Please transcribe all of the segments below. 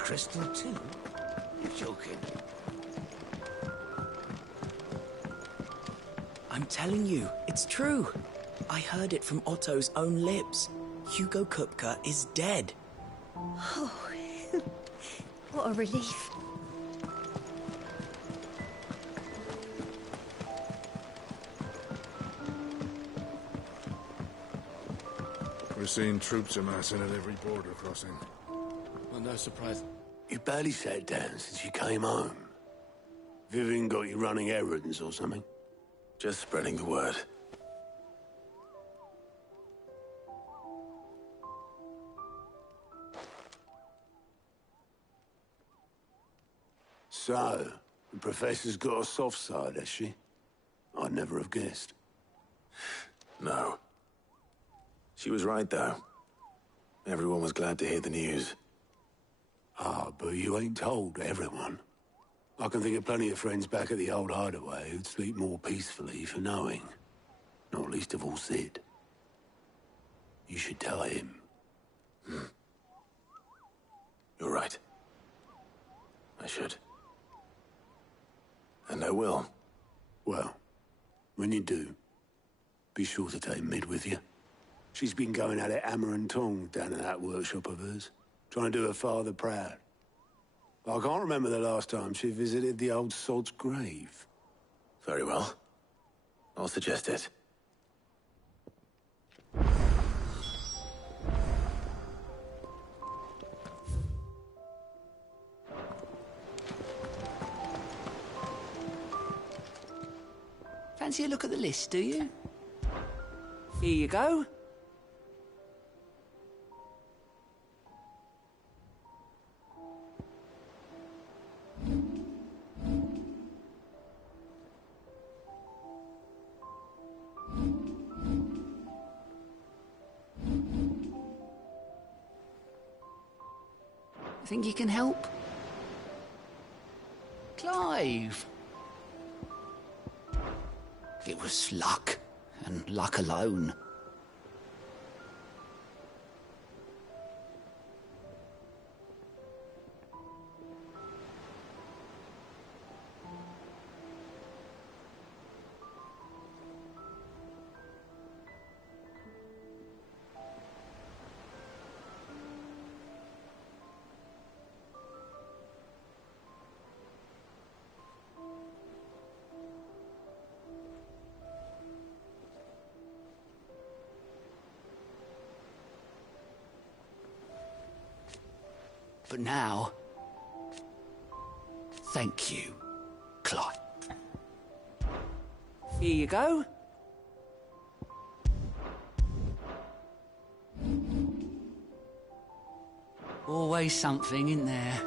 crystal too? You're joking. I'm telling you, it's true. I heard it from Otto's own lips. Hugo Kupka is dead. Oh, what a relief. We're seeing troops amassing at every border crossing. Well, no surprise. You barely sat down since you came home. Vivian got you running errands or something? Just spreading the word. So, the Professor's got a soft side, has she? I'd never have guessed. No. She was right, though. Everyone was glad to hear the news. Ah, but you ain't told everyone. I can think of plenty of friends back at the old hideaway who'd sleep more peacefully for knowing. Not least of all Sid. You should tell him. You're right. I should. And I will. Well, when you do, be sure to take Mid with you. She's been going at it hammer and tong down at that workshop of hers, trying to do her father proud. I can't remember the last time she visited the old sod's grave. Very well. I'll suggest it. Fancy a look at the list, do you? Here you go. Think you can help? Clive! It was luck, and luck alone. But now, thank you, Clive. Here you go. Always something in there.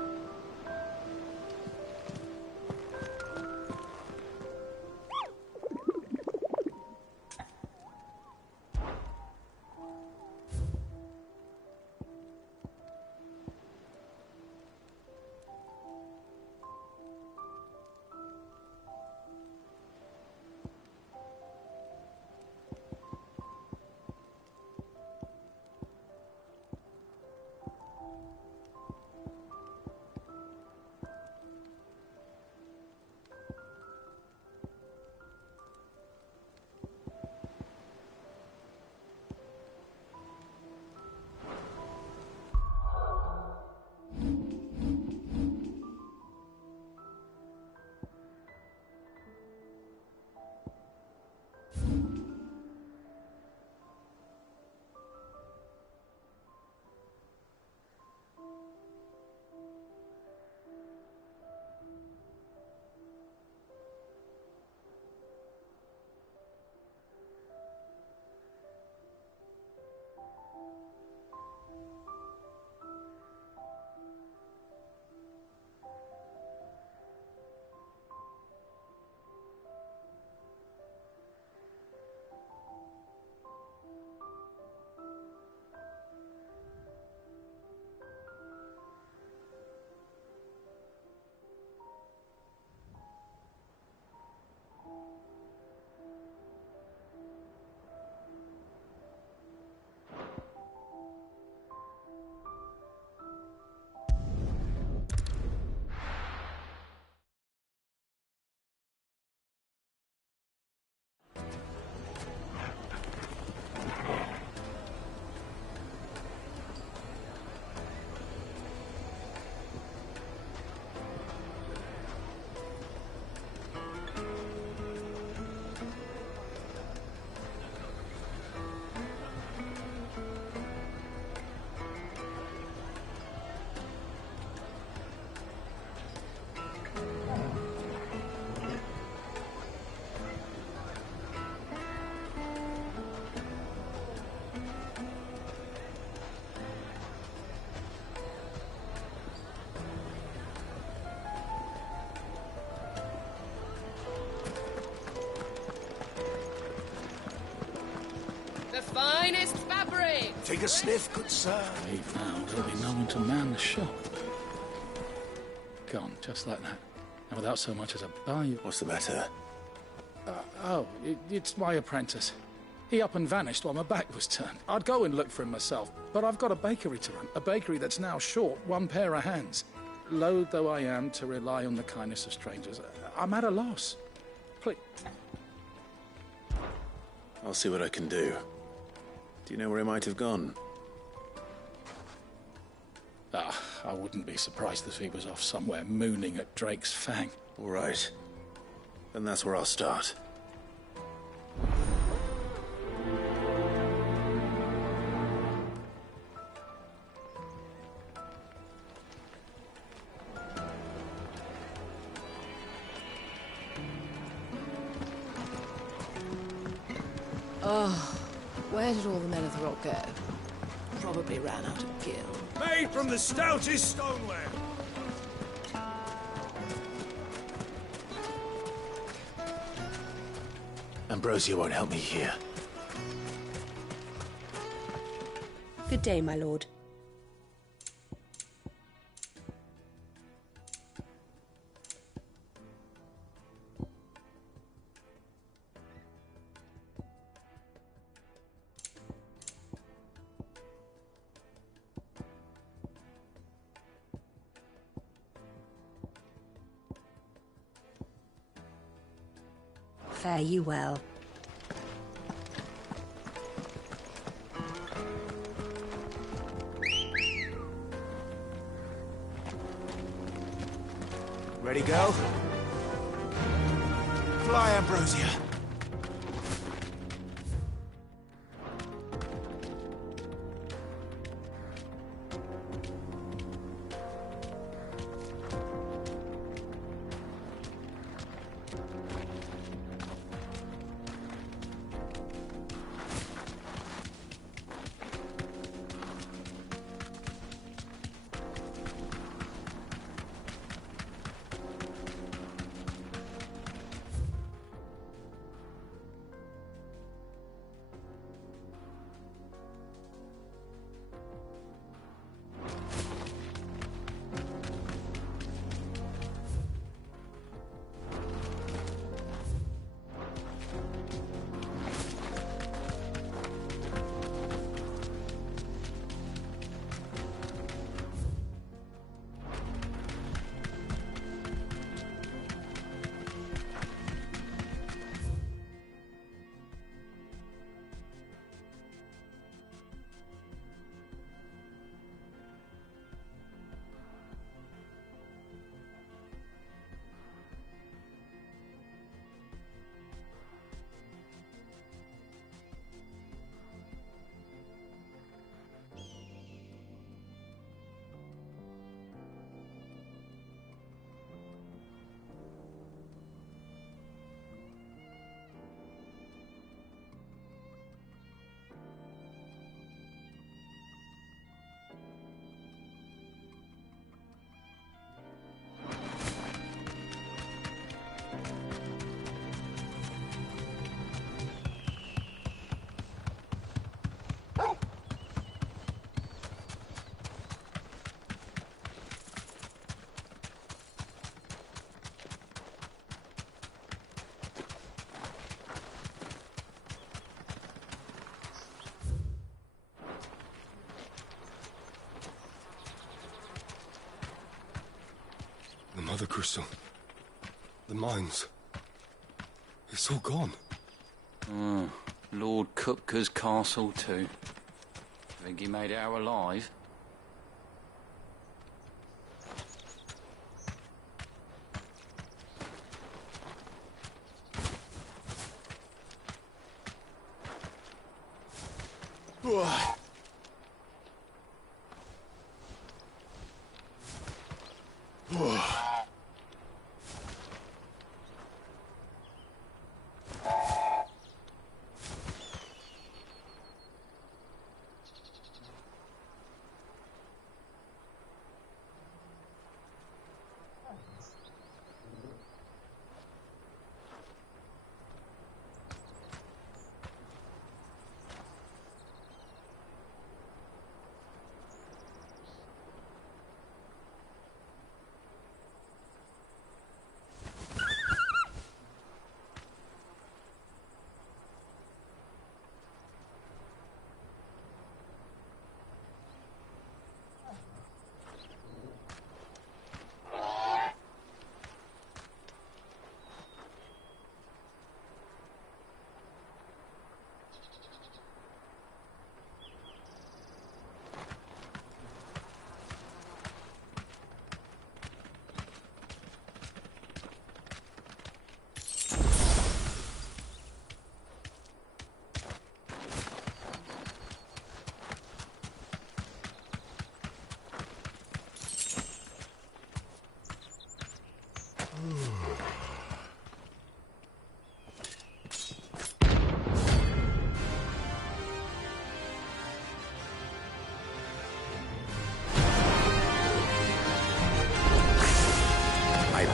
finest fabric. Take a sniff, good sir. Wait now, there'll be no one to man the shop. Gone, just like that. And without so much as a bye. What's the matter? It's my apprentice. He up and vanished while my back was turned. I'd go and look for him myself, but I've got a bakery to run. A bakery that's now short one pair of hands. Loath though I am to rely on the kindness of strangers, I'm at a loss. Please. I'll see what I can do. Do you know where he might have gone? I wouldn't be surprised if he was off somewhere mooning at Drake's Fang. All right. Then that's where I'll start. Where did all the men of the rock go? Probably ran out of gill. Made from the stoutest stoneware. Ambrosia won't help me here. Good day, my lord. Fare you well. Ready, go? Fly, Ambrosia. The Mother Crystal. The mines. It's all gone. Lord Kupka's castle too. Think he made it out alive?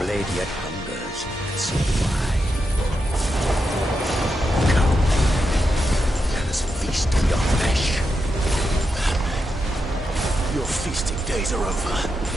lady yet hungers, and so do I. Come, let us feast on your flesh. Your feasting days are over.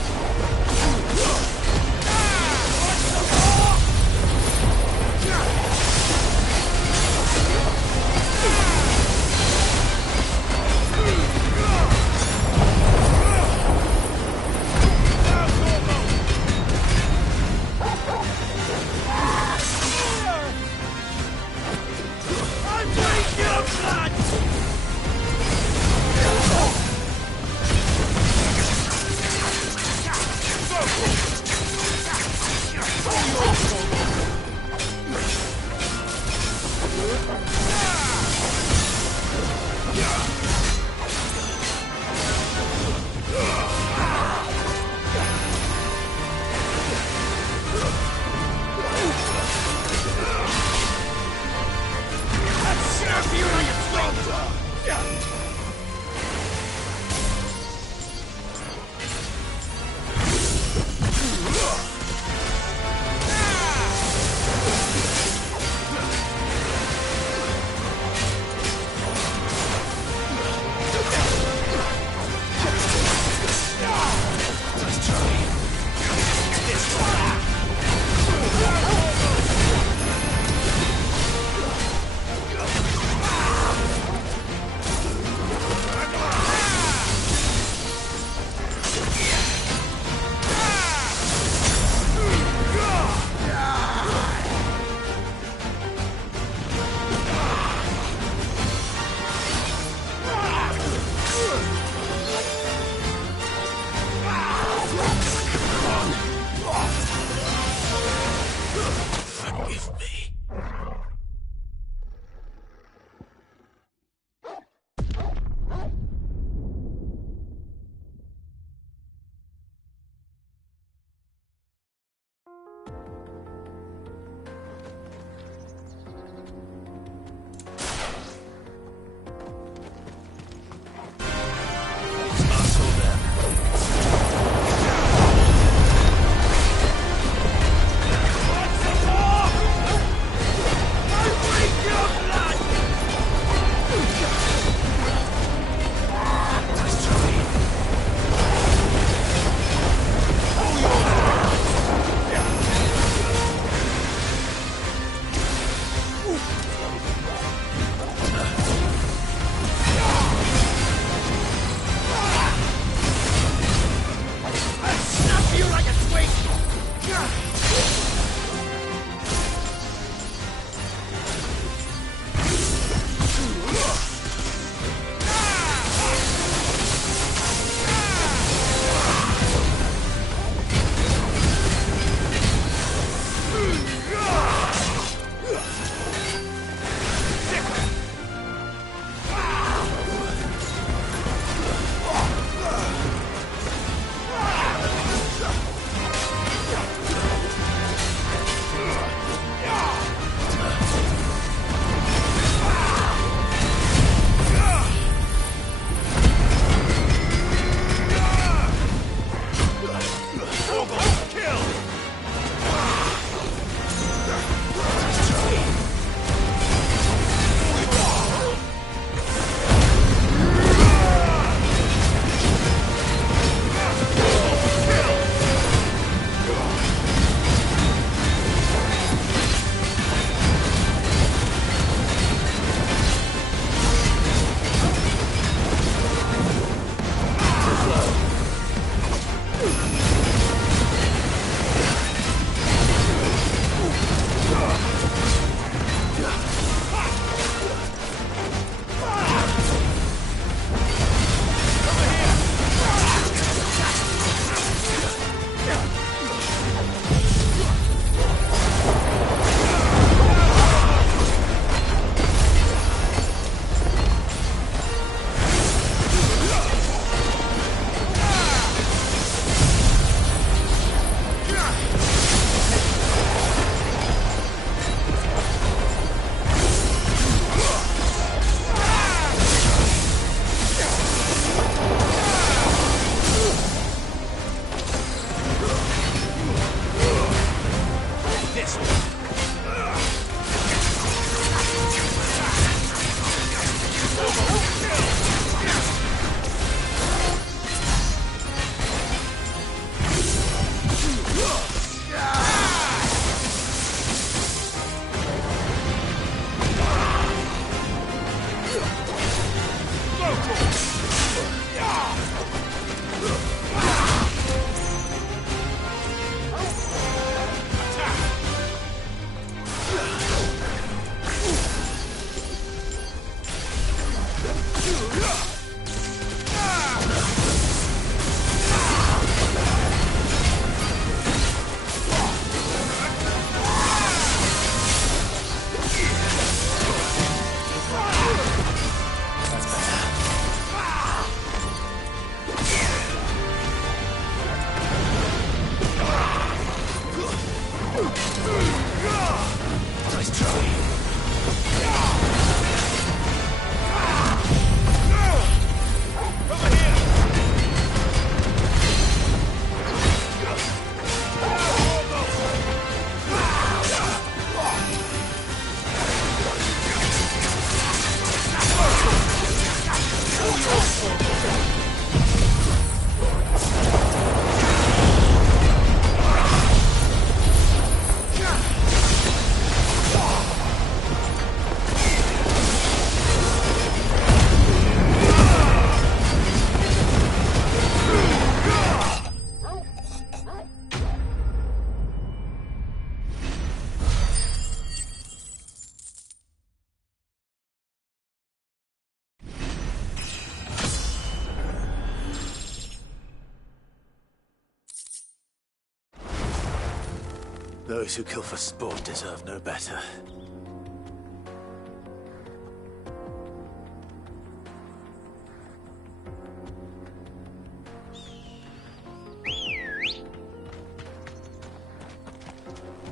Those who kill for sport deserve no better.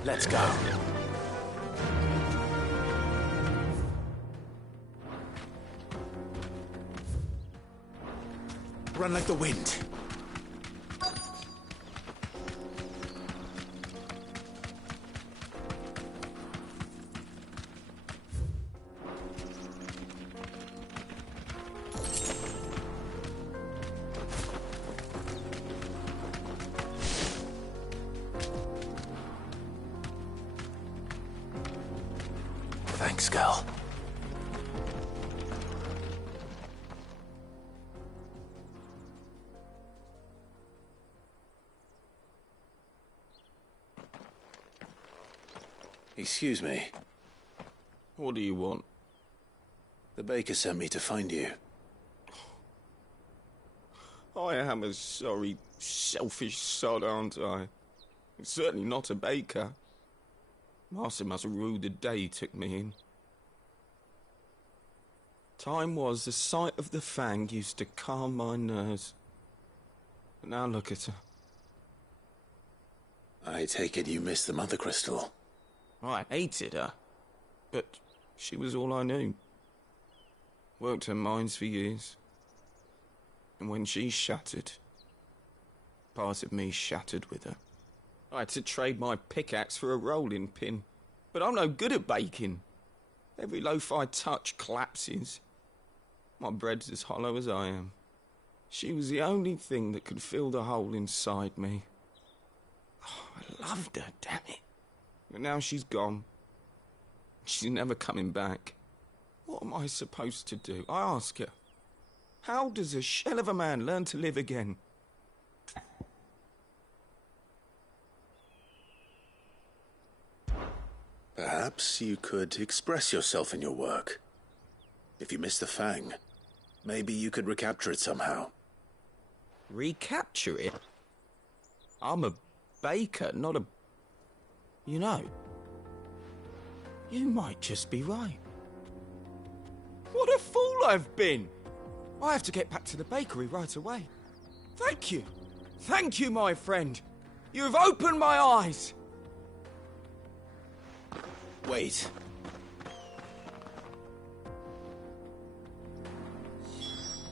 Let's go. Run like the wind. Thanks, girl. Excuse me. What do you want? The baker sent me to find you. I am a sorry, selfish sod, aren't I? Certainly not a baker. Master must have ruled the day he took me in. Time was the sight of the fang used to calm my nerves. But now look at her. I take it you missed the Mother Crystal. I hated her, but she was all I knew. Worked her mines for years. And when she shattered, part of me shattered with her. I had to trade my pickaxe for a rolling pin. But I'm no good at baking. Every loaf I touch collapses. My bread's as hollow as I am. She was the only thing that could fill the hole inside me. Oh, I loved her, damn it. But now she's gone. She's never coming back. What am I supposed to do? I ask her. How does a shell of a man learn to live again? Perhaps you could express yourself in your work. If you miss the fang, maybe you could recapture it somehow. Recapture it? I'm a baker, not a... You know, you might just be right. What a fool I've been! I have to get back to the bakery right away. Thank you. Thank you, my friend. You've opened my eyes. Wait.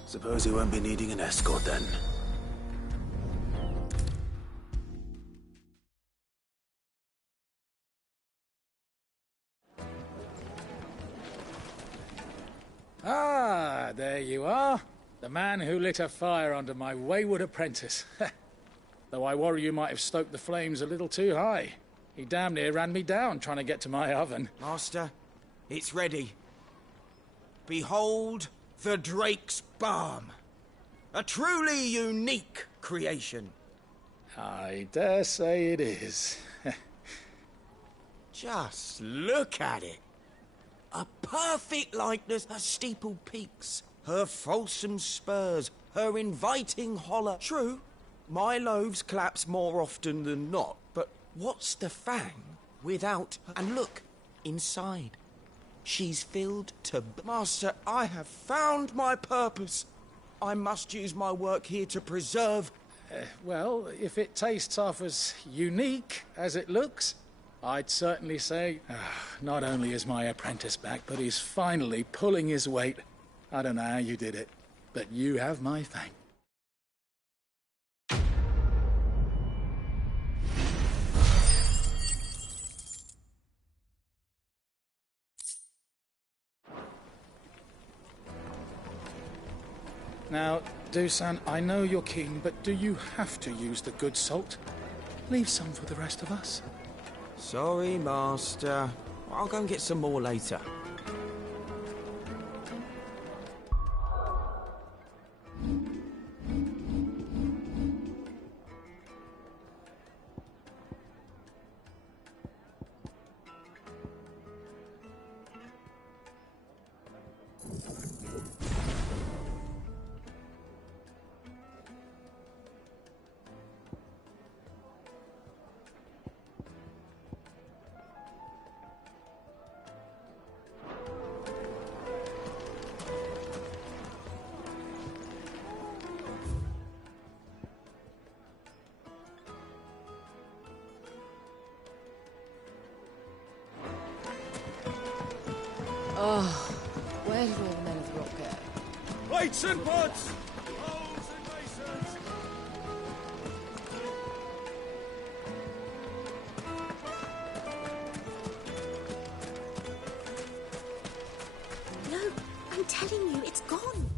Suppose you won't be needing an escort then. Ah, there you are. The man who lit a fire under my wayward apprentice. Though I worry you might have stoked the flames a little too high. He damn near ran me down trying to get to my oven. Master, it's ready. Behold the Drake's Balm. A truly unique creation. I dare say it is. Just look at it. A perfect likeness, her steepled peaks, her fulsome spurs, her inviting holler. True, my loaves collapse more often than not, but what's the fang without her? And look, inside. She's filled to... Master, I have found my purpose. I must use my work here to preserve... Well, if it tastes half as unique as it looks, I'd certainly say, not only is my apprentice back, but he's finally pulling his weight. I don't know how you did it, but you have my thanks. Now, Dusan, I know you're keen, but do you have to use the good salt? Leave some for the rest of us. Sorry, Master. I'll go and get some more later. Oh, where did all the men of the rock go? Weights and pods! Holes and masons! No, I'm telling you, it's gone.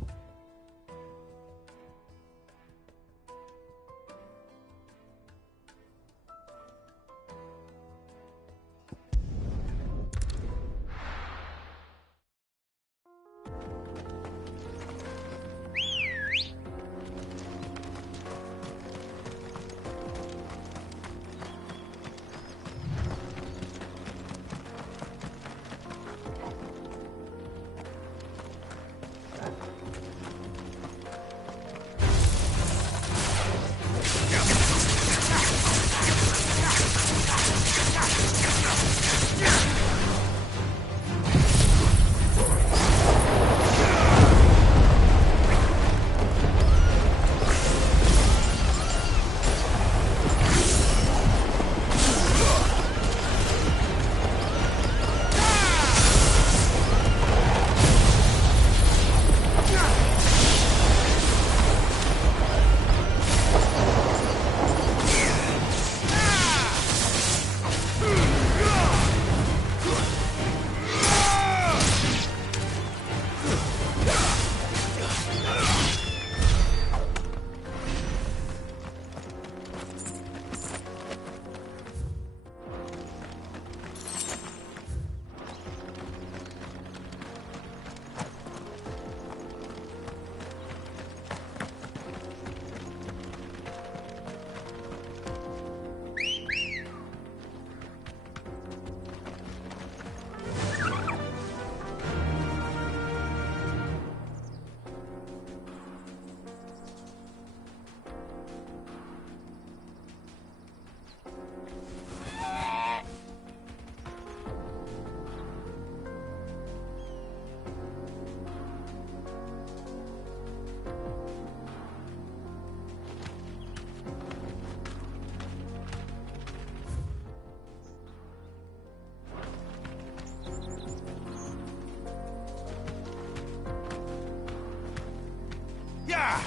Yeah!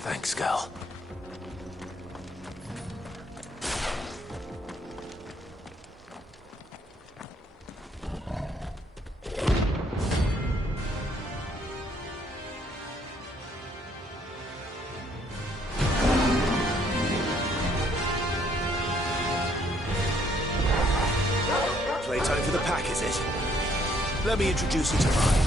Thanks, girl. Let me introduce you to mine.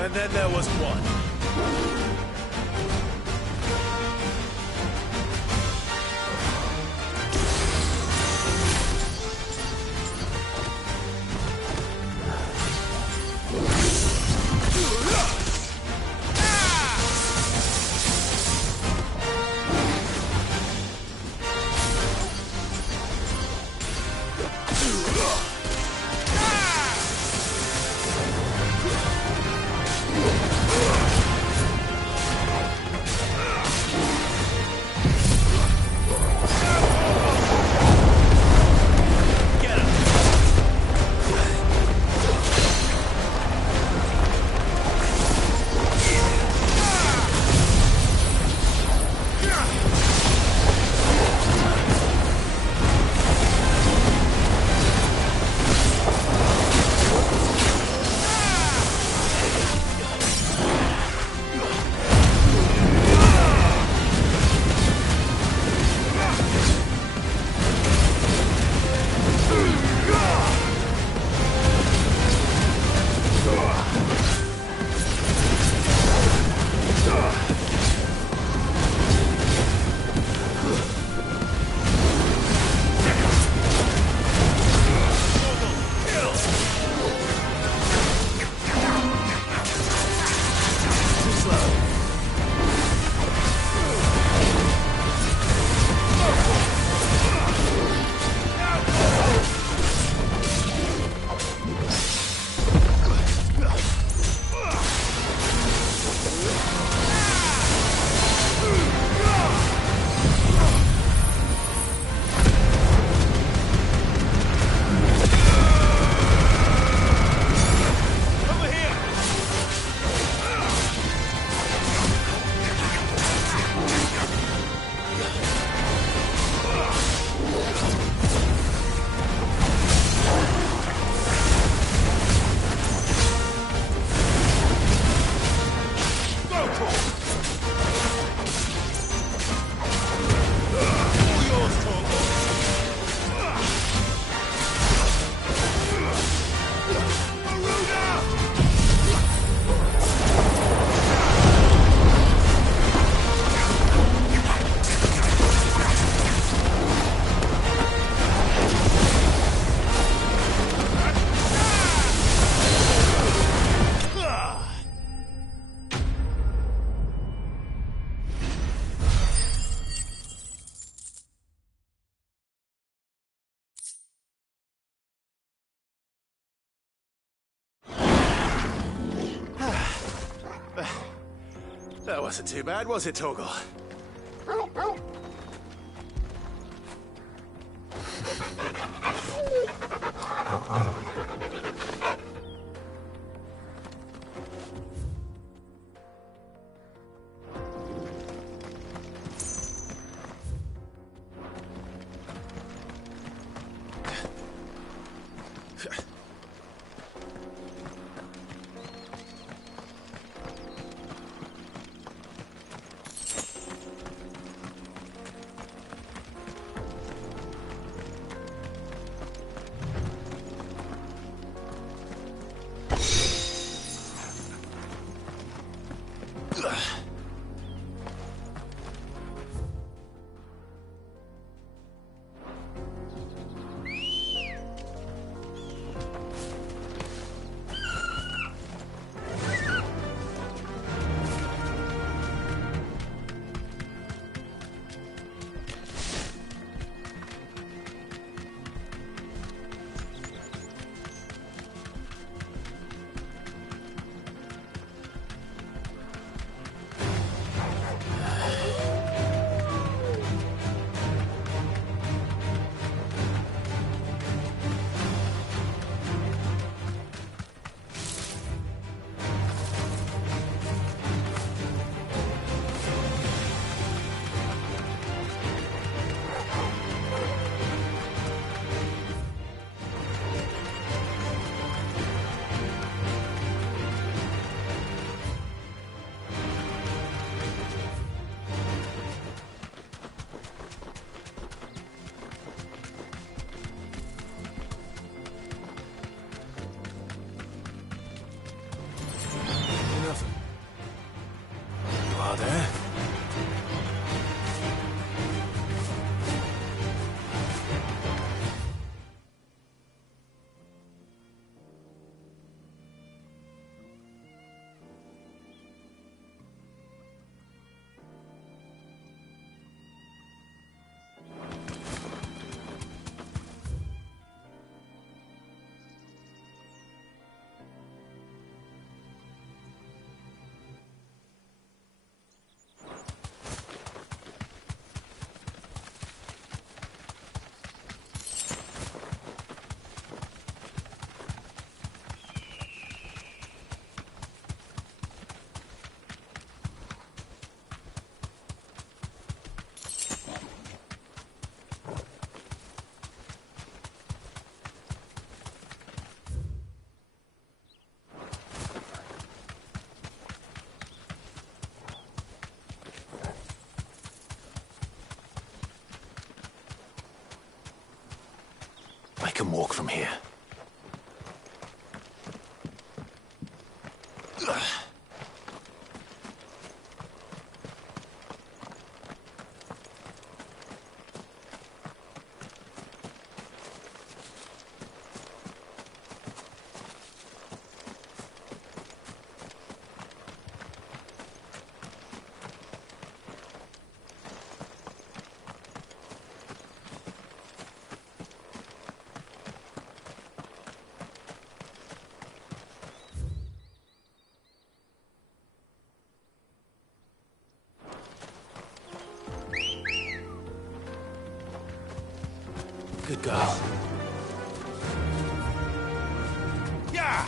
And then there was one. That wasn't too bad, was it, Torgal? can walk from here. Good girl. Yeah!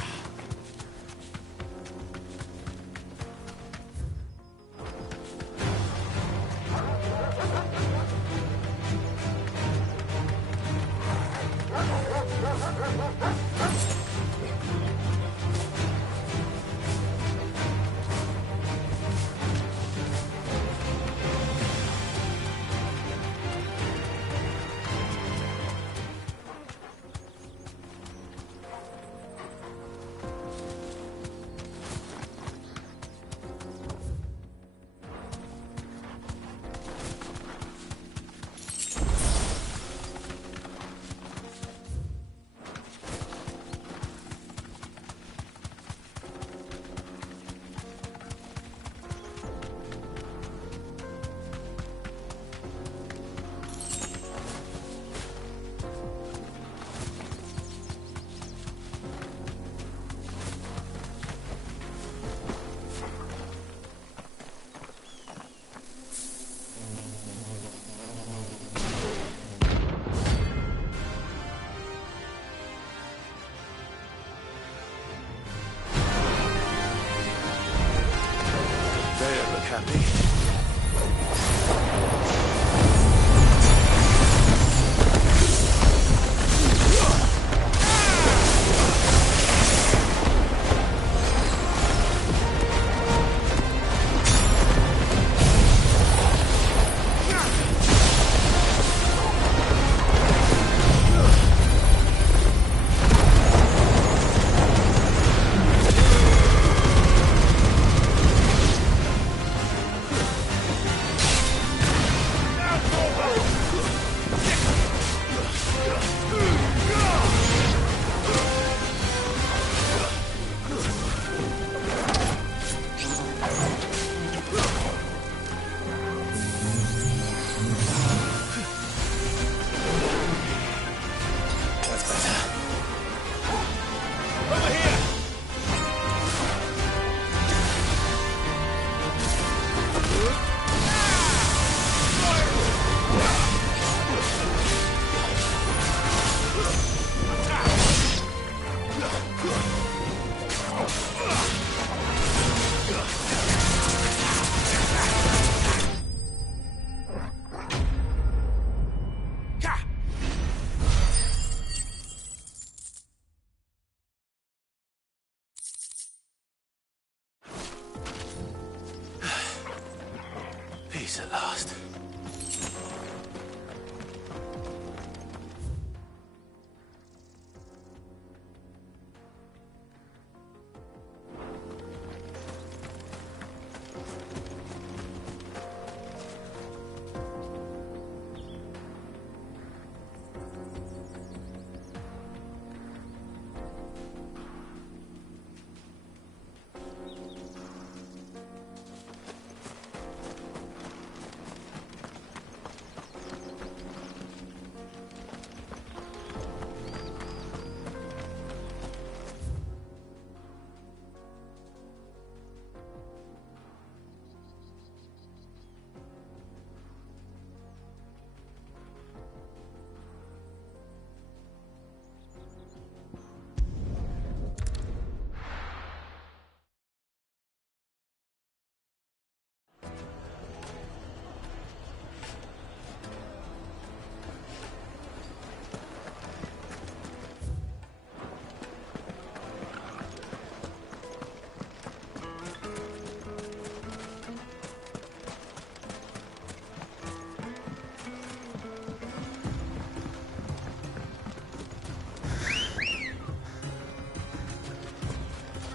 Happy.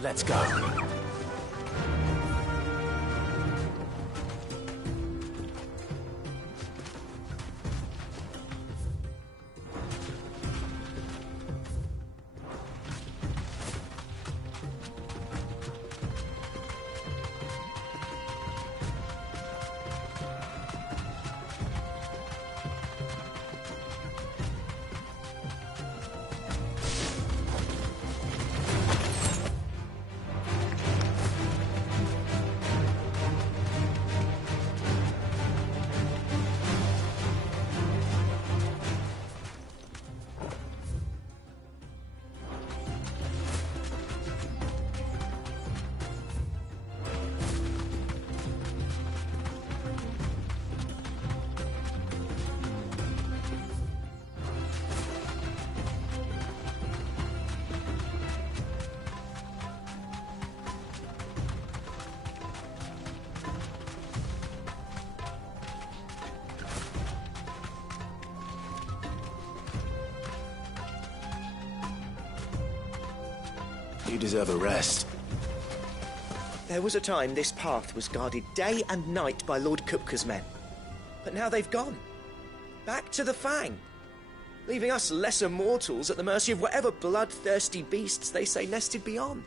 Let's go. You deserve a rest. There was a time this path was guarded day and night by Lord Kupka's men. But now they've gone. Back to the Fang. Leaving us lesser mortals at the mercy of whatever bloodthirsty beasts they say nested beyond.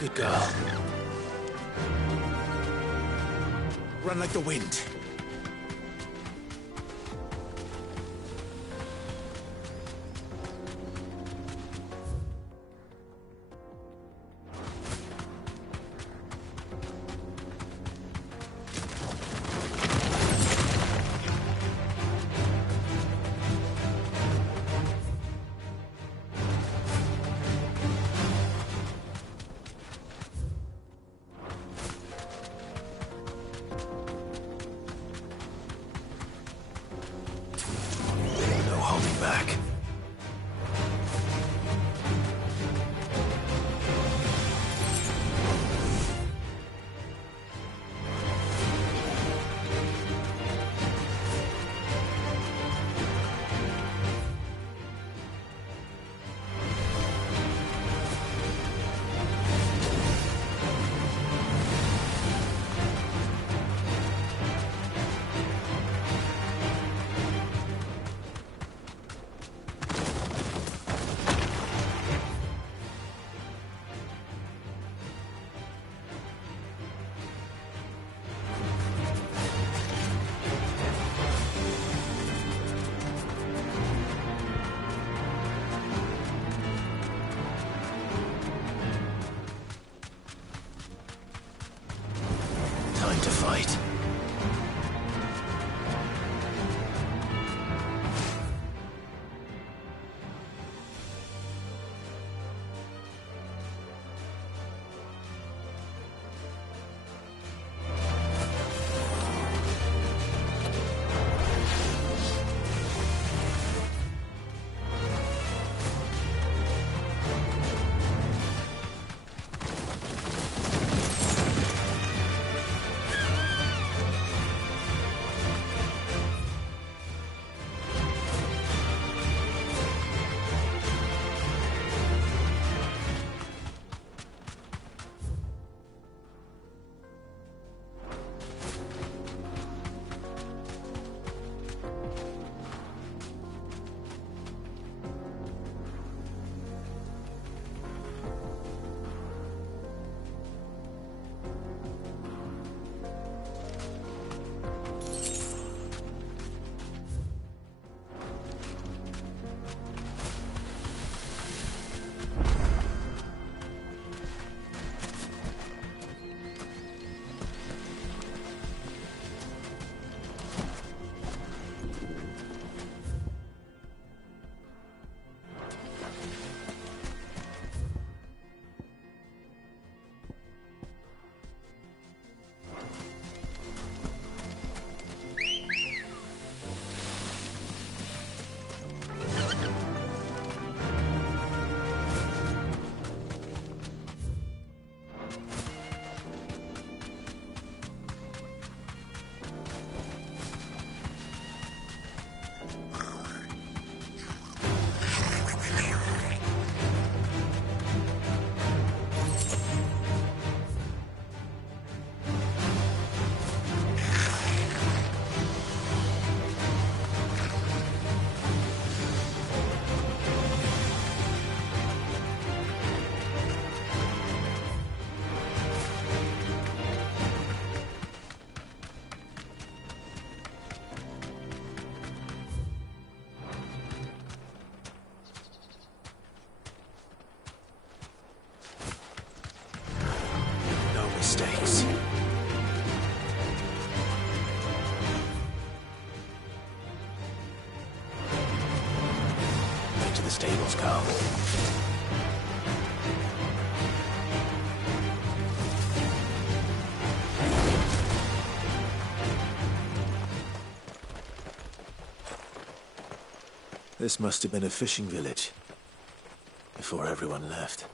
Good girl. Run like the wind. stables go. This must have been a fishing village before everyone left.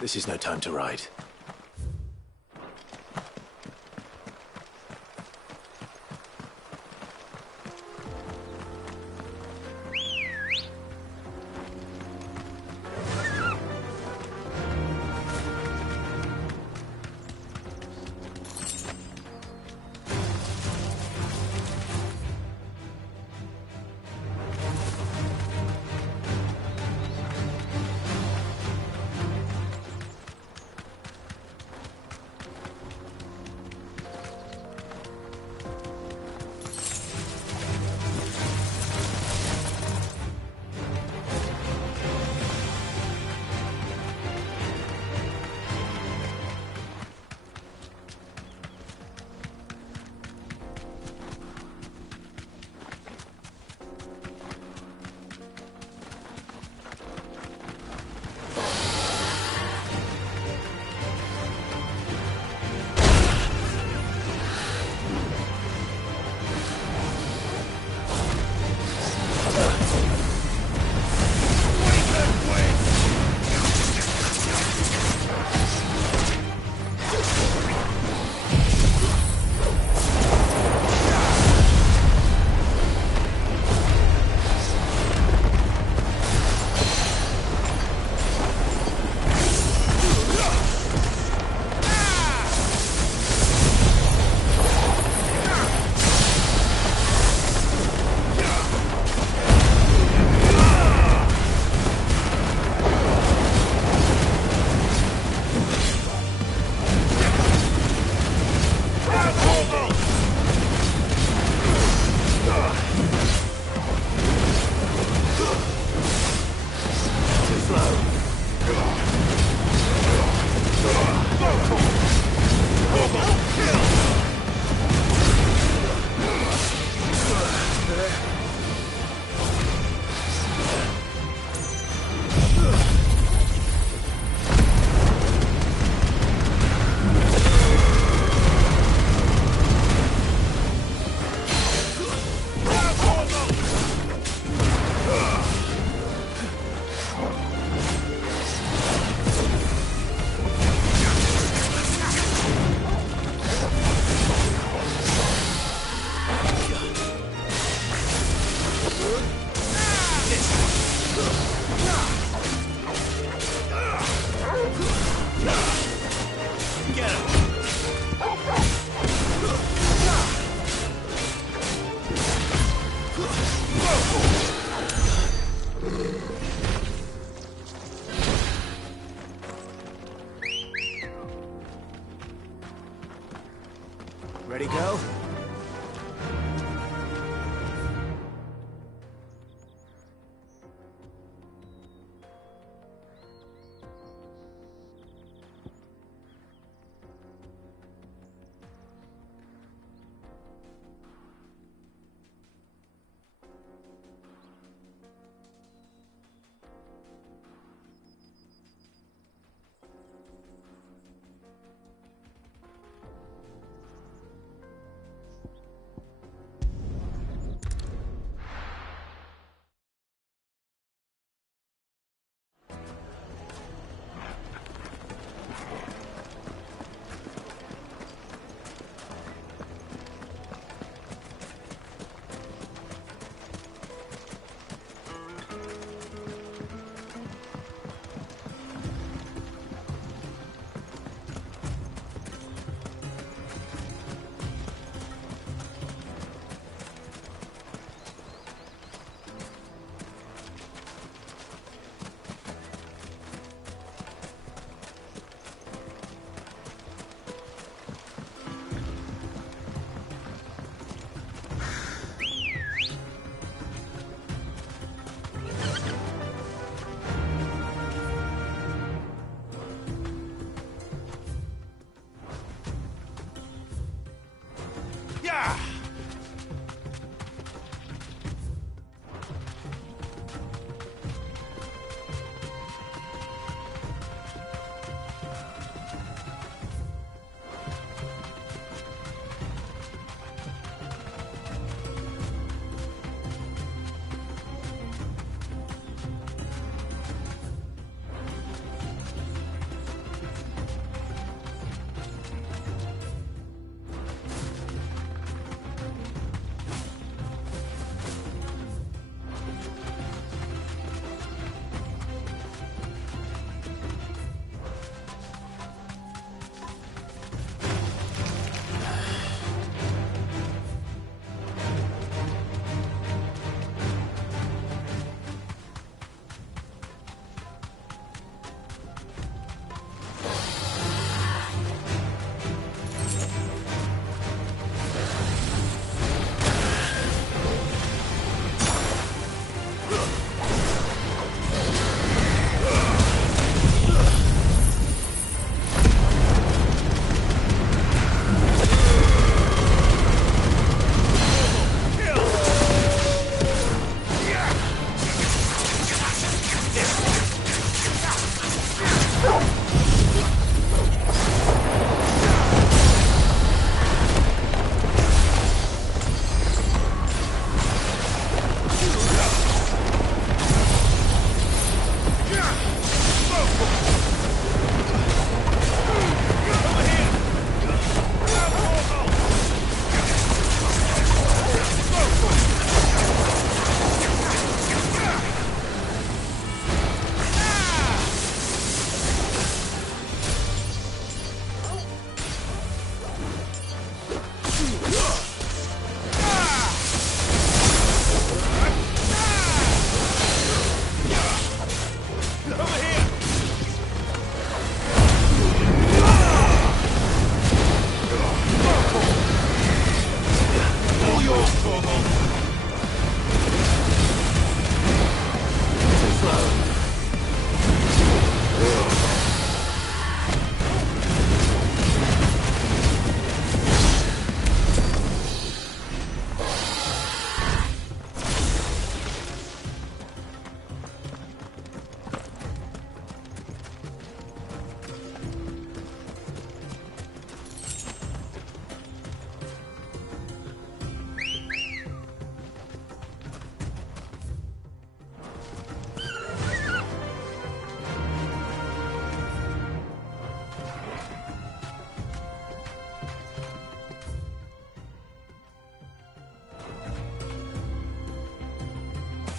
This is no time to ride.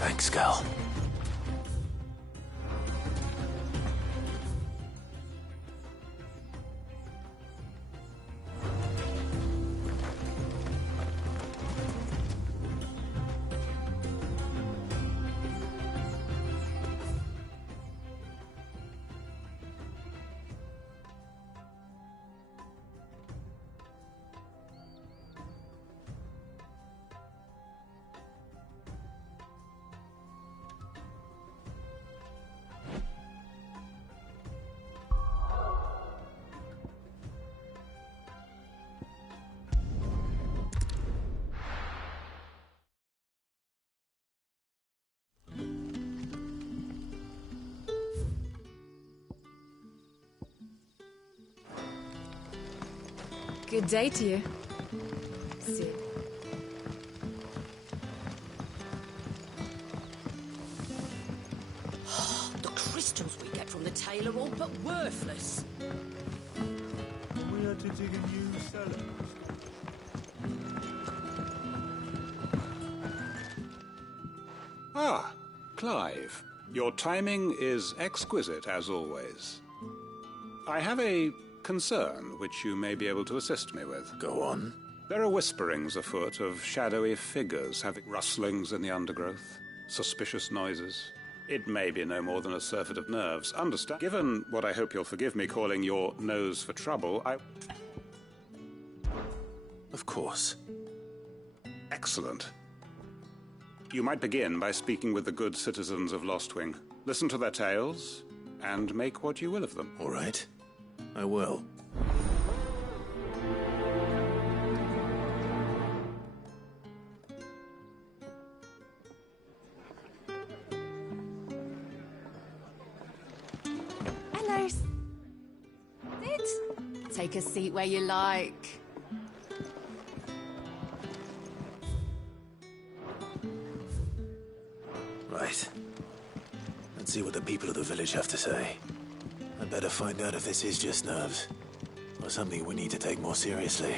Thanks, Cal. Good day to you. See. The crystals we get from the tail are all but worthless. We had to dig a new cellar. Ah, Clive. Your timing is exquisite, as always. I have a concern which you may be able to assist me with. Go on. There are whisperings afoot of shadowy figures having rustlings in the undergrowth, suspicious noises. It may be no more than a surfeit of nerves. Understand? Given what I hope you'll forgive me calling your nose for trouble, Of course. Excellent. You might begin by speaking with the good citizens of Lostwing. Listen to their tales, and make what you will of them. All right. I will. Hello. Sit. Take a seat where you like. Right. Let's see what the people of the village have to say. I'd better find out if this is just nerves, or something we need to take more seriously.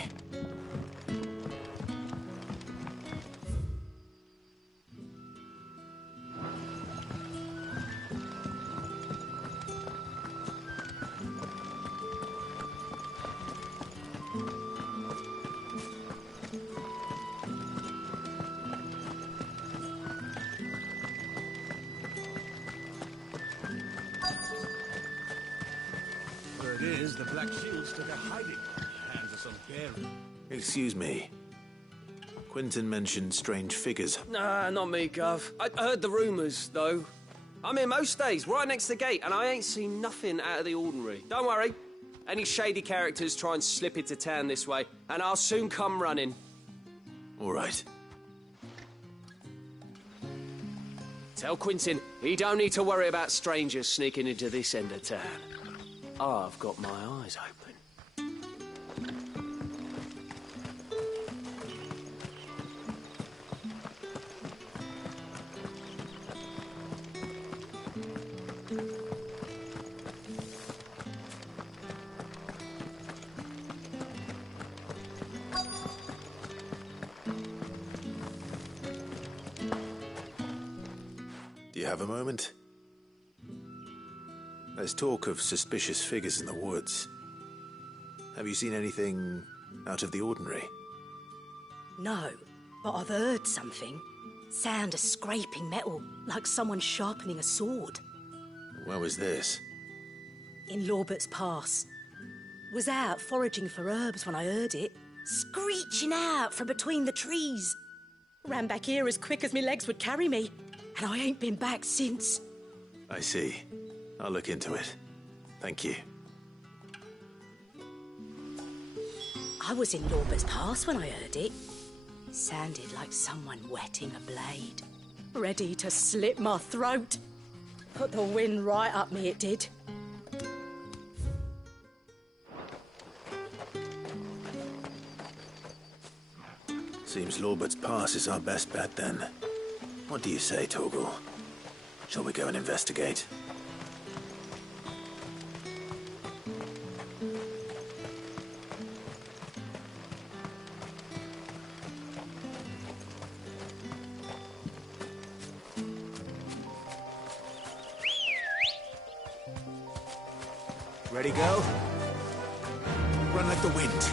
The Black Shields took a hiding. Hands of some bearer. Excuse me. Quentin mentioned strange figures. Nah, not me, Gov. I heard the rumours, though. I'm here most days, right next to the gate, and I ain't seen nothing out of the ordinary. Don't worry. Any shady characters try and slip into town this way, and I'll soon come running. All right. Tell Quentin he don't need to worry about strangers sneaking into this end of town. I've got my eyes open. Do you have a moment? There's talk of suspicious figures in the woods. Have you seen anything out of the ordinary? No, but I've heard something. Sound of scraping metal, like someone sharpening a sword. Where was this? In Lorbert's Pass. Was out foraging for herbs when I heard it. Screeching out from between the trees. Ran back here as quick as my legs would carry me. And I ain't been back since. I see. I'll look into it. Thank you. I was in Lorbert's Pass when I heard it. Sounded like someone whetting a blade. Ready to slit my throat. Put the wind right up me, it did. Seems Lorbert's Pass is our best bet then. What do you say, Torgal? Shall we go and investigate? Ready, go? Run like the wind.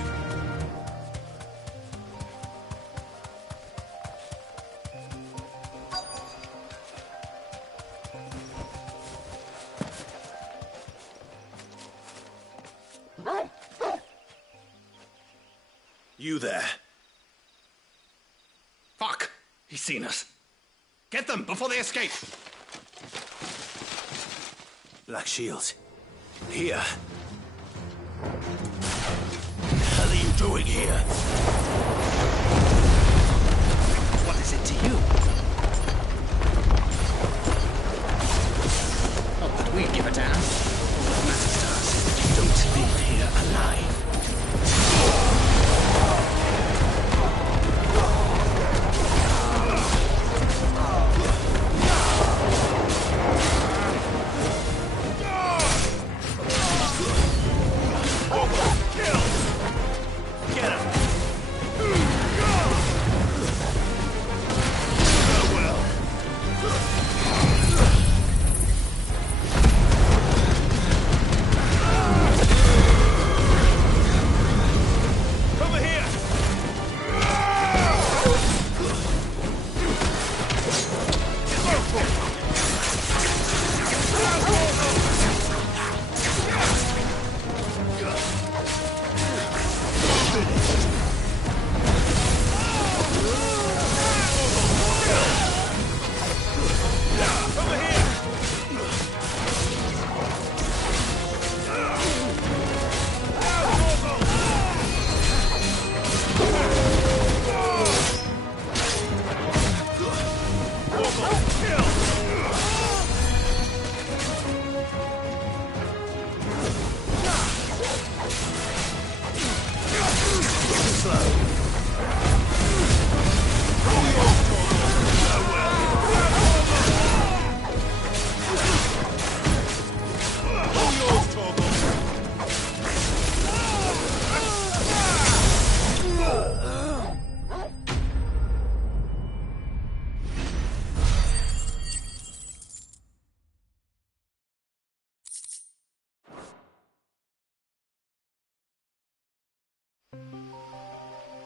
You there. Fuck! He's seen us. Get them before they escape! Black Shields. Here. What the hell are you doing here? What is it to you? Not that we give a damn. All that matters to us is that you don't leave here alive.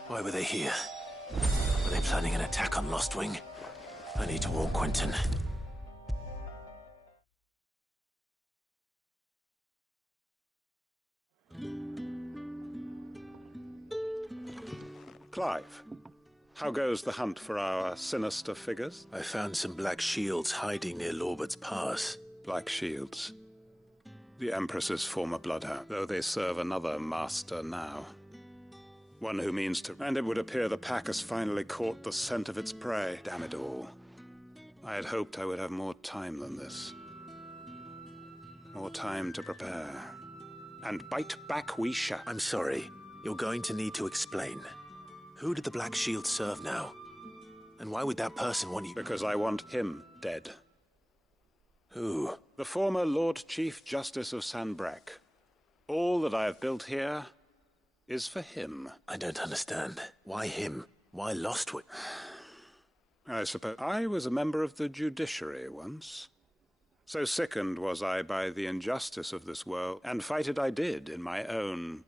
Why were they here? Were they planning an attack on Lost Wing? I need to warn Quentin. Clive, how goes the hunt for our sinister figures? I found some Black Shields hiding near Lorbert's Pass. Black Shields. The Empress's former bloodhound, though they serve another master now. One who means to... And it would appear the pack has finally caught the scent of its prey. Damn it all. I had hoped I would have more time than this. More time to prepare. And bite back we shall. I'm sorry. You're going to need to explain. Who did the Black Shield serve now? And why would that person want you? Because I want him dead. Who? The former Lord Chief Justice of Sanbreque. All that I have built here is for him. I don't understand. Why him? Why Lost Wing? I suppose I was a member of the judiciary once. So sickened was I by the injustice of this world, and fight it I did in my own.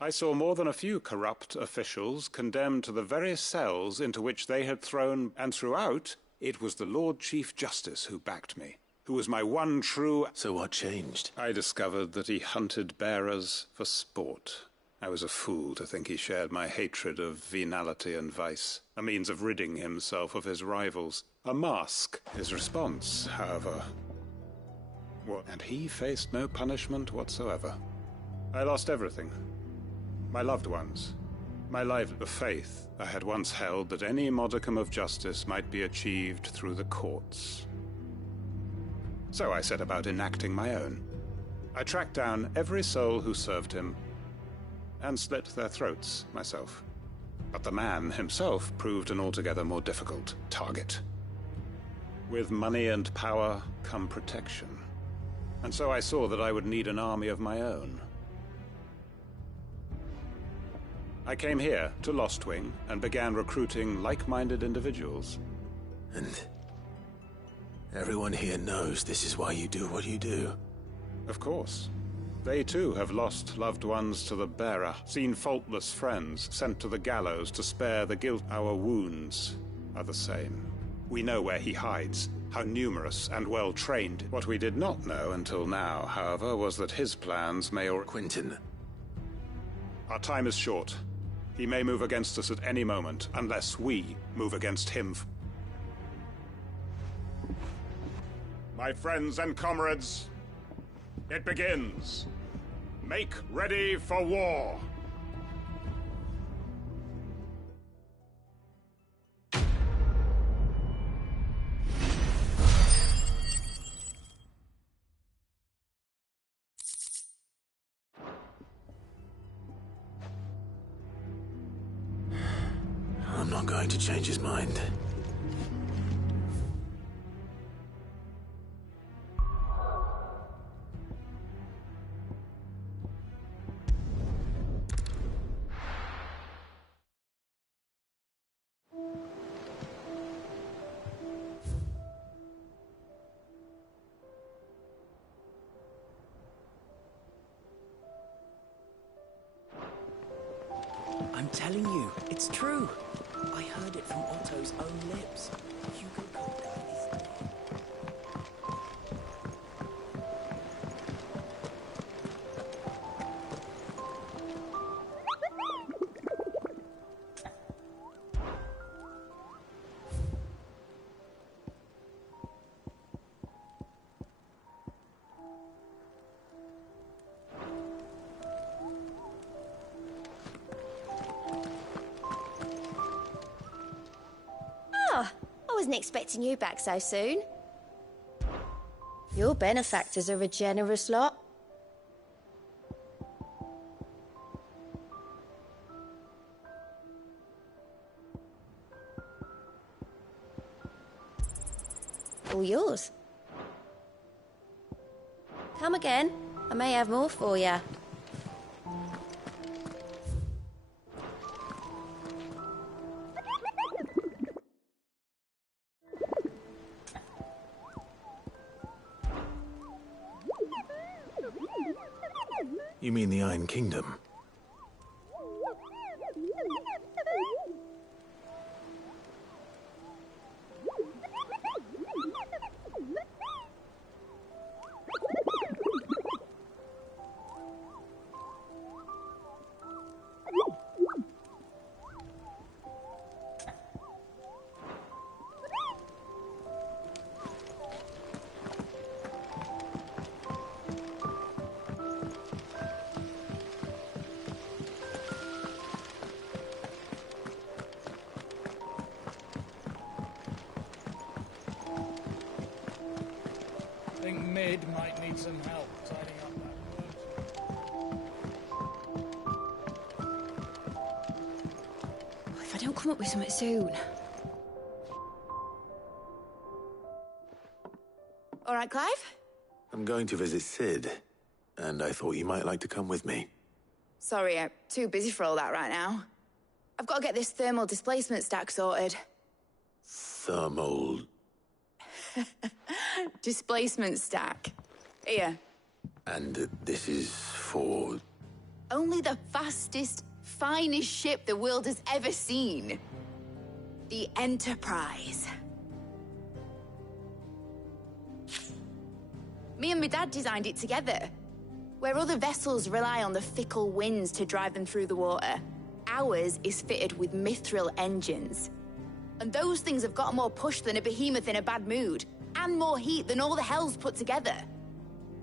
I saw more than a few corrupt officials condemned to the very cells into which they had thrown, and throughout, it was the Lord Chief Justice who backed me, who was my one true... So what changed? I discovered that he hunted bearers for sport. I was a fool to think he shared my hatred of venality and vice, a means of ridding himself of his rivals, a mask. His response, however... What? And he faced no punishment whatsoever. I lost everything. My loved ones, my life, the faith I had once held that any modicum of justice might be achieved through the courts. So I set about enacting my own. I tracked down every soul who served him, and slit their throats myself. But the man himself proved an altogether more difficult target. With money and power come protection. And so I saw that I would need an army of my own. I came here to Lost Wing and began recruiting like-minded individuals. And everyone here knows this is why you do what you do. Of course. They too have lost loved ones to the bearer, seen faultless friends sent to the gallows to spare the guilt. Our wounds are the same. We know where he hides, how numerous and well-trained. What we did not know until now, however, was that his plans may or... Quentin. Our time is short. He may move against us at any moment, unless we move against him. My friends and comrades, it begins. Make ready for war. I'm not going to change his mind. I'm telling you, it's true. I heard it from Otto's own lips. Hugo Kupka is dead. I wasn't expecting you back so soon. Your benefactors are a generous lot. All yours. Come again. I may have more for you. You mean the Iron Kingdom? I think Mid might need some help tidying up that workshop. If I don't come up with something soon. All right, Clive? I'm going to visit Sid, and I thought you might like to come with me. Sorry, I'm too busy for all that right now. I've got to get this thermal displacement stack sorted. Thermal... Displacement stack. Here. And this is for... Only the fastest, finest ship the world has ever seen. The Enterprise. Me and my dad designed it together. Where other vessels rely on the fickle winds to drive them through the water, ours is fitted with mithril engines. And those things have got more push than a behemoth in a bad mood, and more heat than all the hells put together.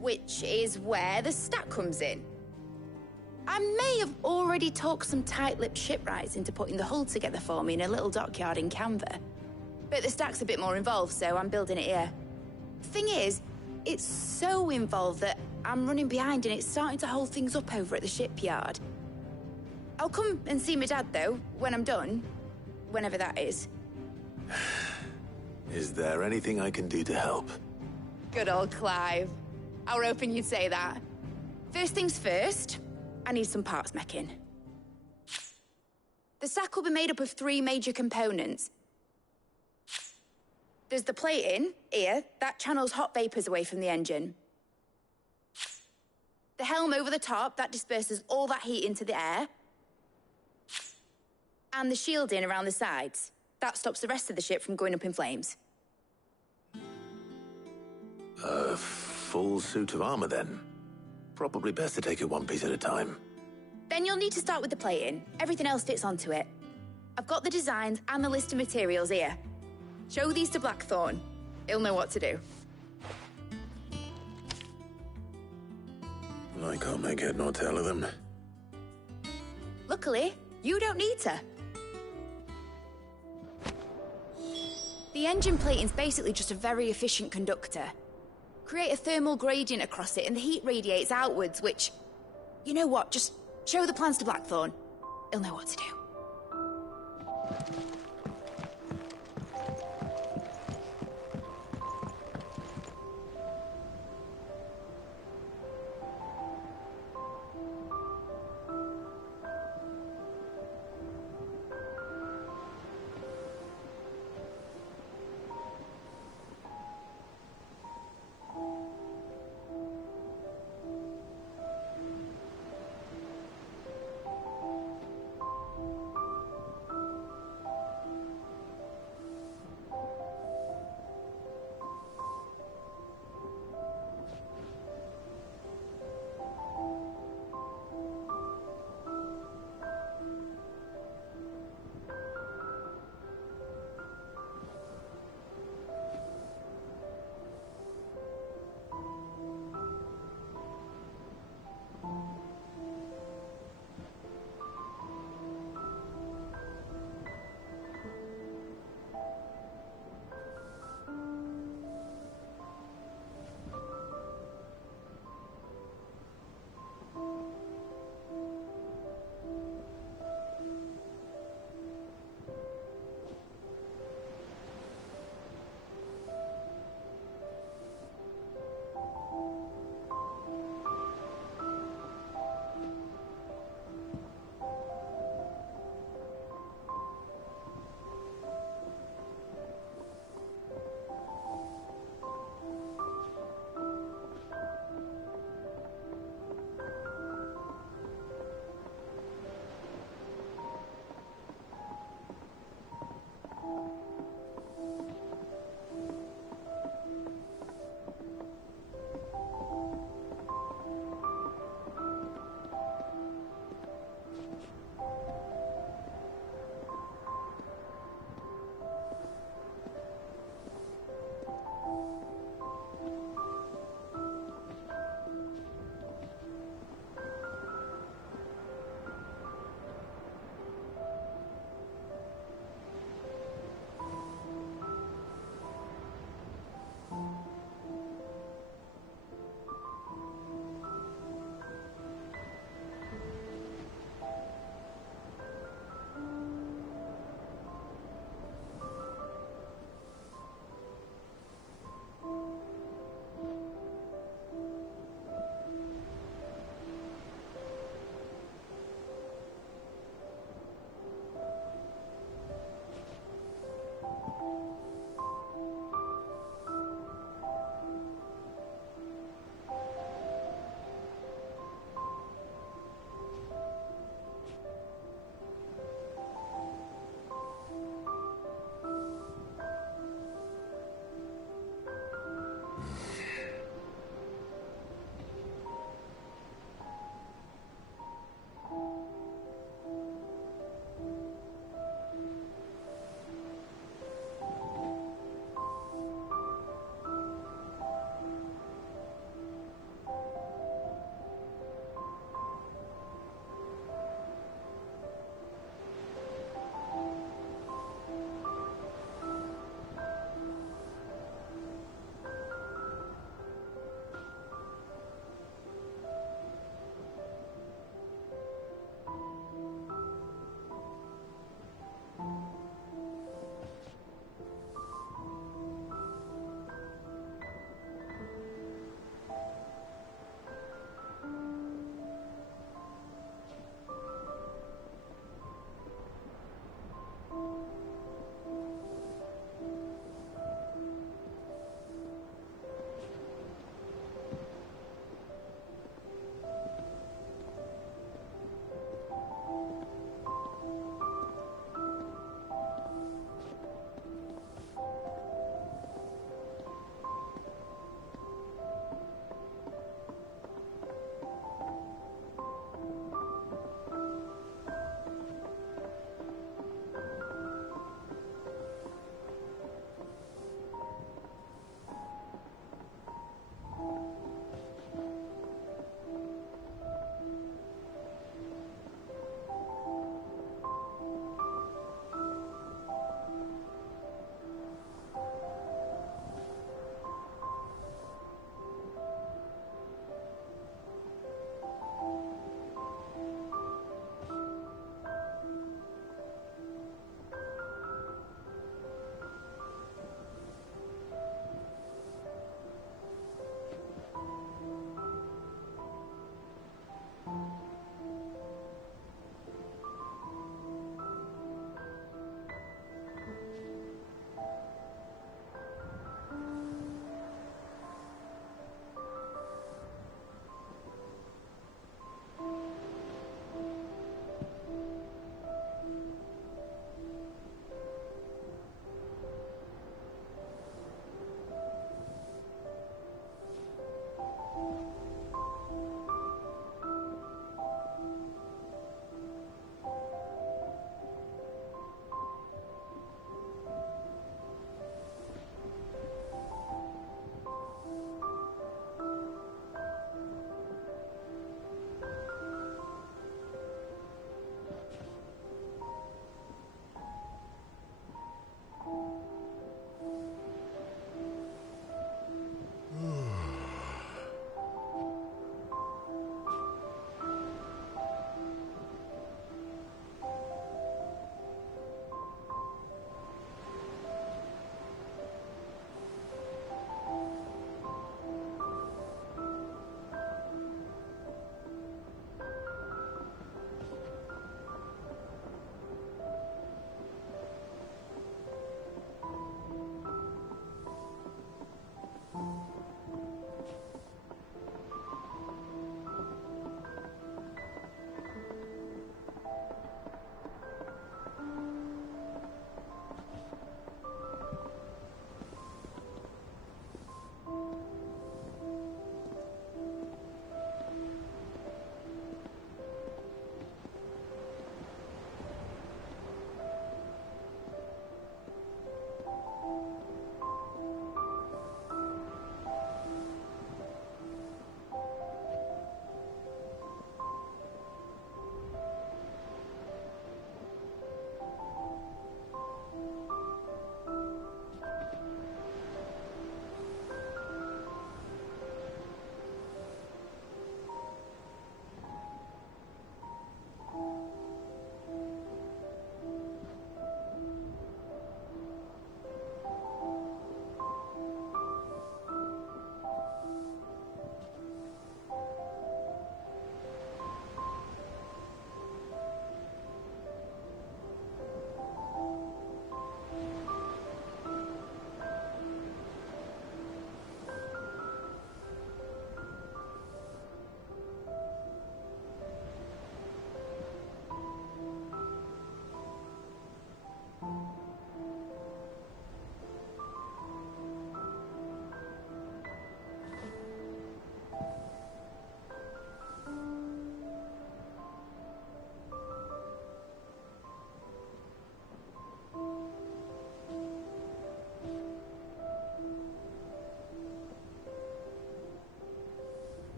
Which is where the stack comes in. I may have already talked some tight-lipped shipwrights into putting the hull together for me in a little dockyard in Canva. But the stack's a bit more involved, so I'm building it here. Thing is, it's so involved that I'm running behind and it's starting to hold things up over at the shipyard. I'll come and see my dad, though, when I'm done. Whenever that is. Is there anything I can do to help? Good old Clive. I were hoping you'd say that. First things first, I need some parts meching. The stack will be made up of 3 major components. There's the plating, here, that channels hot vapors away from the engine. The helm over the top, that disperses all that heat into the air. And the shielding around the sides. That stops the rest of the ship from going up in flames. A full suit of armor, then. Probably best to take it one piece at a time. Then you'll need to start with the plating. Everything else fits onto it. I've got the designs and the list of materials here. Show these to Blackthorn. He'll know what to do. I can't make head nor tail of them. Luckily, you don't need to. The engine plating's basically just a very efficient conductor. Create a thermal gradient across it and the heat radiates outwards, which... You know what, just show the plans to Blackthorn. He'll know what to do.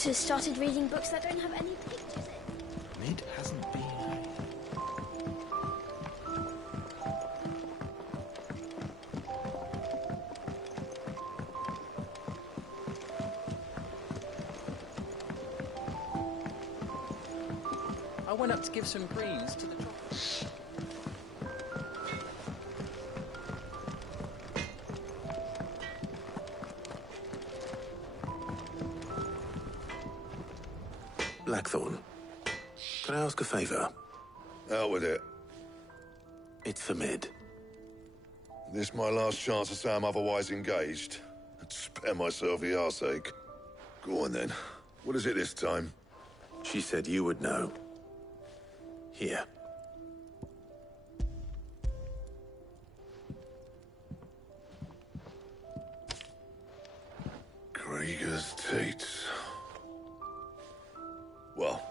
writers started reading books that don't have any pictures in. Mid hasn't been. I went up to give some greens to the chocolate. Blackthorn, can I ask a favour? Out with it. It's for Mid. This my last chance to say I'm otherwise engaged. I'd spare myself the arseache. Go on then. What is it this time? She said you would know. Here. Krieger's teats. Well,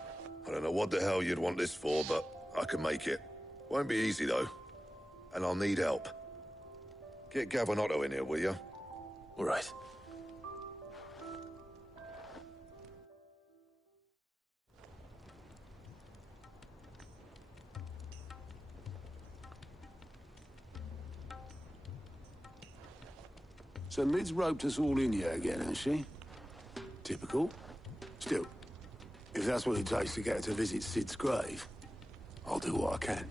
I don't know what the hell you'd want this for, but I can make it. Won't be easy, though. And I'll need help. Get Gav and Otto in here, will you? All right. So Mid's roped us all in here again, has she? Typical. Still, if that's what it takes to get her to visit Sid's grave, I'll do what I can.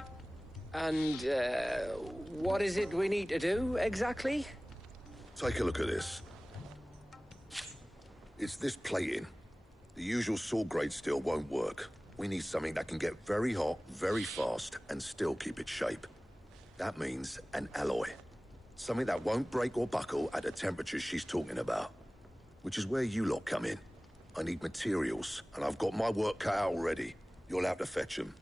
And, what is it we need to do, exactly? Take a look at this. It's this plating. The usual sword grade steel won't work. We need something that can get very hot, very fast, and still keep its shape. That means an alloy. Something that won't break or buckle at the temperatures she's talking about. Which is where you lot come in. I need materials, and I've got my work cut out already. You'll have to fetch them.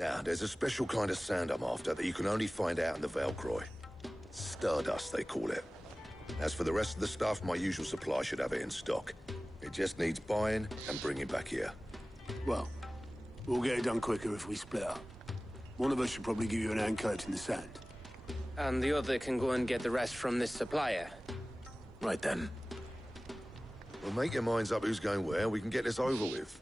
Now, there's a special kind of sand I'm after that you can only find out in the Velcroy. Stardust, they call it. As for the rest of the stuff, my usual supply should have it in stock. It just needs buying and bringing back here. Well, we'll get it done quicker if we split up. One of us should probably give you an hand coat in the sand. And the other can go and get the rest from this supplier. Right then. Well, make your minds up who's going where, we can get this over with.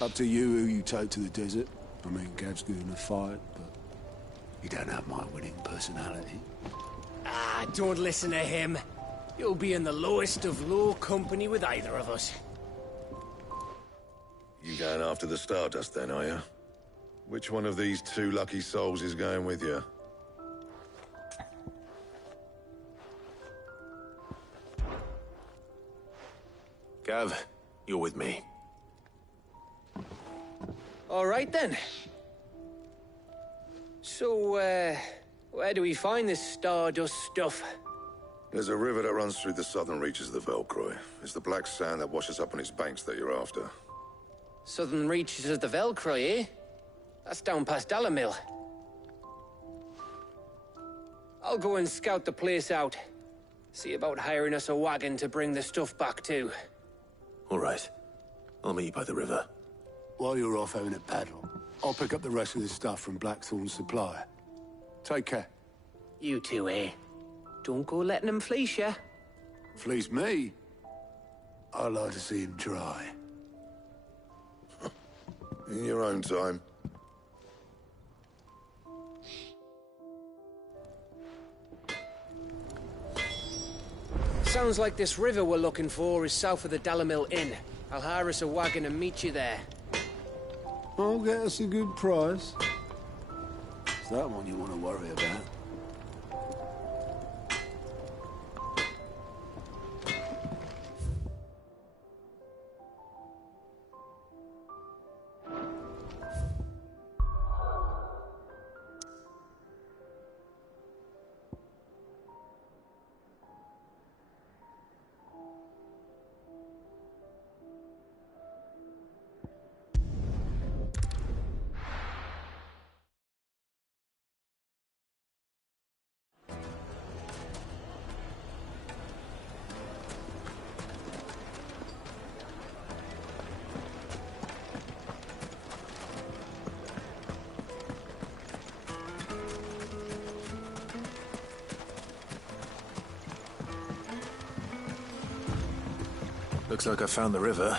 Up to you who you take to the desert. I mean, Gav's good in a fight, but he don't have my winning personality. Ah, don't listen to him. You'll be in the lowest of low company with either of us. You going after the Stardust then, are you? Which one of these two lucky souls is going with you? Gav, you're with me. All right, then. So, where do we find this Stardust stuff? There's a river that runs through the southern reaches of the Velcroy. It's the black sand that washes up on its banks that you're after. Southern reaches of the Velcroy, eh? That's down past Dalamil. I'll go and scout the place out. See about hiring us a wagon to bring the stuff back to. All right. I'll meet you by the river. While you're off having a paddle, I'll pick up the rest of the stuff from Blackthorn's supplier. Take care. You two, eh? Don't go letting him fleece you. Fleece me? I'd like to see him try. In your own time. Sounds like this river we're looking for is south of the Dalamil Inn. I'll hire us a wagon and meet you there. I'll get us a good price. Is that one you want to worry about? Looks like I found the river.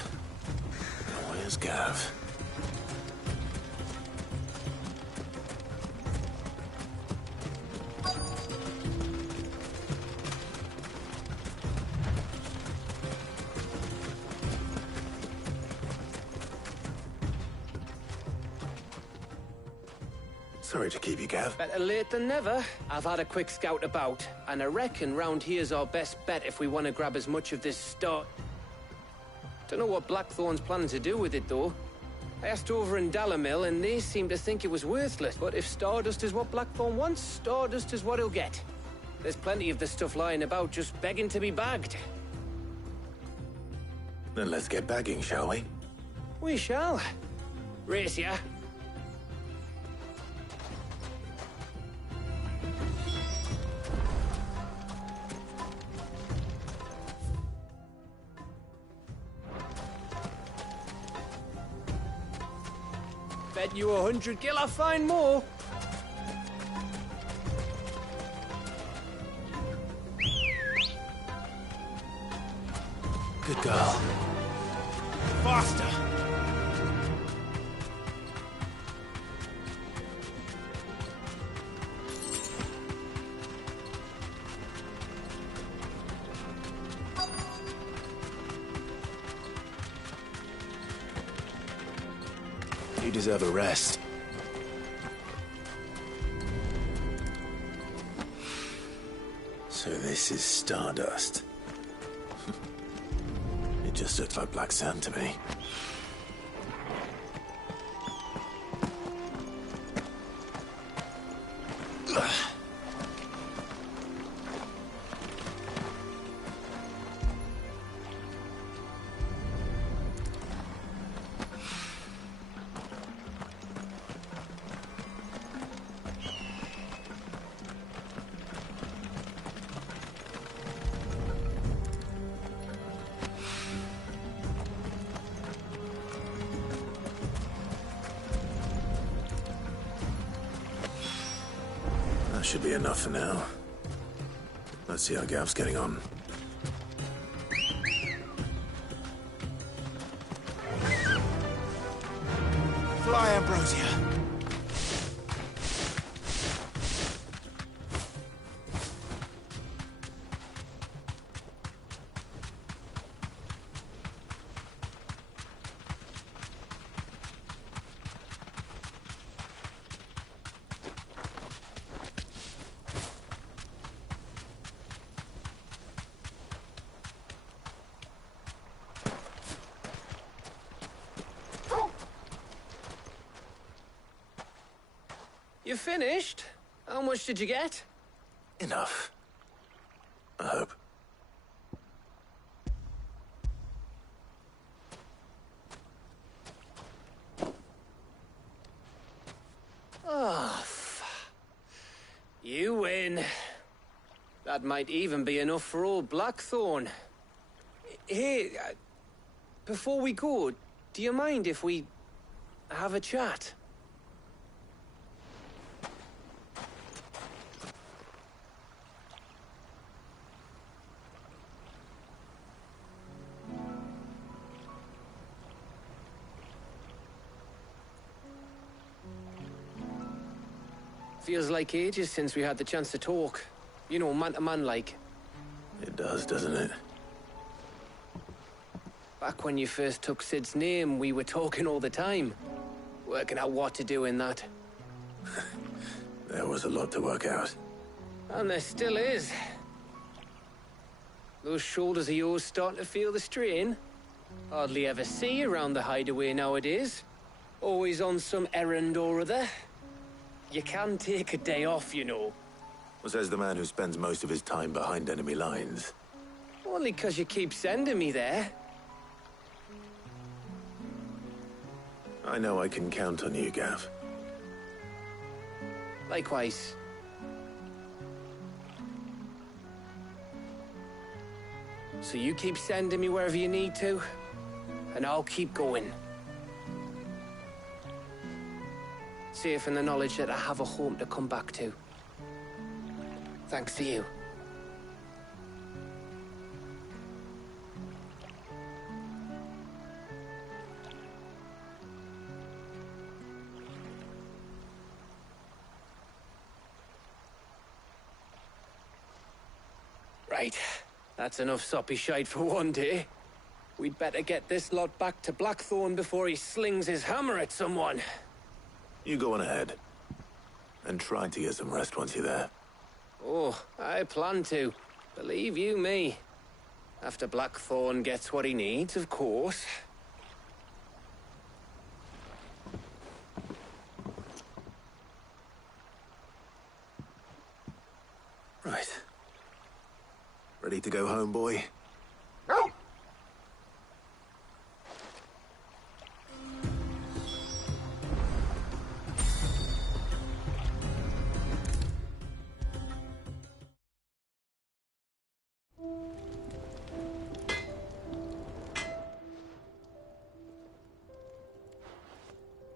Where's Gav? Sorry to keep you, Gav. Better late than never. I've had a quick scout about, and I reckon round here's our best bet if we want to grab as much of this stuff. Don't know what Blackthorn's planning to do with it, though. I asked over in Dalamil, and they seem to think it was worthless. But if Stardust is what Blackthorn wants, Stardust is what he'll get. There's plenty of this stuff lying about, just begging to be bagged. Then let's get bagging, shall we? We shall. Race ya. Bet you 100 gil I'll find more. Good girl. Faster! You deserve a rest. So this is Stardust. It just looks like black sand to me. That should be enough for now. Let's see how Gav's getting on. Fly, Ambrosia. You finished? How much did you get? Enough. I hope. Oh, you win. That might even be enough for old Blackthorn. Hey, before we go, do you mind if we have a chat? Feels like ages since we had the chance to talk. You know, man to man like. It does, doesn't it? Back when you first took Sid's name, we were talking all the time. Working out what to do in that. There was a lot to work out. And there still is. Those shoulders of yours starting to feel the strain. Hardly ever see you around the hideaway nowadays. Always on some errand or other. You can take a day off, you know. Well, says the man who spends most of his time behind enemy lines. Only 'cause you keep sending me there. I know I can count on you, Gav. Likewise. So you keep sending me wherever you need to, and I'll keep going. Safe in the knowledge that I have a home to come back to. Thanks to you. Right. That's enough soppy shite for one day. We'd better get this lot back to Blackthorn before he slings his hammer at someone. You go on ahead. And try to get some rest once you're there. Oh, I plan to. Believe you me. After Blackthorn gets what he needs, of course. Right. Ready to go home, boy?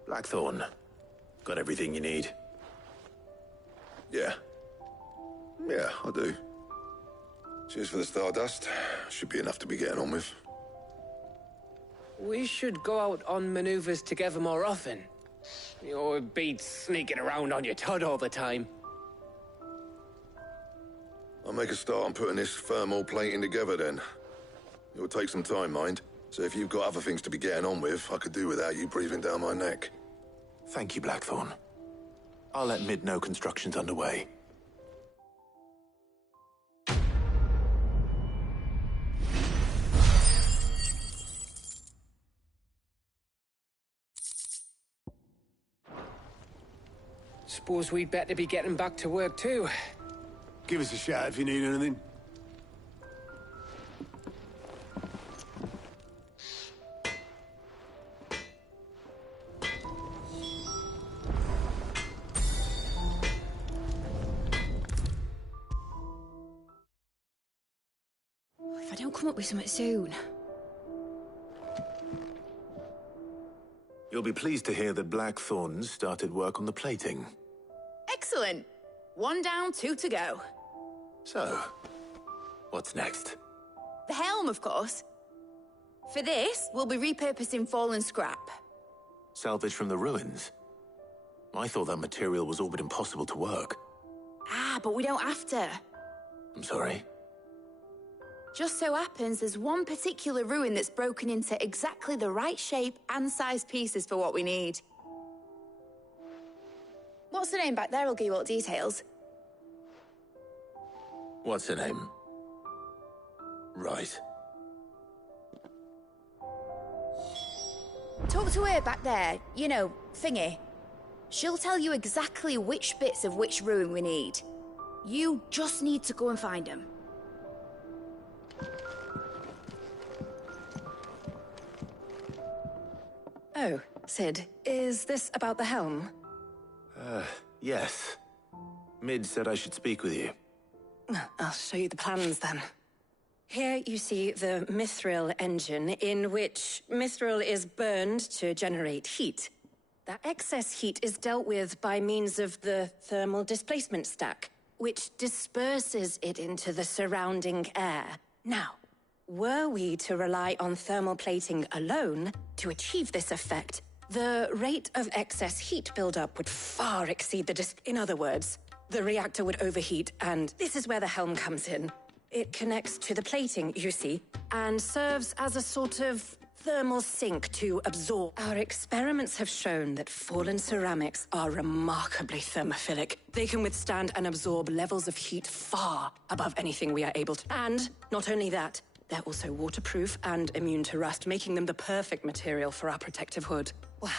Blackthorn. Got everything you need? Yeah. Yeah, I do. Cheers for the stardust. Should be enough to be getting on with. We should go out on maneuvers together more often. You'll be sneaking around on your Todd all the time. I'll make a start on putting this thermal plating together then. It'll take some time, mind. So if you've got other things to be getting on with, I could do without you breathing down my neck. Thank you, Blackthorn. I'll let Mid know construction's underway. Suppose we'd better be getting back to work too. Give us a shout if you need anything. If I don't come up with something soon. You'll be pleased to hear that Blackthorn started work on the plating. Excellent. 1 down, 2 to go. So, what's next? The helm, of course. For this, we'll be repurposing fallen scrap. Salvage from the ruins? I thought that material was all but impossible to work. Ah, but we don't have to. I'm sorry. Just so happens there's one particular ruin that's broken into exactly the right shape and size pieces for what we need. What's the name back there? I'll give you all the details. What's her name? Right. Talk to her back there. You know, Thingy. She'll tell you exactly which bits of which ruin we need. You just need to go and find them. Oh, Sid, is this about the helm? Yes. Mid said I should speak with you. I'll show you the plans then. Here you see the mithril engine, in which mithril is burned to generate heat. That excess heat is dealt with by means of the thermal displacement stack, which disperses it into the surrounding air. Now, were we to rely on thermal plating alone to achieve this effect, the rate of excess heat buildup would far exceed the In other words, the reactor would overheat, and this is where the helm comes in. It connects to the plating, you see, and serves as a sort of thermal sink to absorb. Our experiments have shown that fallen ceramics are remarkably thermophilic. They can withstand and absorb levels of heat far above anything we are able to. And not only that, they're also waterproof and immune to rust, making them the perfect material for our protective hood. Why,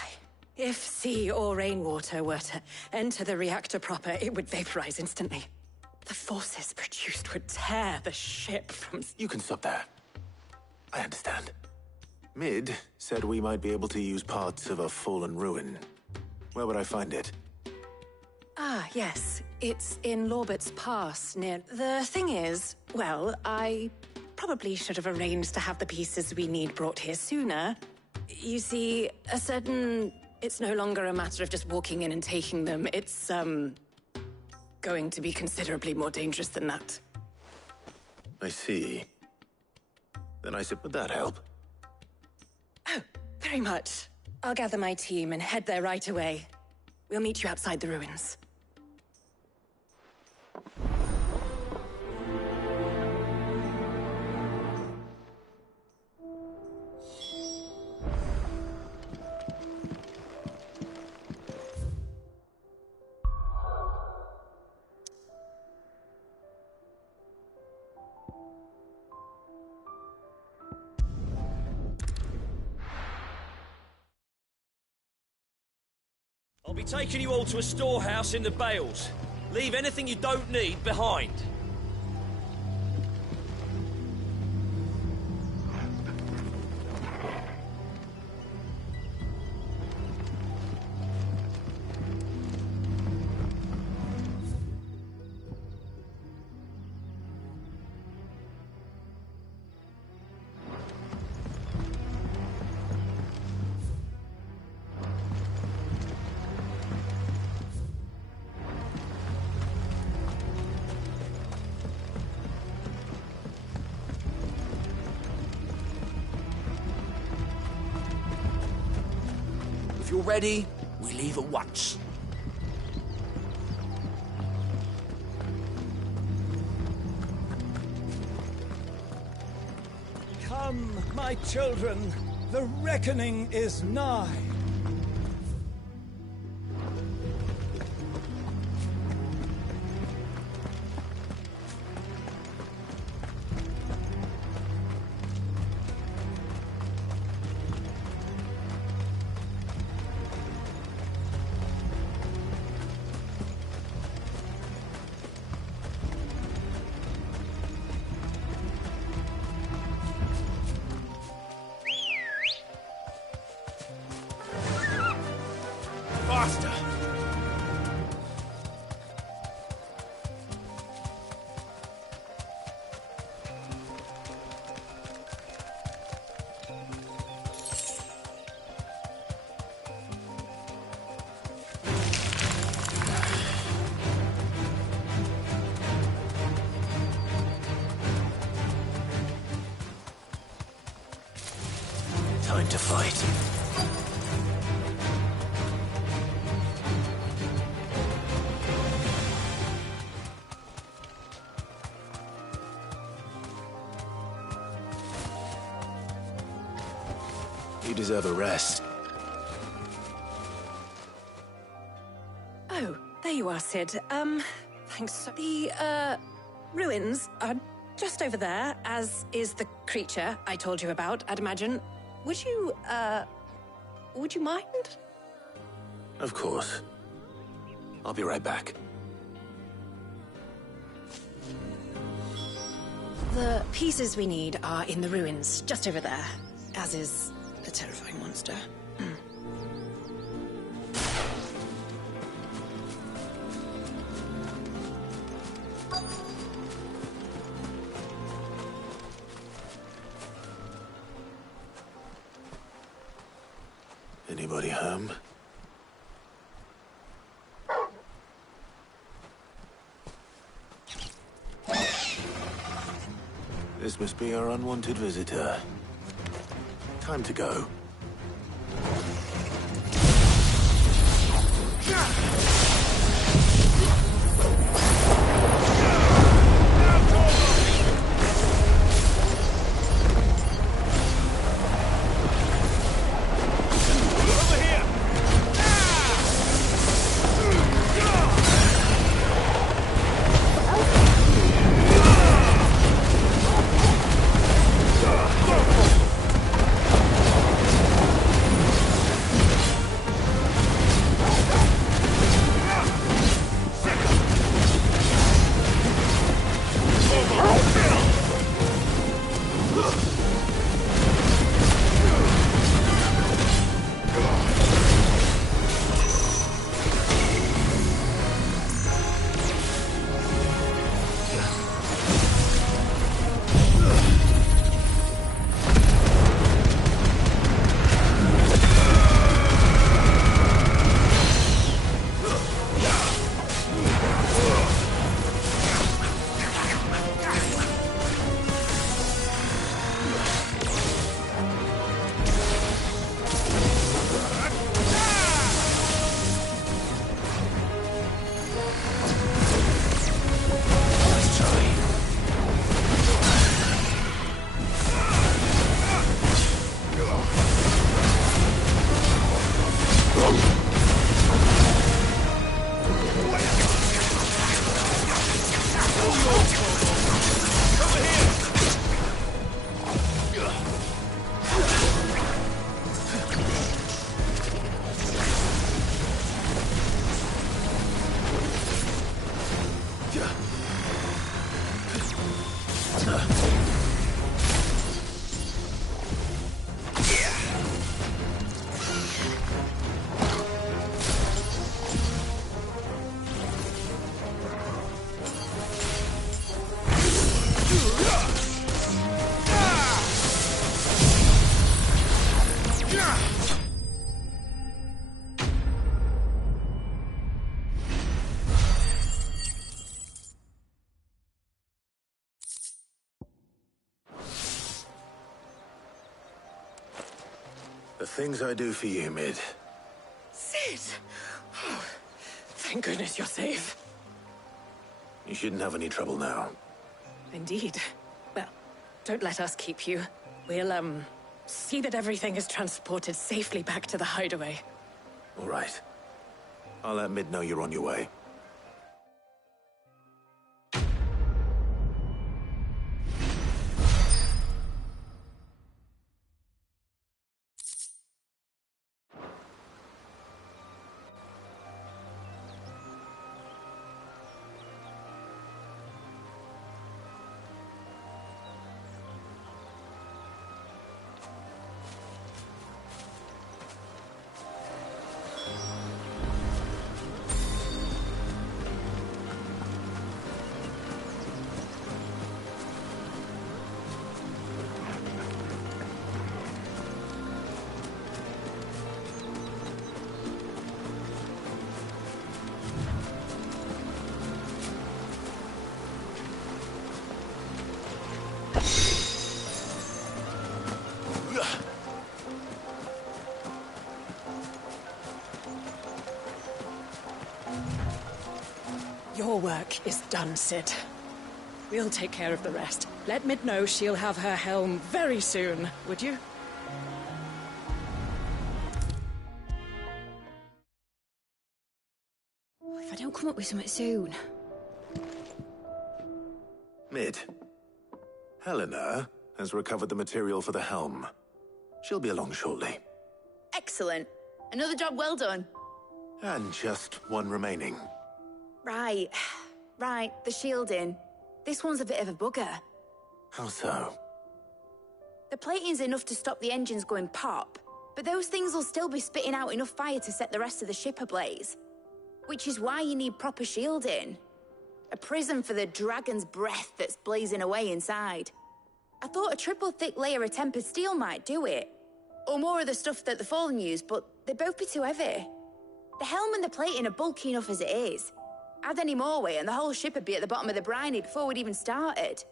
if sea or rainwater were to enter the reactor proper, it would vaporize instantly. The forces produced would tear the ship from... You can stop there. I understand. Mid said we might be able to use parts of a fallen ruin. Where would I find it? Ah, yes. It's in Lorbert's Pass, near... The thing is, well, I probably should have arranged to have the pieces we need brought here sooner. You see, it's no longer a matter of just walking in and taking them. It's, going to be considerably more dangerous than that. I see. Then I said, would that help? Oh, very much. I'll gather my team and head there right away. We'll meet you outside the ruins. I'll be taking you all to a storehouse in the Bales. Leave anything you don't need behind. If you're ready, we leave at once. Come, my children, the reckoning is nigh. Faster! Time to fight. You deserve a rest. Oh, there you are, Sid. Thanks. The, ruins are just over there, as is the creature I told you about, I'd imagine. Would you mind? Of course. I'll be right back. The pieces we need are in the ruins, just over there, as is the terrifying monster. Anybody home? This must be our unwanted visitor. Time to go. her. The things I do for you, Mid. Sid! Oh, thank goodness you're safe. You shouldn't have any trouble now. Indeed. Well, don't let us keep you. We'll, see that everything is transported safely back to the hideaway. All right. I'll let Mid know you're on your way. Your work is done, Sid. We'll take care of the rest. Let Mid know she'll have her helm very soon, would you? If I don't come up with something soon. Mid. Helena has recovered the material for the helm. She'll be along shortly. Excellent. Another job well done. And just one remaining. Right. Right, the shielding. This one's a bit of a bugger. How so? The plating's enough to stop the engines going pop, but those things will still be spitting out enough fire to set the rest of the ship ablaze. Which is why you need proper shielding. A prison for the dragon's breath that's blazing away inside. I thought a triple thick layer of tempered steel might do it. Or more of the stuff that the Fallen use, but they'd both be too heavy. The helm and the plating are bulky enough as it is. Add any more weight and the whole ship would be at the bottom of the briny before we'd even started.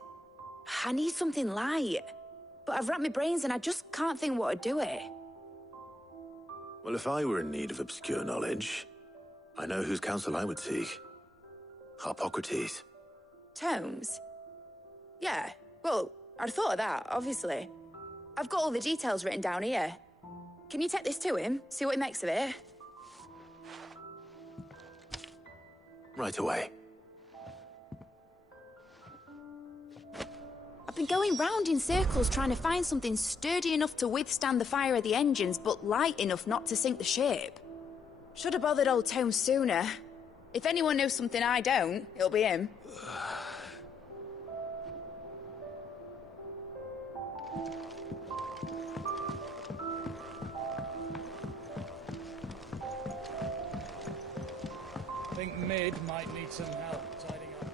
I need something light. But I've racked my brains and I just can't think what would do it. Well, if I were in need of obscure knowledge, I know whose counsel I would seek. Harpocrates. Tomes? Yeah, well, I'd thought of that, obviously. I've got all the details written down here. Can you take this to him, see what he makes of it? Right away. I've been going round in circles trying to find something sturdy enough to withstand the fire of the engines, but light enough not to sink the ship. Should have bothered old Tome sooner. If anyone knows something I don't, it'll be him. I think Mid might need some help tidying up.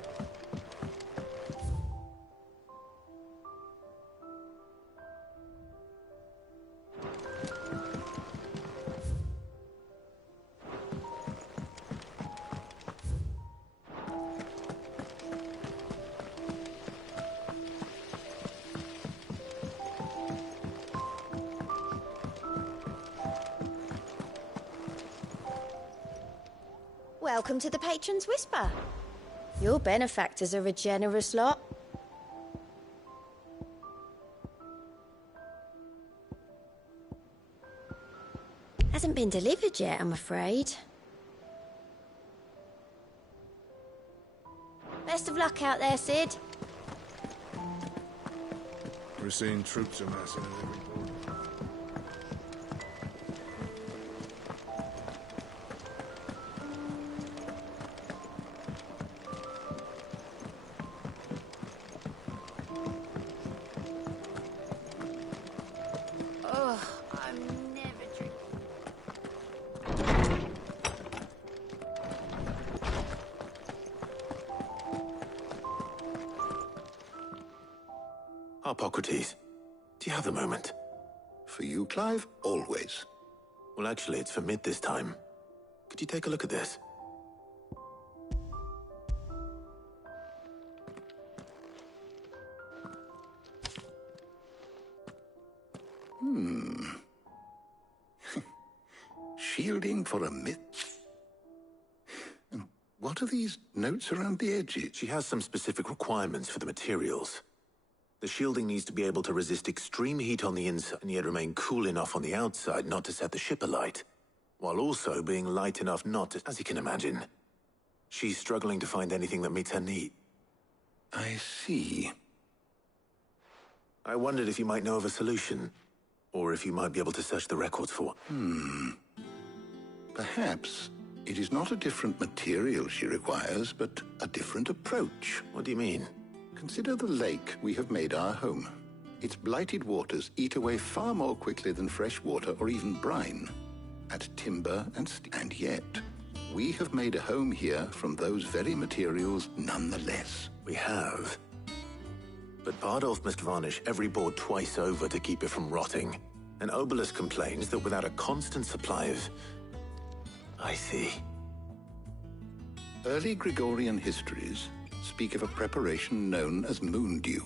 Welcome to the Patron's Whisper. Your benefactors are a generous lot. Hasn't been delivered yet, I'm afraid. Best of luck out there, Sid. We're seeing troops amassing at every corner. Harpocrates, do you have a moment? For you, Clive? Always. Well, actually, it's for mid this time. Could you take a look at this? Shielding for a myth? What are these notes around the edges? She has some specific requirements for the materials. The shielding needs to be able to resist extreme heat on the inside and yet remain cool enough on the outside not to set the ship alight, while also being light enough not to, as you can imagine. She's struggling to find anything that meets her need. I see. I wondered if you might know of a solution, or if you might be able to search the records for one. Perhaps it is not a different material she requires, but a different approach. What do you mean? Consider the lake we have made our home. Its blighted waters eat away far more quickly than fresh water or even brine at timber and yet we have made a home here from those very materials nonetheless. We have. But Bardolph must varnish every board twice over to keep it from rotting. And Obelus complains that without a constant supply of... I see. Early Gregorian histories speak of a preparation known as moon dew.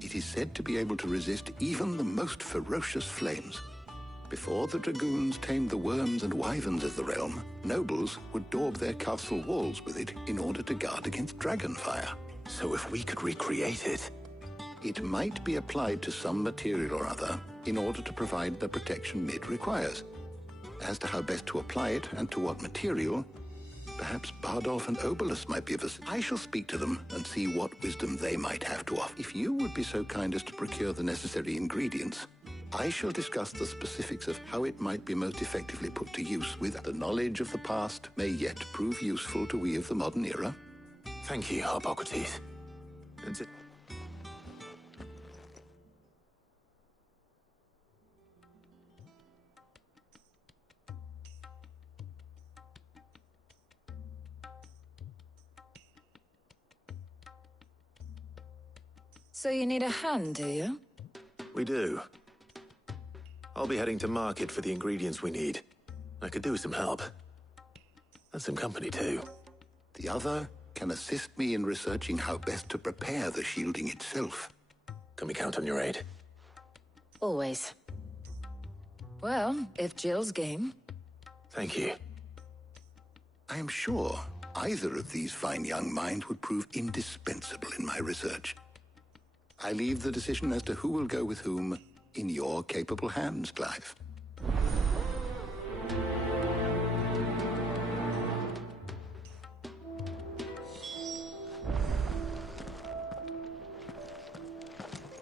It is said to be able to resist even the most ferocious flames. Before the dragoons tamed the worms and wyverns of the realm, nobles would daub their castle walls with it in order to guard against dragon fire. So if we could recreate it... It might be applied to some material or other in order to provide the protection Mid requires. As to how best to apply it and to what material, perhaps Bardolph and Obelus might be of us. I shall speak to them and see what wisdom they might have to offer. If you would be so kind as to procure the necessary ingredients, I shall discuss the specifics of how it might be most effectively put to use. With the knowledge of the past may yet prove useful to we of the modern era. Thank you, Harpocrates. So you need a hand, do you? We do. I'll be heading to market for the ingredients we need. I could do with some help. And some company, too. The other can assist me in researching how best to prepare the shielding itself. Can we count on your aid? Always. Well, if Jill's game. Thank you. I am sure either of these fine young minds would prove indispensable in my research. I leave the decision as to who will go with whom in your capable hands, Clive.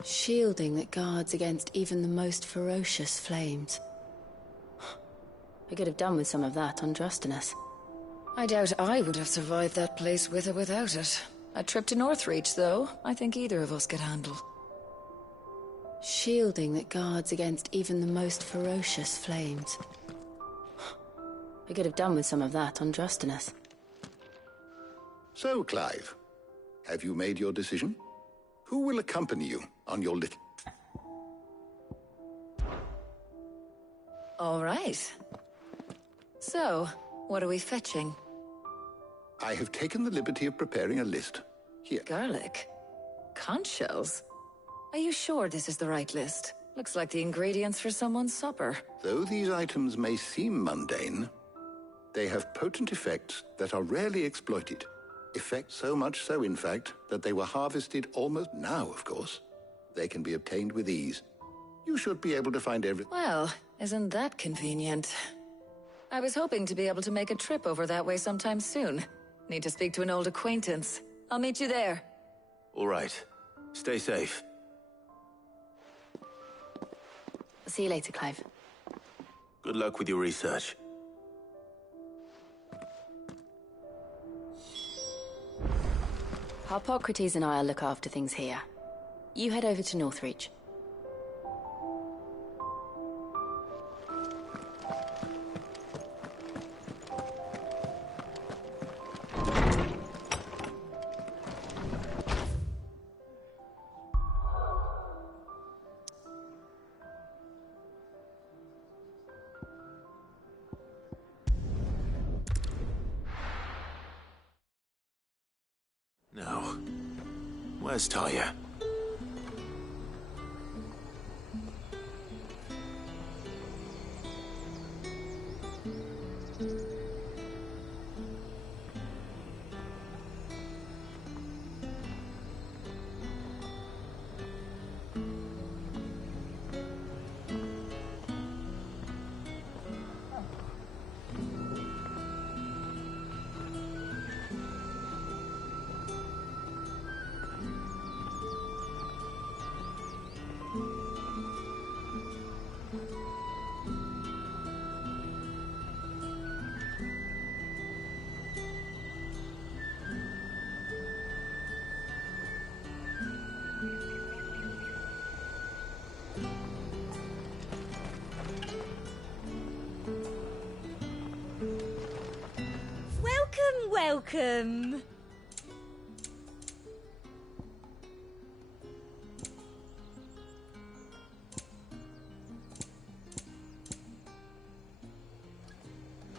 Shielding that guards against even the most ferocious flames. I could have done with some of that on Drustinus. I doubt I would have survived that place with or without it. A trip to Northreach, though, I think either of us could handle. Shielding that guards against even the most ferocious flames. I could have done with some of that on Drustinus. So, Clive, have you made your decision? Who will accompany you on your little... All right. So, what are we fetching? I have taken the liberty of preparing a list. Here. Garlic? Conch shells? Are you sure this is the right list? Looks like the ingredients for someone's supper. Though these items may seem mundane, they have potent effects that are rarely exploited. Effects so much so, in fact, that they were harvested almost now, of course. They can be obtained with ease. You should be able to find everything. Well, isn't that convenient? I was hoping to be able to make a trip over that way sometime soon. Need to speak to an old acquaintance. I'll meet you there. All right. Stay safe. I'll see you later, Clive. Good luck with your research. Harpocrates and I'll look after things here. You head over to Northreach. Where's Talia? Welcome.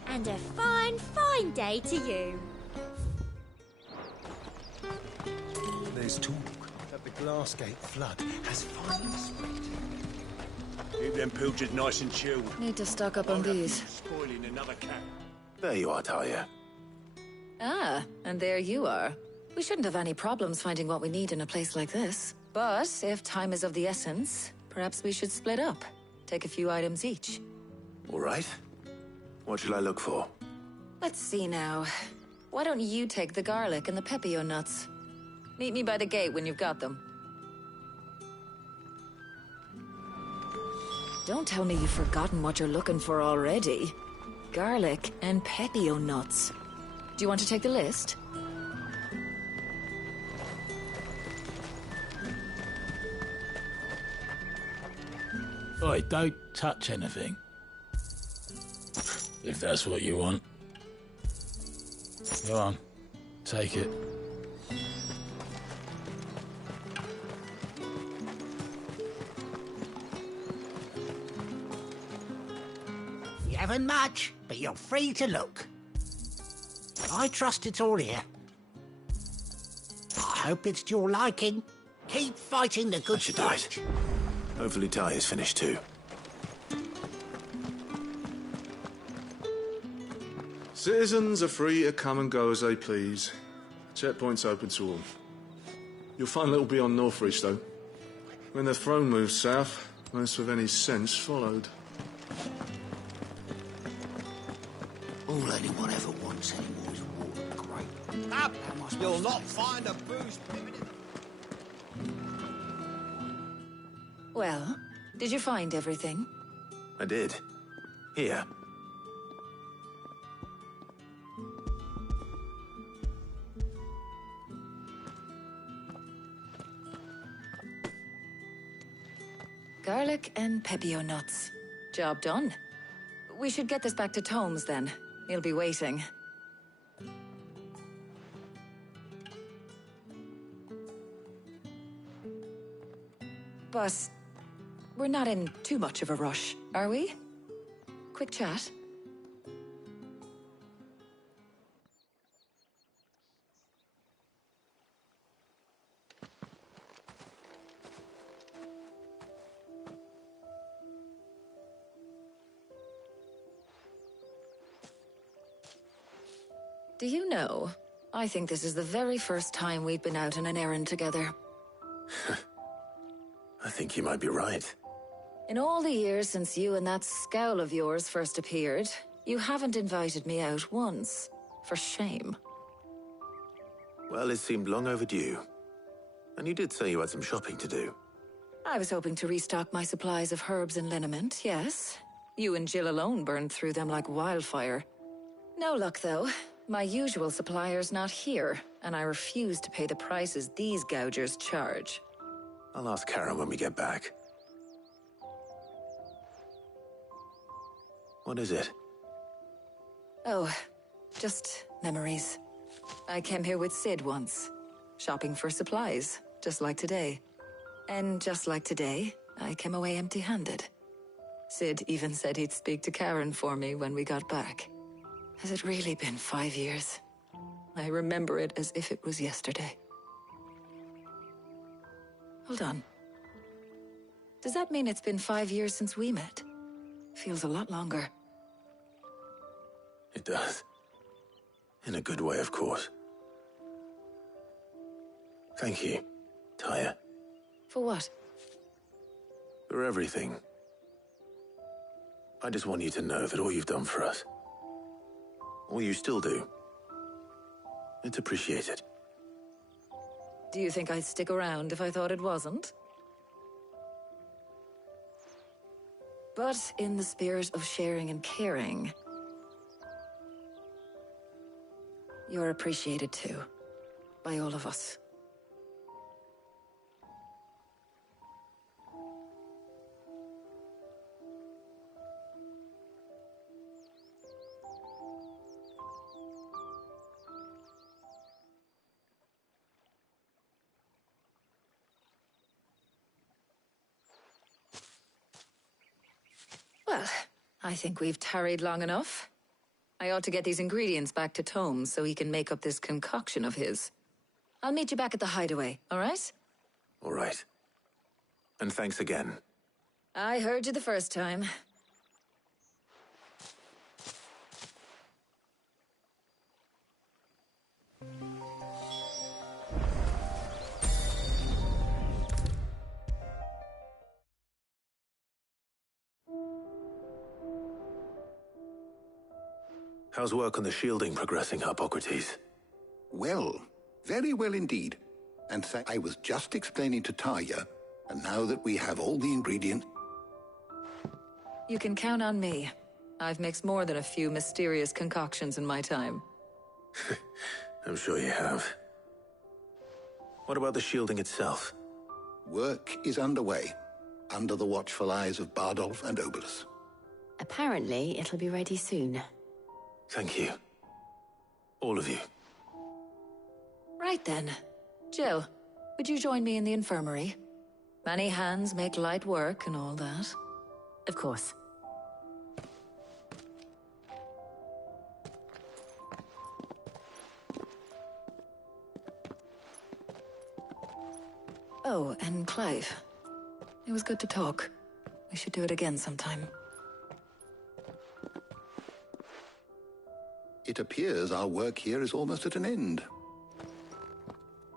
And a fine, fine day to you. There's talk that the Glassgate flood has finally spread. Keep them pilchers nice and chilled. Need to stock up on these. Spoiling another cat. There you are, Talia. Ah, and there you are. We shouldn't have any problems finding what we need in a place like this. But if time is of the essence, perhaps we should split up. Take a few items each. All right. What shall I look for? Let's see now. Why don't you take the garlic and the pepio nuts? Meet me by the gate when you've got them. Don't tell me you've forgotten what you're looking for already. Garlic and pepio nuts. Do you want to take the list? Oi, don't touch anything. If that's what you want. Go on, take it. You haven't much, but you're free to look. I trust it's all here. I hope it's to your liking. Keep fighting the good fight. Hopefully Talia's finished too. Citizens are free to come and go as they please. Checkpoint's open to all. You'll find a little beyond Northreach, though. When the throne moves south, most with any sense followed. All anyone ever wants anymore is water and grape. Up! You'll not find a bruised pivot in Well, did you find everything? I did. Here. Garlic and pepio nuts. Job done. We should get this back to Tomes then. He'll be waiting. But we're not in too much of a rush, are we? Quick chat. Do you know, I think this is the very first time we've been out on an errand together. I think you might be right. In all the years since you and that scowl of yours first appeared, you haven't invited me out once. For shame. Well, it seemed long overdue. And you did say you had some shopping to do. I was hoping to restock my supplies of herbs and liniment, yes. You and Jill alone burned through them like wildfire. No luck, though. My usual supplier's not here, and I refuse to pay the prices these gougers charge. I'll ask Karen when we get back. What is it? Oh, just memories. I came here with Sid once, shopping for supplies, just like today. And just like today, I came away empty-handed. Sid even said he'd speak to Karen for me when we got back. Has it really been 5 years? I remember it as if it was yesterday. Hold on. Does that mean it's been 5 years since we met? Feels a lot longer. It does. In a good way, of course. Thank you, Tyre. For what? For everything. I just want you to know that all you've done for us, all you still do, it's appreciated. Do you think I'd stick around if I thought it wasn't? But in the spirit of sharing and caring, you're appreciated too, by all of us. Well, I think we've tarried long enough. I ought to get these ingredients back to Tomes so he can make up this concoction of his. I'll meet you back at the hideaway, all right? All right. And thanks again. I heard you the first time. How's work on the shielding progressing, Hippocrates? Well, very well indeed. And I was just explaining to Tarja, and now that we have all the ingredients... You can count on me. I've mixed more than a few mysterious concoctions in my time. I'm sure you have. What about the shielding itself? Work is underway, under the watchful eyes of Bardolph and Obolus. Apparently, it'll be ready soon. Thank you. All of you. Right then. Jill, would you join me in the infirmary? Many hands make light work and all that. Of course. Oh, and Clive. It was good to talk. We should do it again sometime. It appears our work here is almost at an end.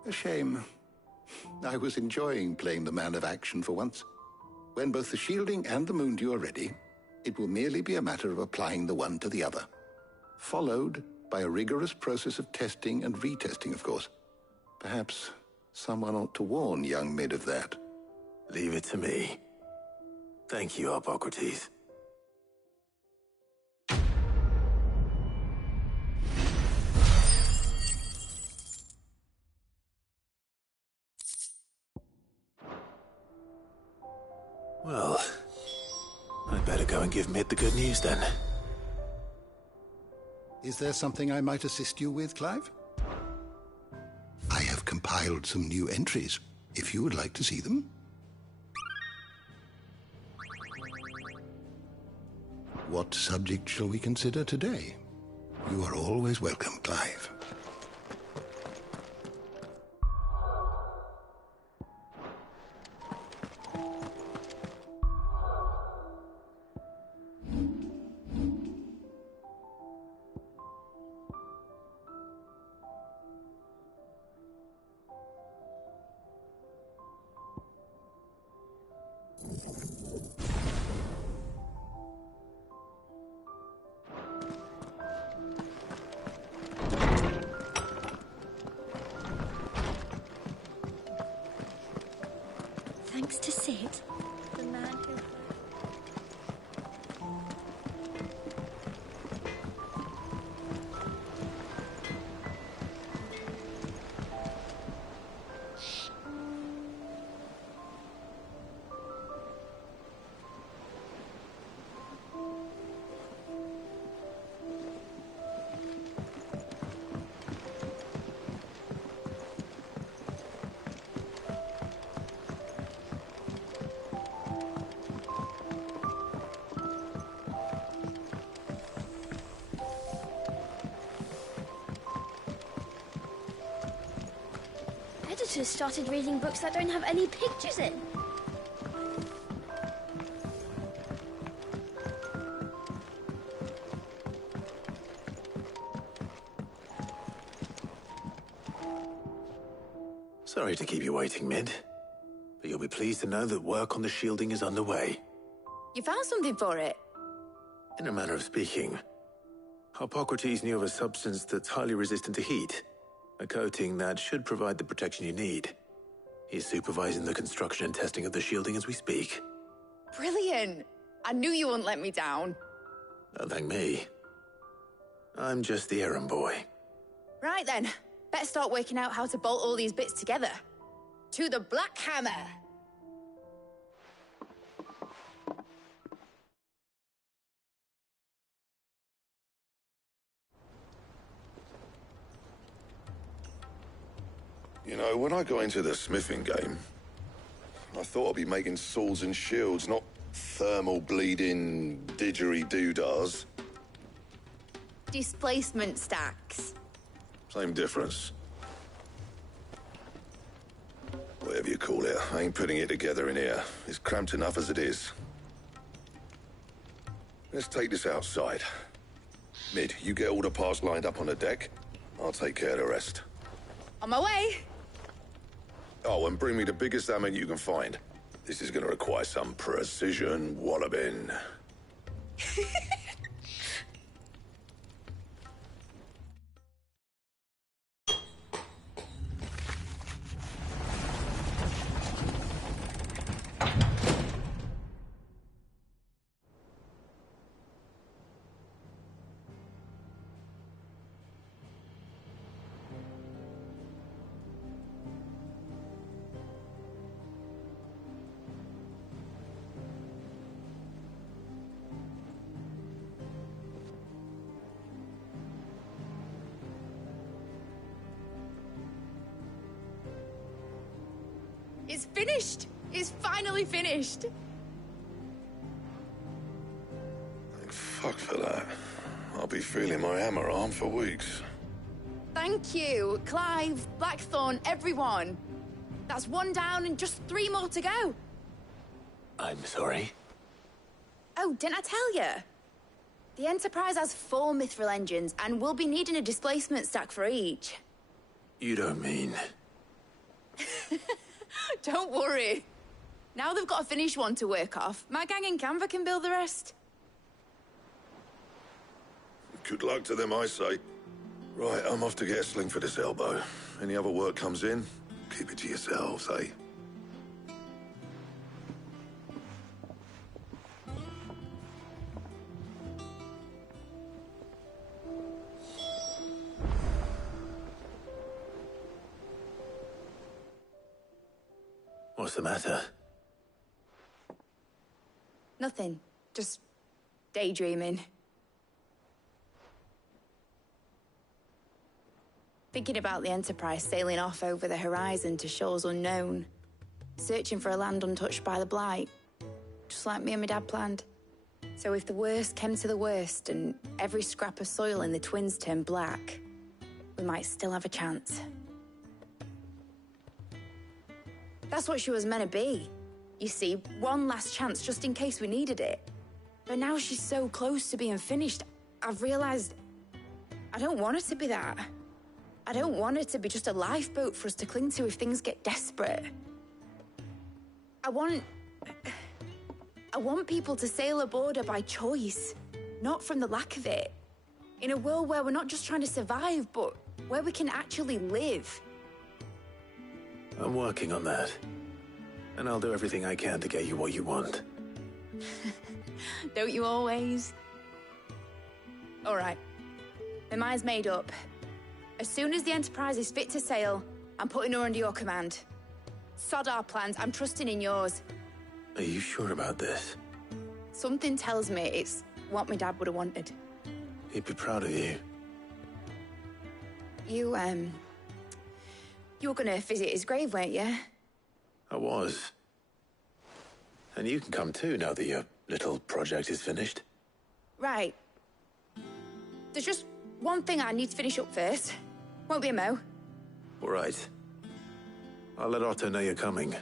A shame. I was enjoying playing the man of action for once. When both the shielding and the moondew are ready, it will merely be a matter of applying the one to the other. Followed by a rigorous process of testing and retesting, of course. Perhaps someone ought to warn young Mid of that. Leave it to me. Thank you, Hippocrates. Well, I'd better go and give Mid the good news then. Is there something I might assist you with, Clive? I have compiled some new entries, if you would like to see them. What subject shall we consider today? You are always welcome, Clive. Thanks to Sid, the man who... Predators started reading books that don't have any pictures in. Sorry to keep you waiting, Mid. But you'll be pleased to know that work on the shielding is underway. You found something for it? In a manner of speaking, Hippocrates knew of a substance that's highly resistant to heat. A coating that should provide the protection you need. He's supervising the construction and testing of the shielding as we speak. Brilliant! I knew you wouldn't let me down. Don't thank me. I'm just the errand boy. Right then, better start working out how to bolt all these bits together. To the Black Hammer! You know, when I got into the smithing game, I thought I'd be making swords and shields, not thermal bleeding didgeridoo-dahs. Displacement stacks. Same difference. Whatever you call it, I ain't putting it together in here. It's cramped enough as it is. Let's take this outside. Mid, you get all the parts lined up on the deck. I'll take care of the rest. On my way! Oh, and bring me the biggest hammer you can find. This is gonna require some precision walloping. It's finished! It's finally finished! Thank fuck for that. I'll be feeling my hammer arm for weeks. Thank you, Clive, Blackthorn, everyone. That's one down and just 3 more to go. I'm sorry. Oh, didn't I tell you? The Enterprise has 4 mithril engines, and we'll be needing a displacement stack for each. You don't mean... Don't worry. Now they've got a finished one to work off, my gang in Canva can build the rest. Good luck to them, I say. Right, I'm off to get a sling for this elbow. Any other work comes in, keep it to yourselves, eh? What's the matter? Nothing. Just daydreaming. Thinking about the Enterprise sailing off over the horizon to shores unknown. Searching for a land untouched by the Blight. Just like me and my dad planned. So if the worst came to the worst and every scrap of soil in the Twins turned black, we might still have a chance. That's what she was meant to be. You see, one last chance just in case we needed it. But now she's so close to being finished, I've realized I don't want it to be that. I don't want it to be just a lifeboat for us to cling to if things get desperate. I want people to sail aboard her by choice, not from the lack of it. In a world where we're not just trying to survive, but where we can actually live. I'm working on that. And I'll do everything I can to get you what you want. Don't you always? All right. My mind's made up. As soon as the Enterprise is fit to sail, I'm putting her under your command. Sod our plans, I'm trusting in yours. Are you sure about this? Something tells me it's what my dad would have wanted. He'd be proud of you. You were gonna visit his grave, weren't you? I was. And you can come too now that your little project is finished. Right. There's just one thing I need to finish up first. Won't be a mo. All right. I'll let Otto know you're coming.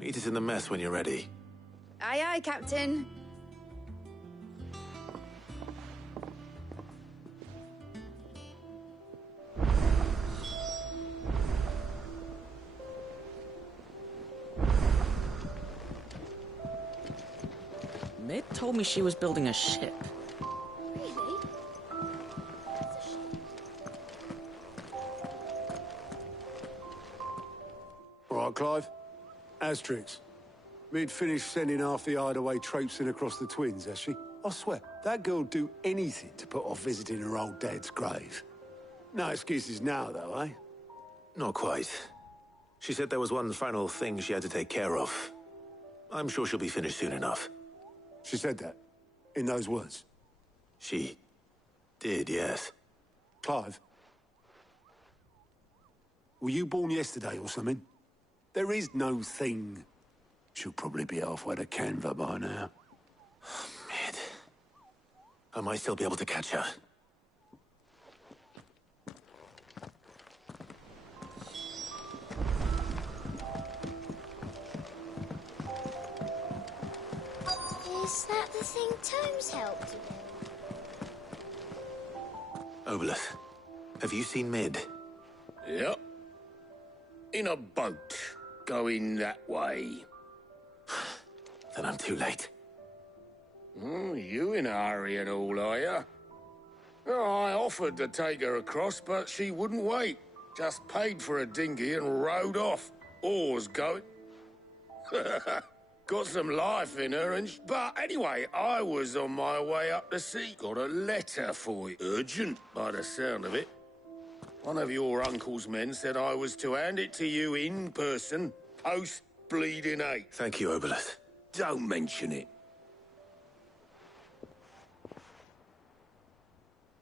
Meet us in the mess when you're ready. Aye, aye, Captain. Mid told me she was building a ship. Really? All right, Clive. Asterix. Mid finished sending half the hideaway traipsing across the twins, has she? I swear, that girl'd do anything to put off visiting her old dad's grave. No excuses now, though, eh? Not quite. She said there was one final thing she had to take care of. I'm sure she'll be finished soon enough. She said that? In those words? She did, yes. Clive? Were you born yesterday or something? There is no thing. She'll probably be halfway to Canva by now. Mid. I might still be able to catch her. Is that the thing Tomes helped to build? Obolus, have you seen Mid? Yep. In a boat, going that way. Then I'm too late. Oh, you in a hurry and all, are you? Oh, I offered to take her across, but she wouldn't wait. Just paid for a dinghy and rowed off. Oars going. Got some life in her, but anyway, I was on my way up the sea. Got a letter for you. Urgent, by the sound of it. One of your uncle's men said I was to hand it to you in person, post-bleeding 8. Thank you, Obolus. Don't mention it.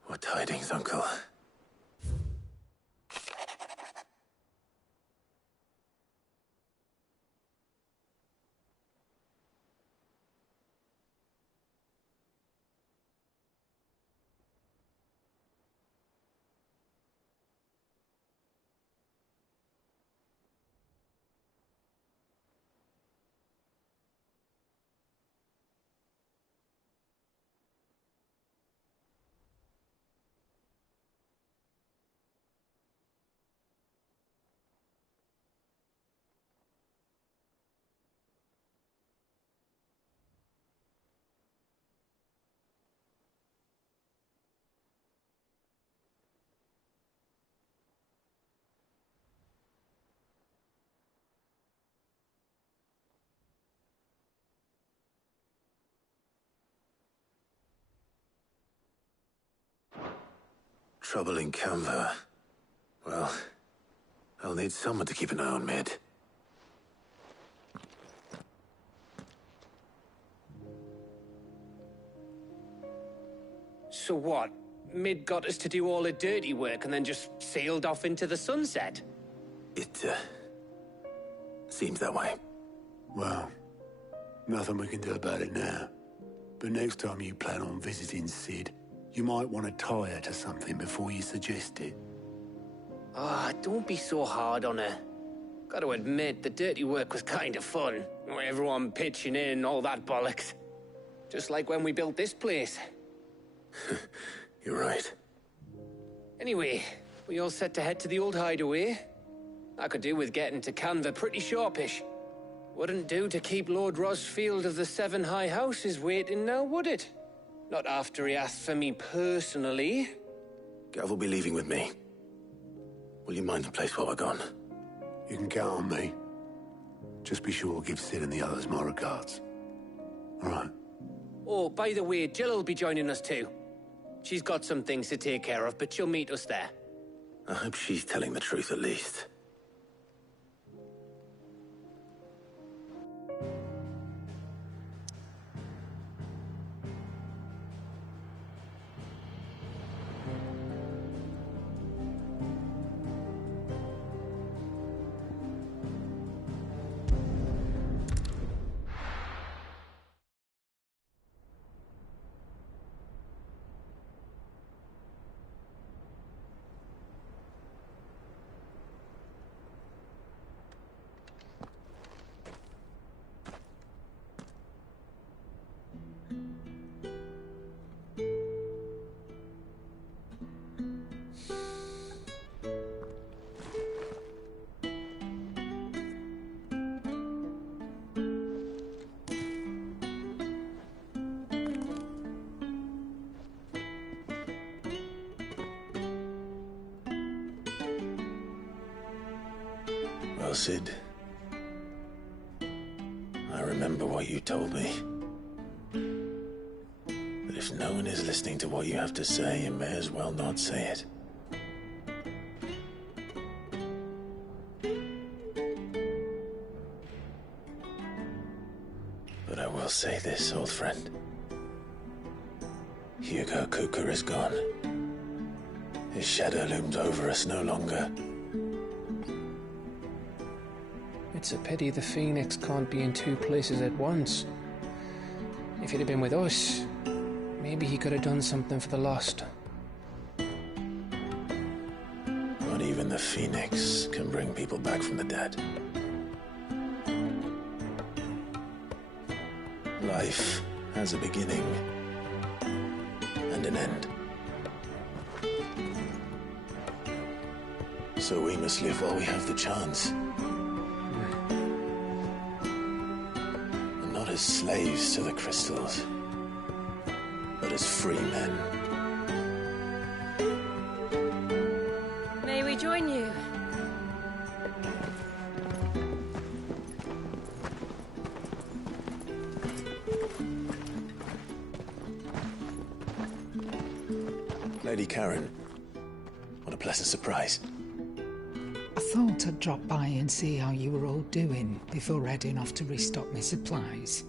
What tidings, Uncle? Trouble in Canva. Well, I'll need someone to keep an eye on Mid. So what? Mid got us to do all the dirty work and then just sailed off into the sunset? It, seems that way. Well, nothing we can do about it now. But next time you plan on visiting Sid, you might want to tie her to something before you suggest it. Ah, don't be so hard on her. Gotta admit, the dirty work was kind of fun. Everyone pitching in, all that bollocks. Just like when we built this place. You're right. Anyway, we all set to head to the old hideaway. I could do with getting to Canva pretty sharpish. Wouldn't do to keep Lord Rosfield of the Seven High Houses waiting now, would it? Not after he asked for me personally. Gav will be leaving with me. Will you mind the place while we're gone? You can count on me. Just be sure to give Sid and the others my regards. All right. Oh, by the way, Jill will be joining us too. She's got some things to take care of, but she'll meet us there. I hope she's telling the truth at least. Well, Sid, I remember what you told me. But if no one is listening to what you have to say, you may as well not say it. But I will say this, old friend. Hugo Cooker is gone. His shadow looms over us no longer. It's a pity the Phoenix can't be in two places at once. If he'd have been with us, maybe he could have done something for the lost. Not even the Phoenix can bring people back from the dead. Life has a beginning and an end. So we must live while we have the chance. And not as slaves to the crystals, but as free men. May we join you? Lady Karen, what a pleasant surprise. I thought I'd drop by and see how you were all doing before heading off to restock my supplies.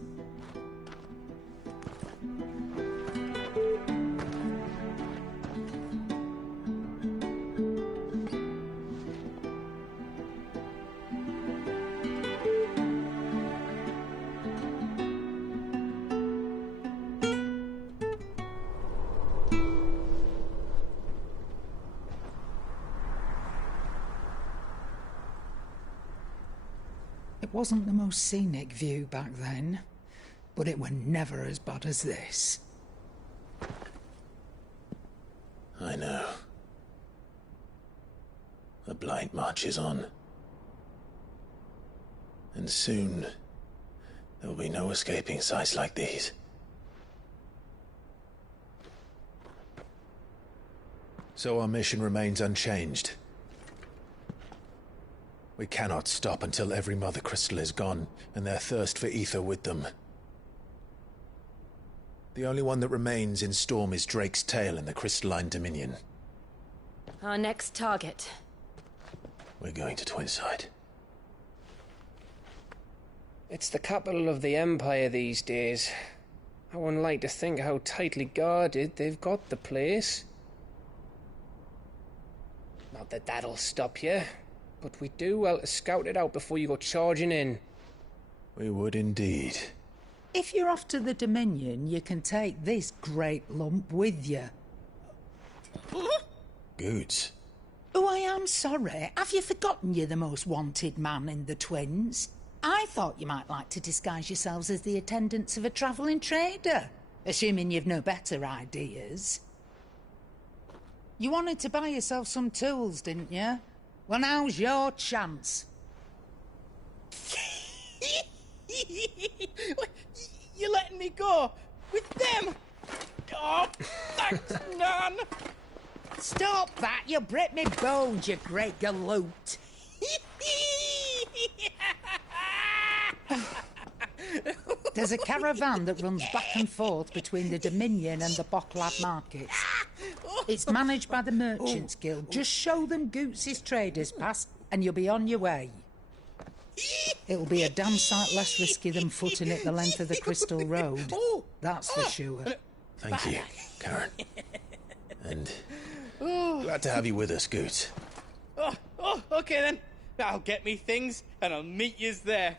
It wasn't the most scenic view back then, but it were never as bad as this. I know. The Blight marches on. And soon, there will be no escaping sights like these. So our mission remains unchanged. We cannot stop until every Mother Crystal is gone, and their thirst for ether with them. The only one that remains in Storm is Drake's Tail in the Crystalline Dominion. Our next target. We're going to Twinside. It's the capital of the Empire these days. I wouldn't like to think how tightly guarded they've got the place. Not that that'll stop you, but we do well to scout it out before you go charging in. We would indeed. If you're off to the Dominion, you can take this great lump with you. Goods. Oh, I am sorry. Have you forgotten you're the most wanted man in the Twins? I thought you might like to disguise yourselves as the attendants of a travelling trader, assuming you've no better ideas. You wanted to buy yourself some tools, didn't you? Well, now's your chance. You're letting me go with them? Oh, thanks, Nan. Stop that! You'll break me bones, you great galoot. There's a caravan that runs back and forth between the Dominion and the Bocklad markets. It's managed by the Merchants Guild. Just show them Goots' traders pass and you'll be on your way. It'll be a damn sight less risky than footing it the length of the Crystal Road. That's for sure. Thank you, Karen. And glad to have you with us, Goots. Okay then. I'll get me things and I'll meet yous there.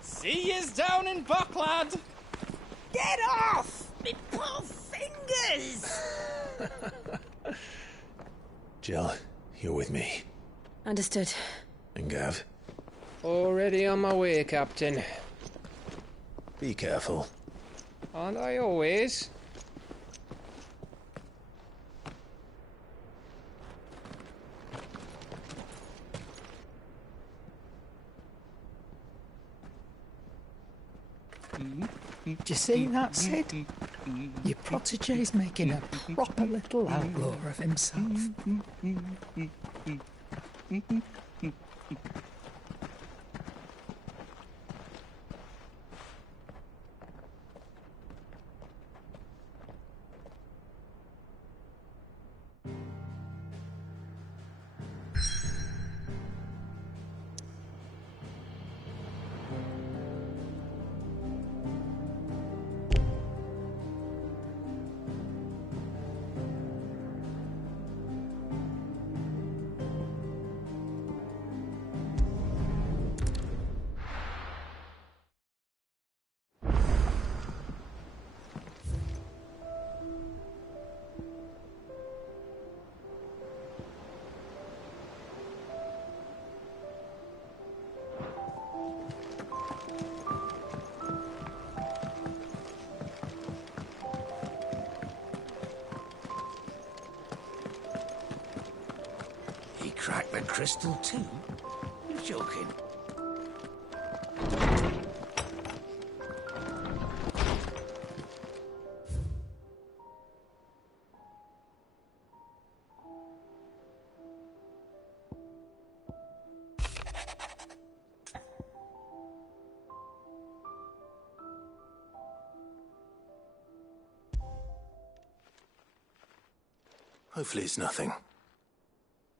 See yous down in Bocklad. Get off! Me poor fingers! Jill, you're with me. Understood. And Gav? Already on my way, Captain. Be careful. Aren't I always? Do you see that, Sid? Your protege's making a proper little outlaw of himself. track the crystal too? You're joking. Hopefully it's nothing.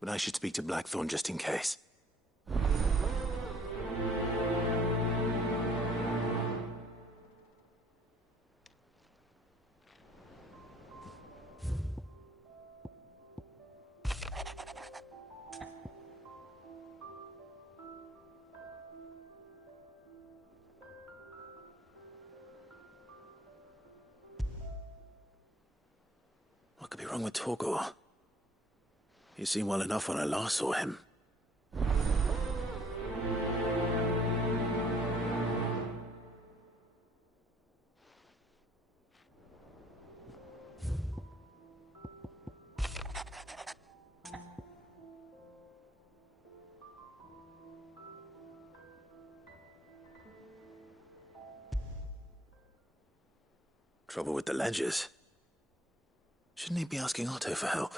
But I should speak to Blackthorn just in case. What could be wrong with Torgor? He seemed well enough when I last saw him. Trouble with the ledgers. Shouldn't he be asking Otto for help?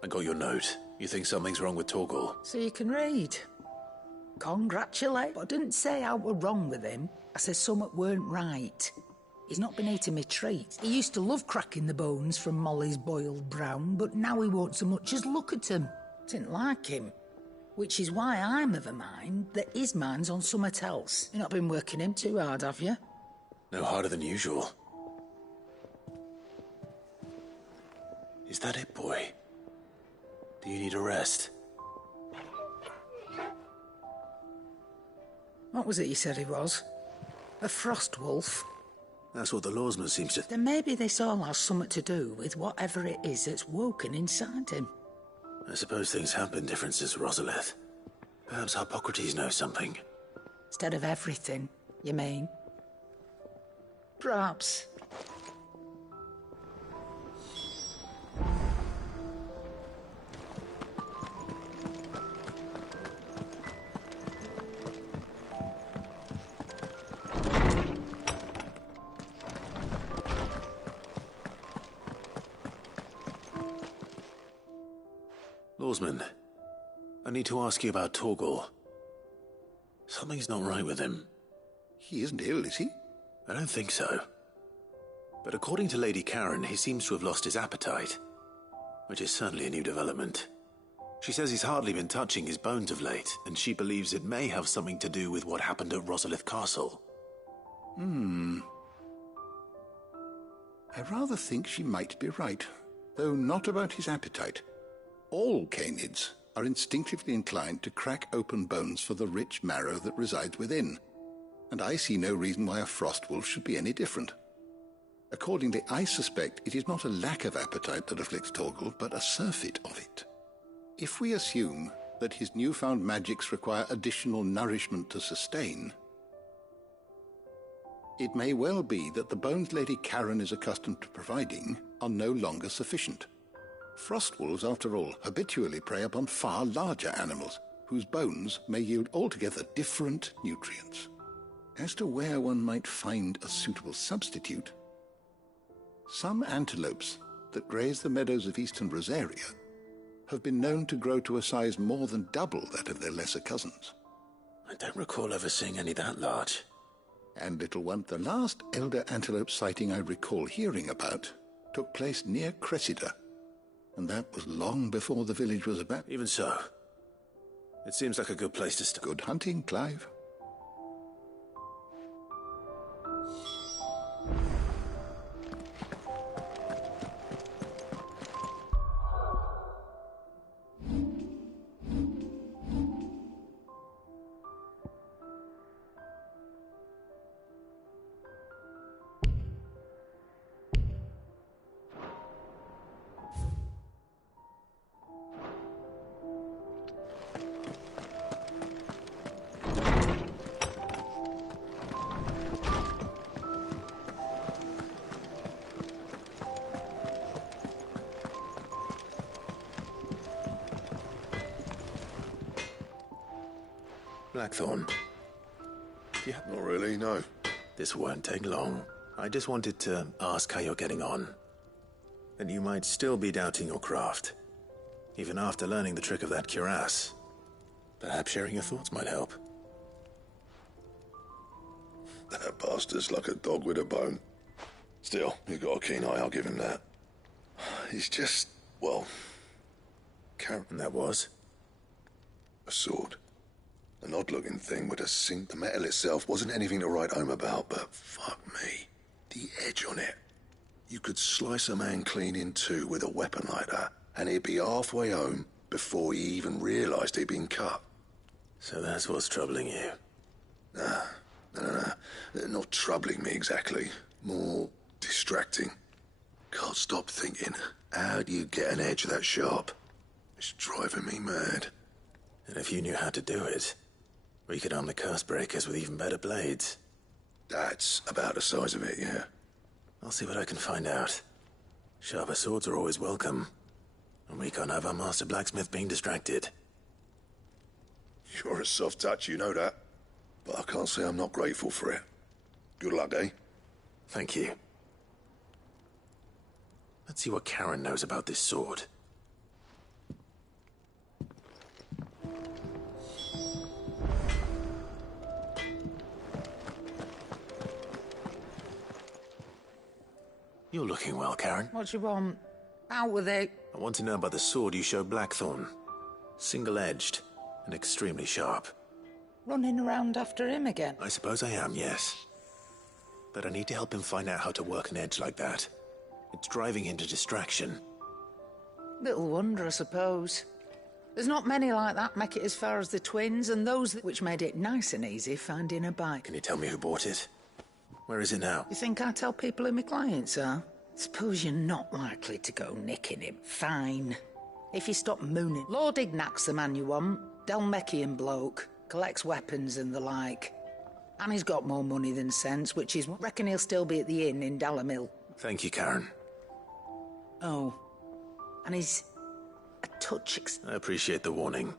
I got your note. You think something's wrong with Torgor? So you can read. Congratulate. But I didn't say I were wrong with him. I said something weren't right. He's not been eating me treats. He used to love cracking the bones from Molly's boiled brown, but now he won't so much as look at them. Didn't like him. Which is why I'm of a mind that his mind's on something else. You've not been working him too hard, have you? No harder than usual. Is that it, boy? Do you need a rest? What was it you said he was? A frost wolf? That's what the lawsman seems to... Then maybe this all has something to do with whatever it is that's woken inside him. I suppose things have been different since Rosalith. Perhaps Hippocrates knows something. Instead of everything, you mean? Perhaps. Lawsman, I need to ask you about Torgor. Something's not right with him. He isn't ill, is he? I don't think so. But according to Lady Karen, he seems to have lost his appetite, which is certainly a new development. She says he's hardly been touching his bones of late, and she believes it may have something to do with what happened at Rosalith Castle. I rather think she might be right, though not about his appetite. All canids are instinctively inclined to crack open bones for the rich marrow that resides within, and I see no reason why a frost wolf should be any different. Accordingly, I suspect it is not a lack of appetite that afflicts Torgor, but a surfeit of it. If we assume that his newfound magics require additional nourishment to sustain, it may well be that the bones Lady Karen is accustomed to providing are no longer sufficient. Frost wolves, after all, habitually prey upon far larger animals, whose bones may yield altogether different nutrients. As to where one might find a suitable substitute, some antelopes that graze the meadows of eastern Rosaria have been known to grow to a size more than double that of their lesser cousins. I don't recall ever seeing any that large. And, little one, the last elder antelope sighting I recall hearing about took place near Cressida, and that was long before the village was about. Even so, it seems like a good place to start. Good hunting, Clive. Blackthorn. Yeah. Not really, no. This won't take long. I just wanted to ask how you're getting on. And you might still be doubting your craft. Even after learning the trick of that cuirass. Perhaps sharing your thoughts might help. That bastard's like a dog with a bone. Still, you've got a keen eye, I'll give him that. He's just, well... And that was? A sword. An odd-looking thing with a sink. The metal itself wasn't anything to write home about, but fuck me. The edge on it. You could slice a man clean in two with a weapon like that, and he'd be halfway home before he even realised he'd been cut. So that's what's troubling you? Nah. Not troubling me exactly. More distracting. Can't stop thinking, how do you get an edge that sharp? It's driving me mad. And if you knew how to do it, we could arm the curse breakers with even better blades. That's about the size of it, yeah. I'll see what I can find out. Sharper swords are always welcome. And we can't have our master blacksmith being distracted. You're a soft touch, you know that. But I can't say I'm not grateful for it. Good luck, eh? Thank you. Let's see what Karen knows about this sword. You're looking well, Karen. What do you want? Out with it. I want to know about the sword you showed Blackthorn. Single-edged and extremely sharp. Running around after him again? I suppose I am, yes. But I need to help him find out how to work an edge like that. It's driving him to distraction. Little wonder, I suppose. There's not many like that make it as far as the twins, and those which made it nice and easy finding a bike. Can you tell me who bought it? Where is it now? You think I tell people who my clients are? Suppose you're not likely to go nicking him. Fine. If you stop mooning. Lord Ignac's the man you want. Dalmekian bloke. Collects weapons and the like. And he's got more money than sense, which is, reckon he'll still be at the inn in Dalamil. Thank you, Karen. Oh. And he's a touch I appreciate the warning.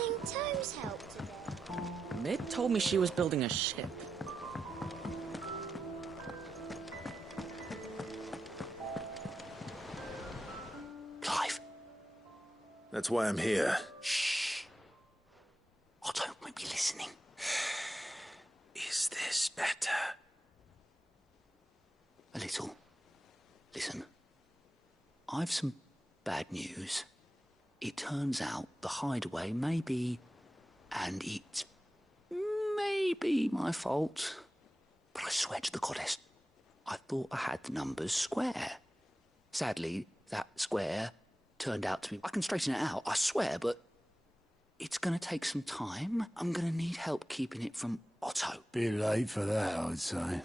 think Toes helped a bit? Mid told me she was building a ship. Clive. That's why I'm here. Shh. Otto might be listening. Is this better? A little. Listen. I've some bad news. It turns out the hideaway may be, and it may be my fault, but I swear to the goddess, I thought I had the numbers square. Sadly, that square turned out to be... I can straighten it out, I swear, but it's going to take some time. I'm going to need help keeping it from Otto. Bit late for that, I'd say.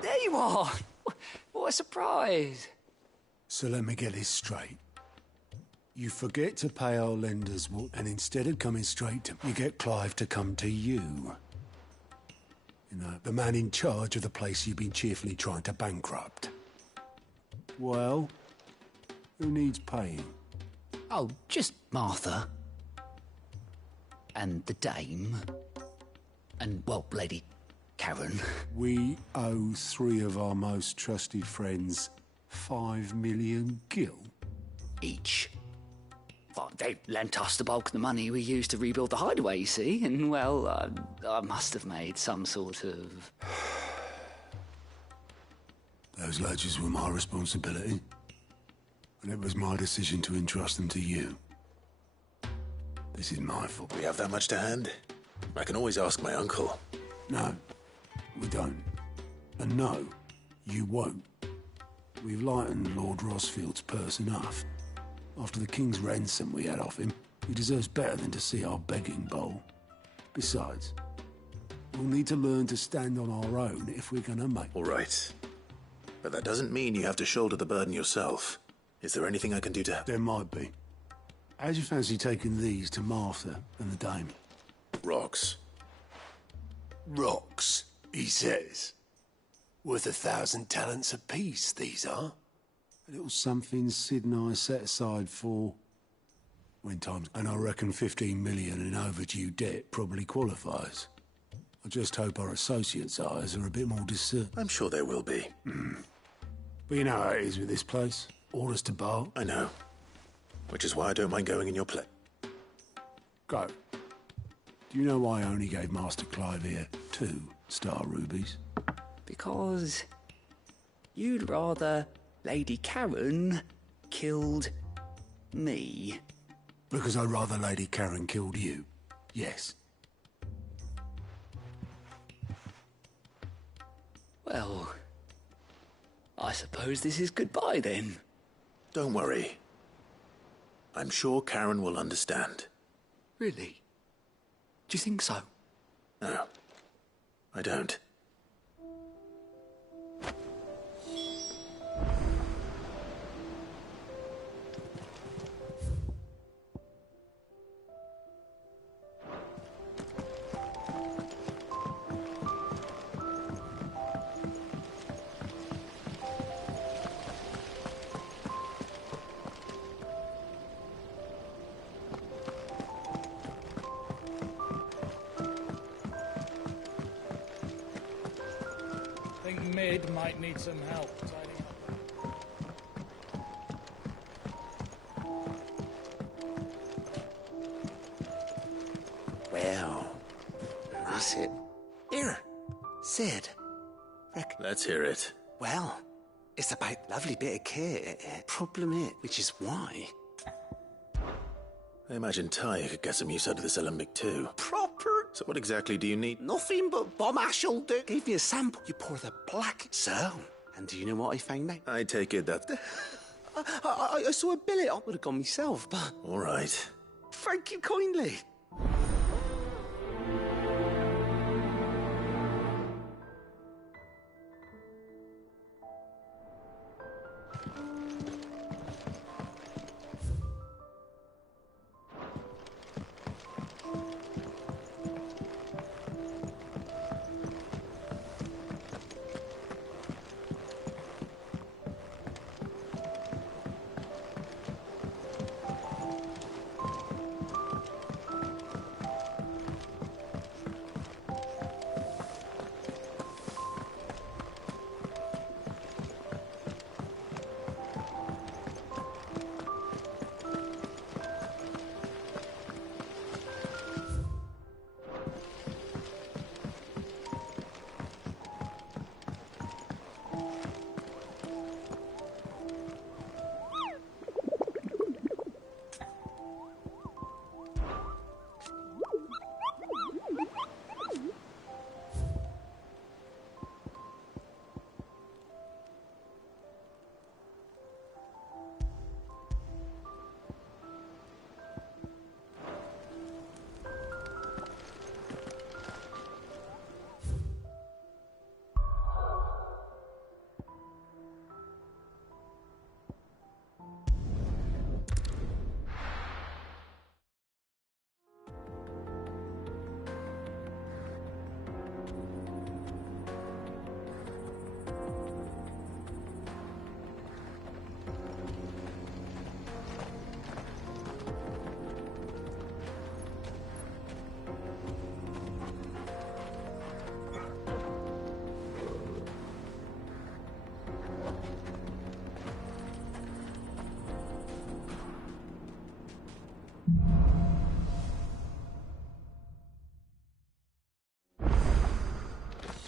There you are! What a surprise! So let me get this straight. You forget to pay our lenders, and instead of coming straight to me, you get Clive to come to you. You know, the man in charge of the place you've been cheerfully trying to bankrupt. Well, who needs paying? Oh, just Martha. And the dame. And, well, Lady Karen. We owe 3 of our most trusted friends 5 million gil. Each. Well, they lent us the bulk of the money we used to rebuild the hideaway, you see, and, well, I must have made some sort of... Those ledgers were my responsibility, and it was my decision to entrust them to you. This is my fault. We have that much to hand? I can always ask my uncle. No, we don't. And no, you won't. We've lightened Lord Rosfield's purse enough. After the king's ransom we had off him, he deserves better than to see our begging bowl. Besides, we'll need to learn to stand on our own if we're gonna make... All right. But that doesn't mean you have to shoulder the burden yourself. Is there anything I can do to help? There might be. How'd you fancy taking these to Martha and the dame? Rocks. Rocks, he says. Worth 1,000 talents apiece, these are. A little something Sid and I set aside for... when times... And I reckon 15 million in overdue debt probably qualifies. I just hope our associates' eyes are a bit more discerned. I'm sure they will be. But you know how it is with this place. Orders to bar. I know. Which is why I don't mind going in your place. Go. Do you know why I only gave Master Clive here 2 star rubies? Because you'd rather Lady Karen killed me. Because I'd rather Lady Karen killed you. Yes. Well, I suppose this is goodbye then. Don't worry. I'm sure Karen will understand. Really? Do you think so? No, I don't. I think Mid might need some help tidying up. That's it. Here, Sid. Let's hear it. Well, it's about lovely bit of kit. Problem is, which is why. I imagine Tyre could get some use out of this alembic too. Proper. So what exactly do you need? Nothing but bomb ash'll do. Give me a sample. You pour the black. So, and do you know what I found out? I take it that... I saw a billet. I would have gone myself, but... All right. Thank you kindly.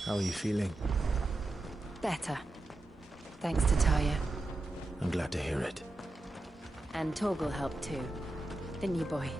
How are you feeling? Better. Thanks to Tyre. I'm glad to hear it. And Torgal helped too. Didn't you, boy?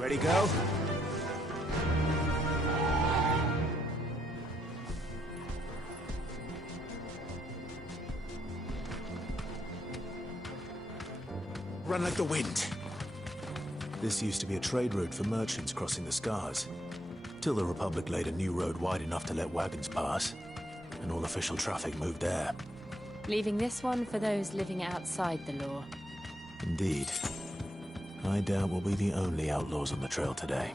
Ready, go? Run like the wind. This used to be a trade route for merchants crossing the Scars, till the Republic laid a new road wide enough to let wagons pass, and all official traffic moved there. Leaving this one for those living outside the law. Indeed. I doubt we'll be the only outlaws on the trail today.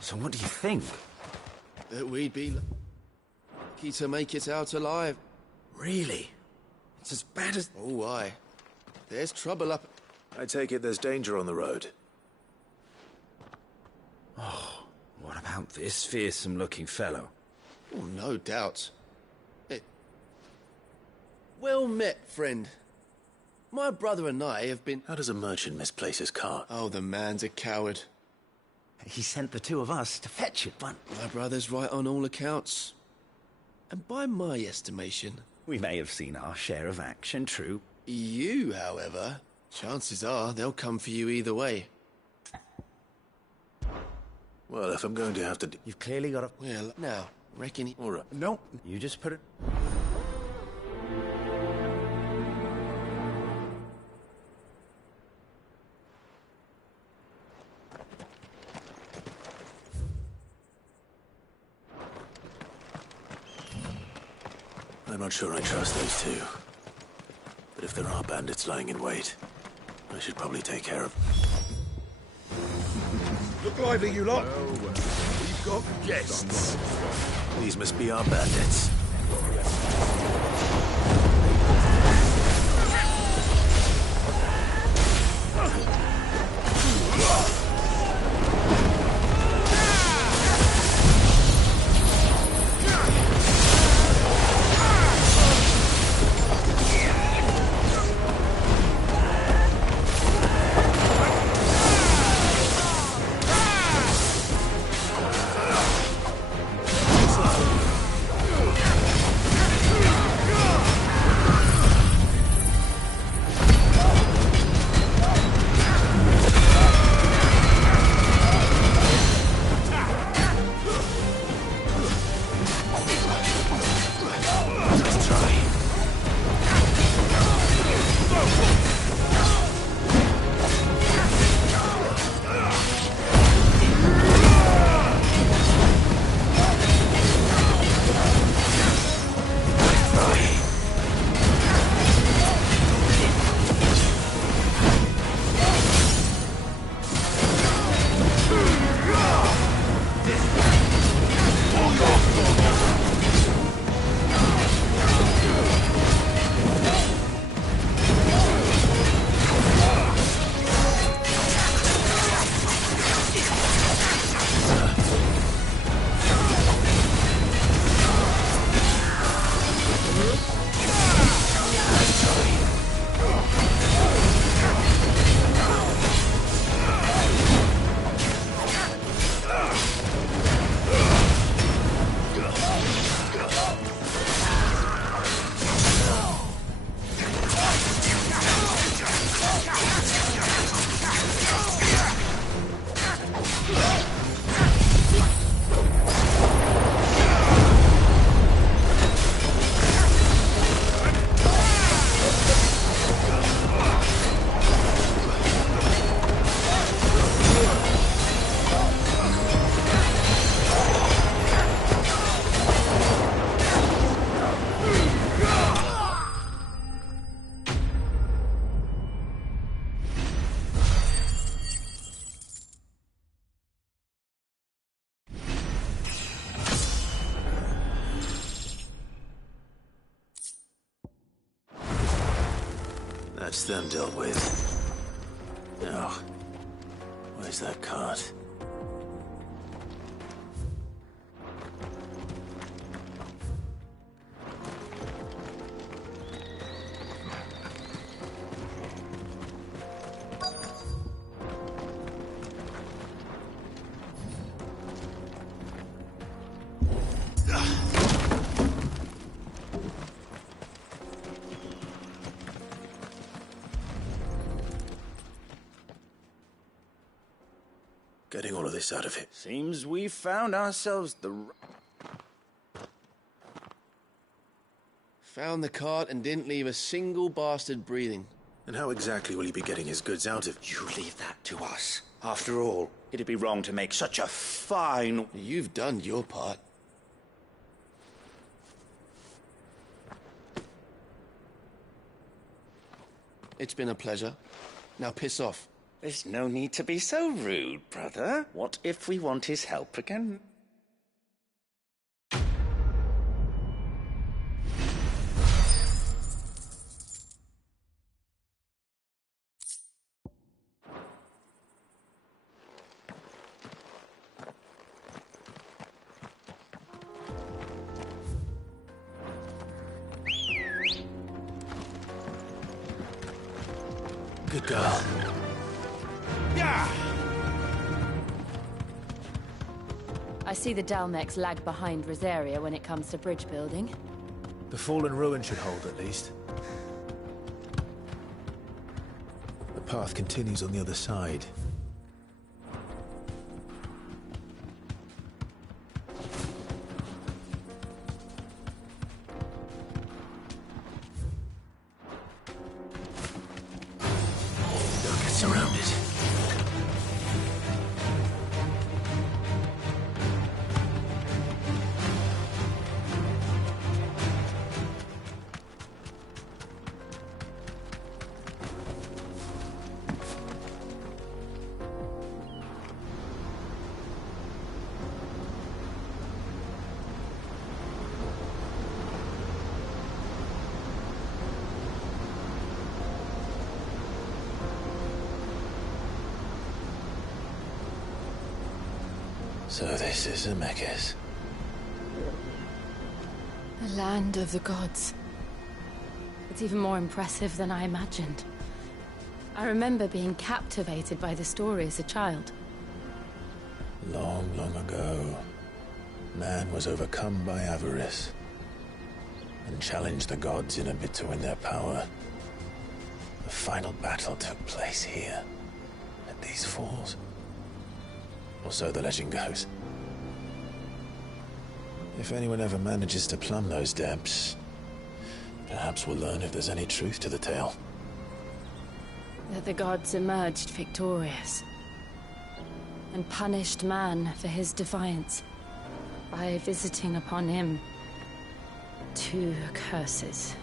So what do you think? That we'd be lucky to make it out alive. Really? It's as bad as... Oh, aye. There's trouble up... I take it there's danger on the road. Oh, what about this fearsome-looking fellow? Oh, no doubt. Well met, friend. My brother and I have been... How does a merchant misplace his cart? Oh, the man's a coward. He sent the two of us to fetch it, but... My brother's right on all accounts. And by my estimation... We may have seen our share of action, true. You, however, chances are they'll come for you either way. Well, if I'm going to have to... You've clearly got a... Well, now, reckon he... All right. No, you just put it... not sure I trust those two. But if there are bandits lying in wait, I should probably take care of... Look lively, you lot. We've got guests. These must be our bandits. That's them dealt with. Now, where's that cart? Getting all of this out of it. Seems we found ourselves the... Found the cart and didn't leave a single bastard breathing. And how exactly will he be getting his goods out of... You leave that to us. After all, it'd be wrong to make such a fine... You've done your part. It's been a pleasure. Now piss off. There's no need to be so rude, brother. What if we want his help again? Good girl. I see the Dalmex lag behind Rosaria when it comes to bridge building. The fallen ruin should hold, at least. The path continues on the other side. Don't get surrounded. So this is Zemeckis. The land of the gods. It's even more impressive than I imagined. I remember being captivated by the story as a child. Long, long ago, man was overcome by avarice and challenged the gods in a bid to win their power. The final battle took place here, at these falls. Or so the legend goes. If anyone ever manages to plumb those depths, perhaps we'll learn if there's any truth to the tale. That the gods emerged victorious and punished man for his defiance by visiting upon him 2 curses.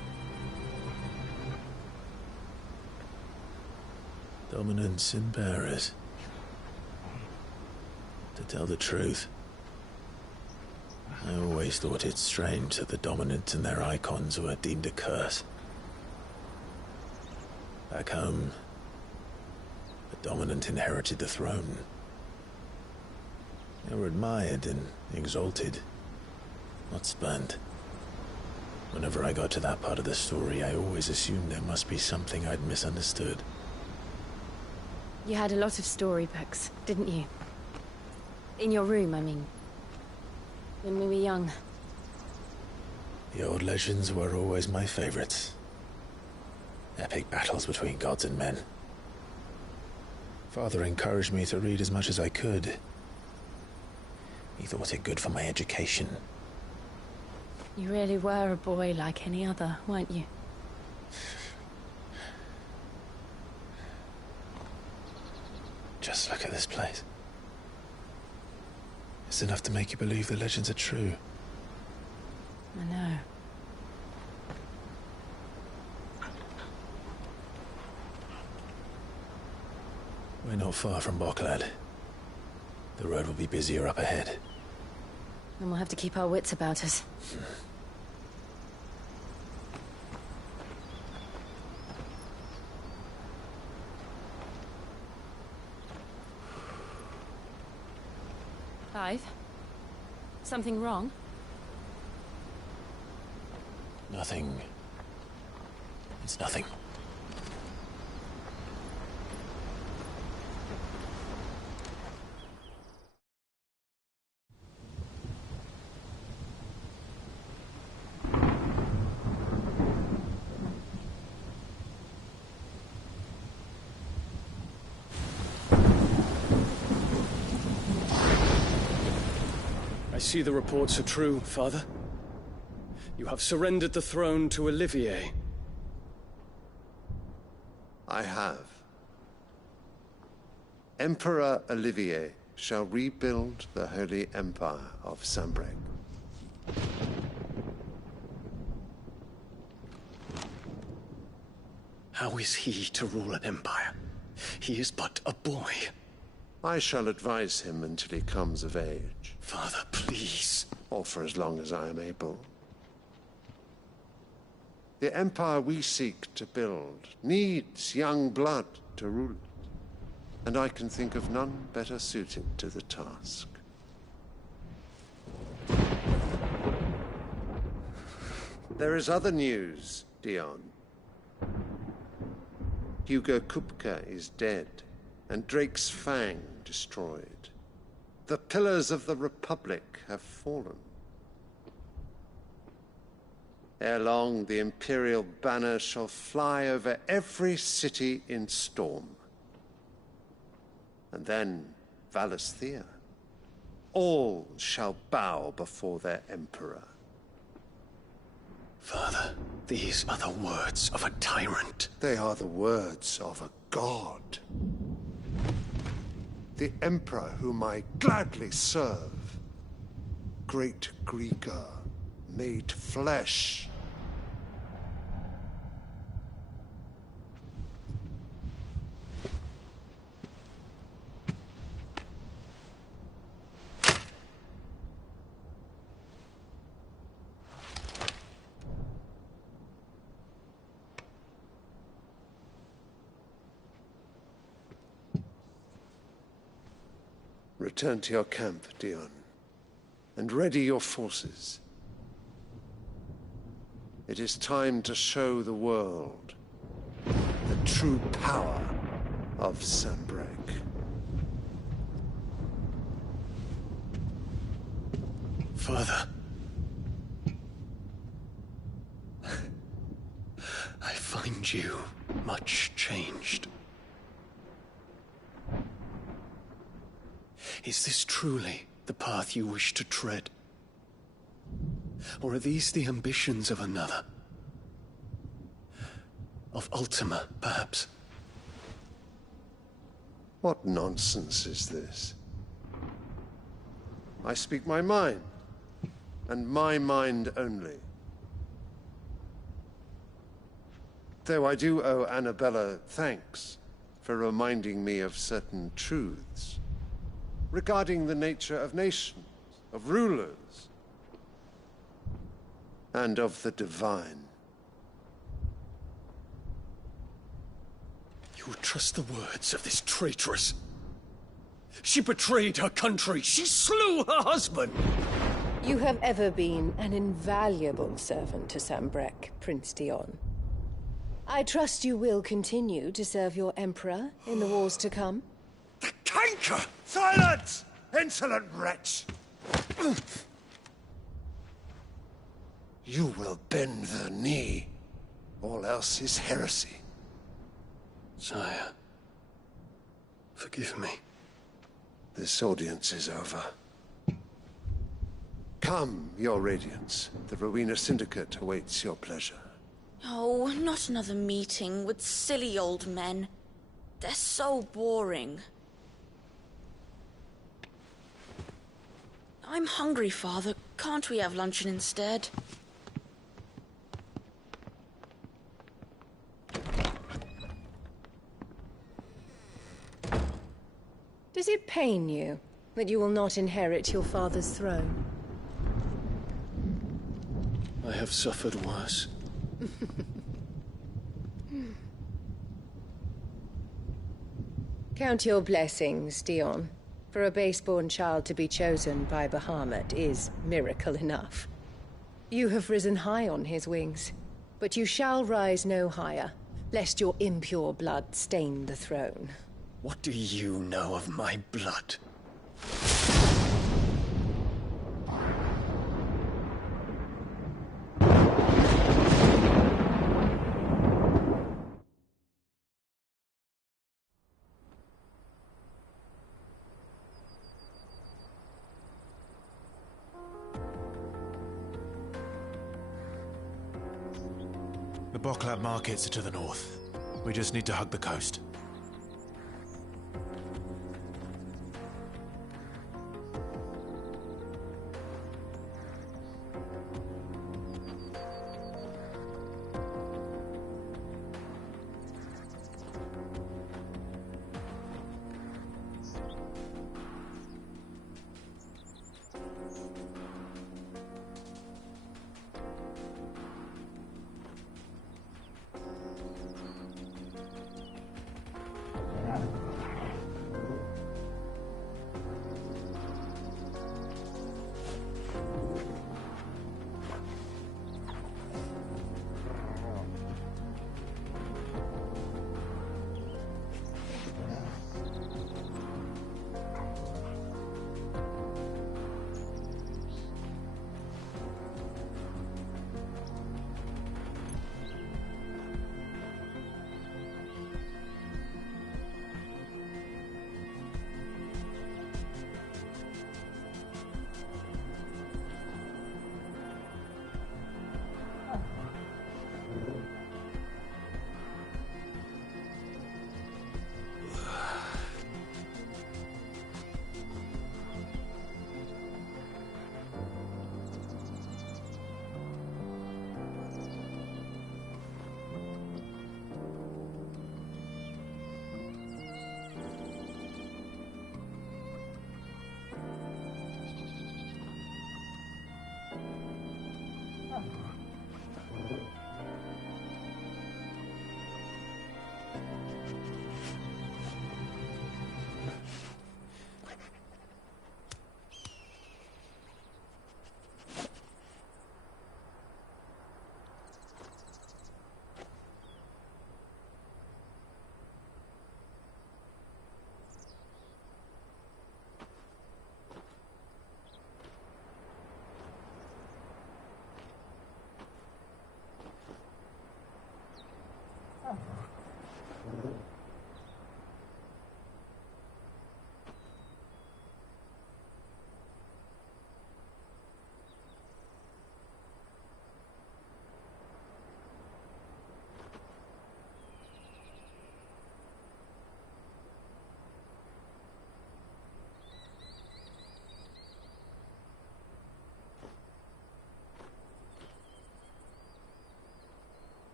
Dominance and bearers. To tell the truth, I always thought it strange that the dominant and their icons were deemed a curse. Back home, the dominant inherited the throne. They were admired and exalted, not spurned. Whenever I got to that part of the story, I always assumed there must be something I'd misunderstood. You had a lot of storybooks, didn't you? In your room, I mean. When we were young. The old legends were always my favorites. Epic battles between gods and men. Father encouraged me to read as much as I could. He thought it good for my education. You really were a boy like any other, weren't you? Just look at this place. It's enough to make you believe the legends are true. I know. We're not far from Boklad. The road will be busier up ahead. And we'll have to keep our wits about us. Clive? Something wrong? Nothing. It's nothing. I see the reports are true, Father. You have surrendered the throne to Olivier. I have. Emperor Olivier shall rebuild the Holy Empire of Sanbreque. How is he to rule an empire? He is but a boy. I shall advise him until he comes of age. Father, please. Or for as long as I am able. The empire we seek to build needs young blood to rule it, and I can think of none better suited to the task. There is other news, Dion. Hugo Kupka is dead, and Drake's Fang destroyed. The pillars of the Republic have fallen. Ere long, the Imperial banner shall fly over every city in Storm. And then Valisthea. All shall bow before their Emperor. Father, these are the words of a tyrant. They are the words of a god. The Emperor whom I gladly serve. Great Greeker, made flesh. Return to your camp, Dion, and ready your forces. It is time to show the world the true power of Sanbreque. Father. I find you much changed. Is this truly the path you wish to tread? Or are these the ambitions of another? Of Ultima, perhaps? What nonsense is this? I speak my mind, and my mind only. Though I do owe Annabella thanks for reminding me of certain truths regarding the nature of nations, of rulers, and of the divine. You would trust the words of this traitress? She betrayed her country. She slew her husband. You have ever been an invaluable servant to Sanbreque, Prince Dion. I trust you will continue to serve your Emperor in the wars to come. The canker! Silence! Insolent wretch! You will bend the knee. All else is heresy. Sire, forgive me. This audience is over. Come, your Radiance. The Rowena Syndicate awaits your pleasure. Oh, not another meeting with silly old men. They're so boring. I'm hungry, Father. Can't we have luncheon instead? Does it pain you that you will not inherit your father's throne? I have suffered worse. Count your blessings, Dion. For a base-born child to be chosen by Bahamut is miracle enough. You have risen high on his wings, but you shall rise no higher, lest your impure blood stain the throne. What do you know of my blood? The Boklat markets are to the north. We just need to hug the coast.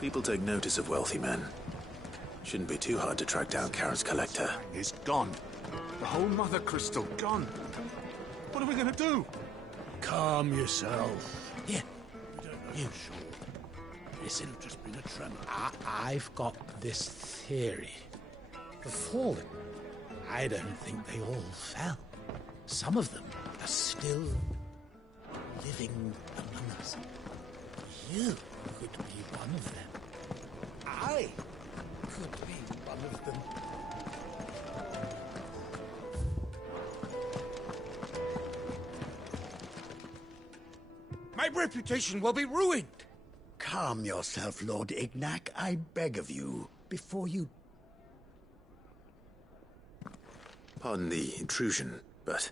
People take notice of wealthy men. Shouldn't be too hard to track down Karen's collector. It's gone. The whole mother crystal gone. What are we gonna do? Calm yourself. Here, you. Listen, just been a tremor. I've got this theory. The fallen, I don't think they all fell. Some of them are still living among us. You could be one of them. I could be one of them. My reputation will be ruined. Calm yourself, Lord Ignac, I beg of you, before you... Pardon the intrusion, but...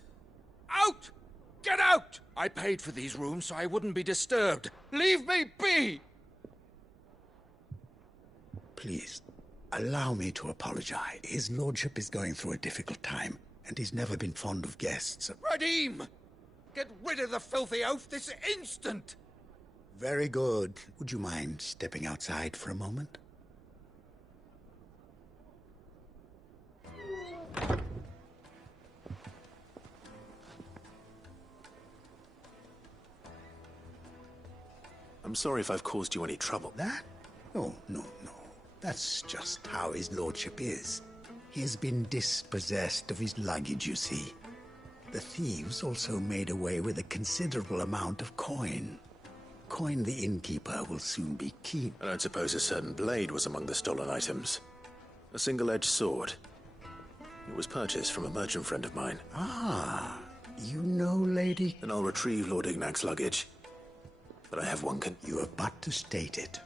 Out! Get out! I paid for these rooms so I wouldn't be disturbed. Leave me be! Please, allow me to apologize. His lordship is going through a difficult time, and he's never been fond of guests. Radim! Get rid of the filthy oaf this instant! Very good. Would you mind stepping outside for a moment? I'm sorry if I've caused you any trouble. That? Oh, no. That's just how his lordship is. He has been dispossessed of his luggage, you see. The thieves also made away with a considerable amount of coin. Coin the innkeeper will soon be keen. I don't suppose a certain blade was among the stolen items. A single-edged sword. It was purchased from a merchant friend of mine. Ah, you know, lady? Then I'll retrieve Lord Ignac's luggage. But I have one You have but to state it.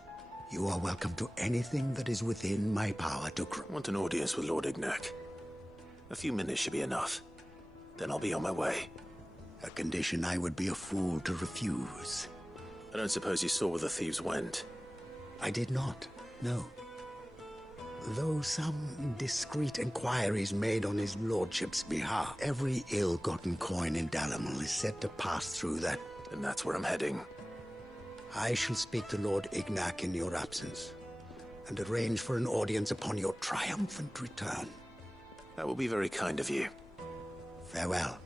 You are welcome to anything that is within my power to I want an audience with Lord Ignac. A few minutes should be enough. Then I'll be on my way. A condition I would be a fool to refuse. I don't suppose you saw where the thieves went? I did not, no. Though some discreet inquiries made on his lordship's behalf, every ill-gotten coin in Dalamil is said to pass through that... And that's where I'm heading. I shall speak to Lord Ignac in your absence, and arrange for an audience upon your triumphant return. That will be very kind of you. Farewell.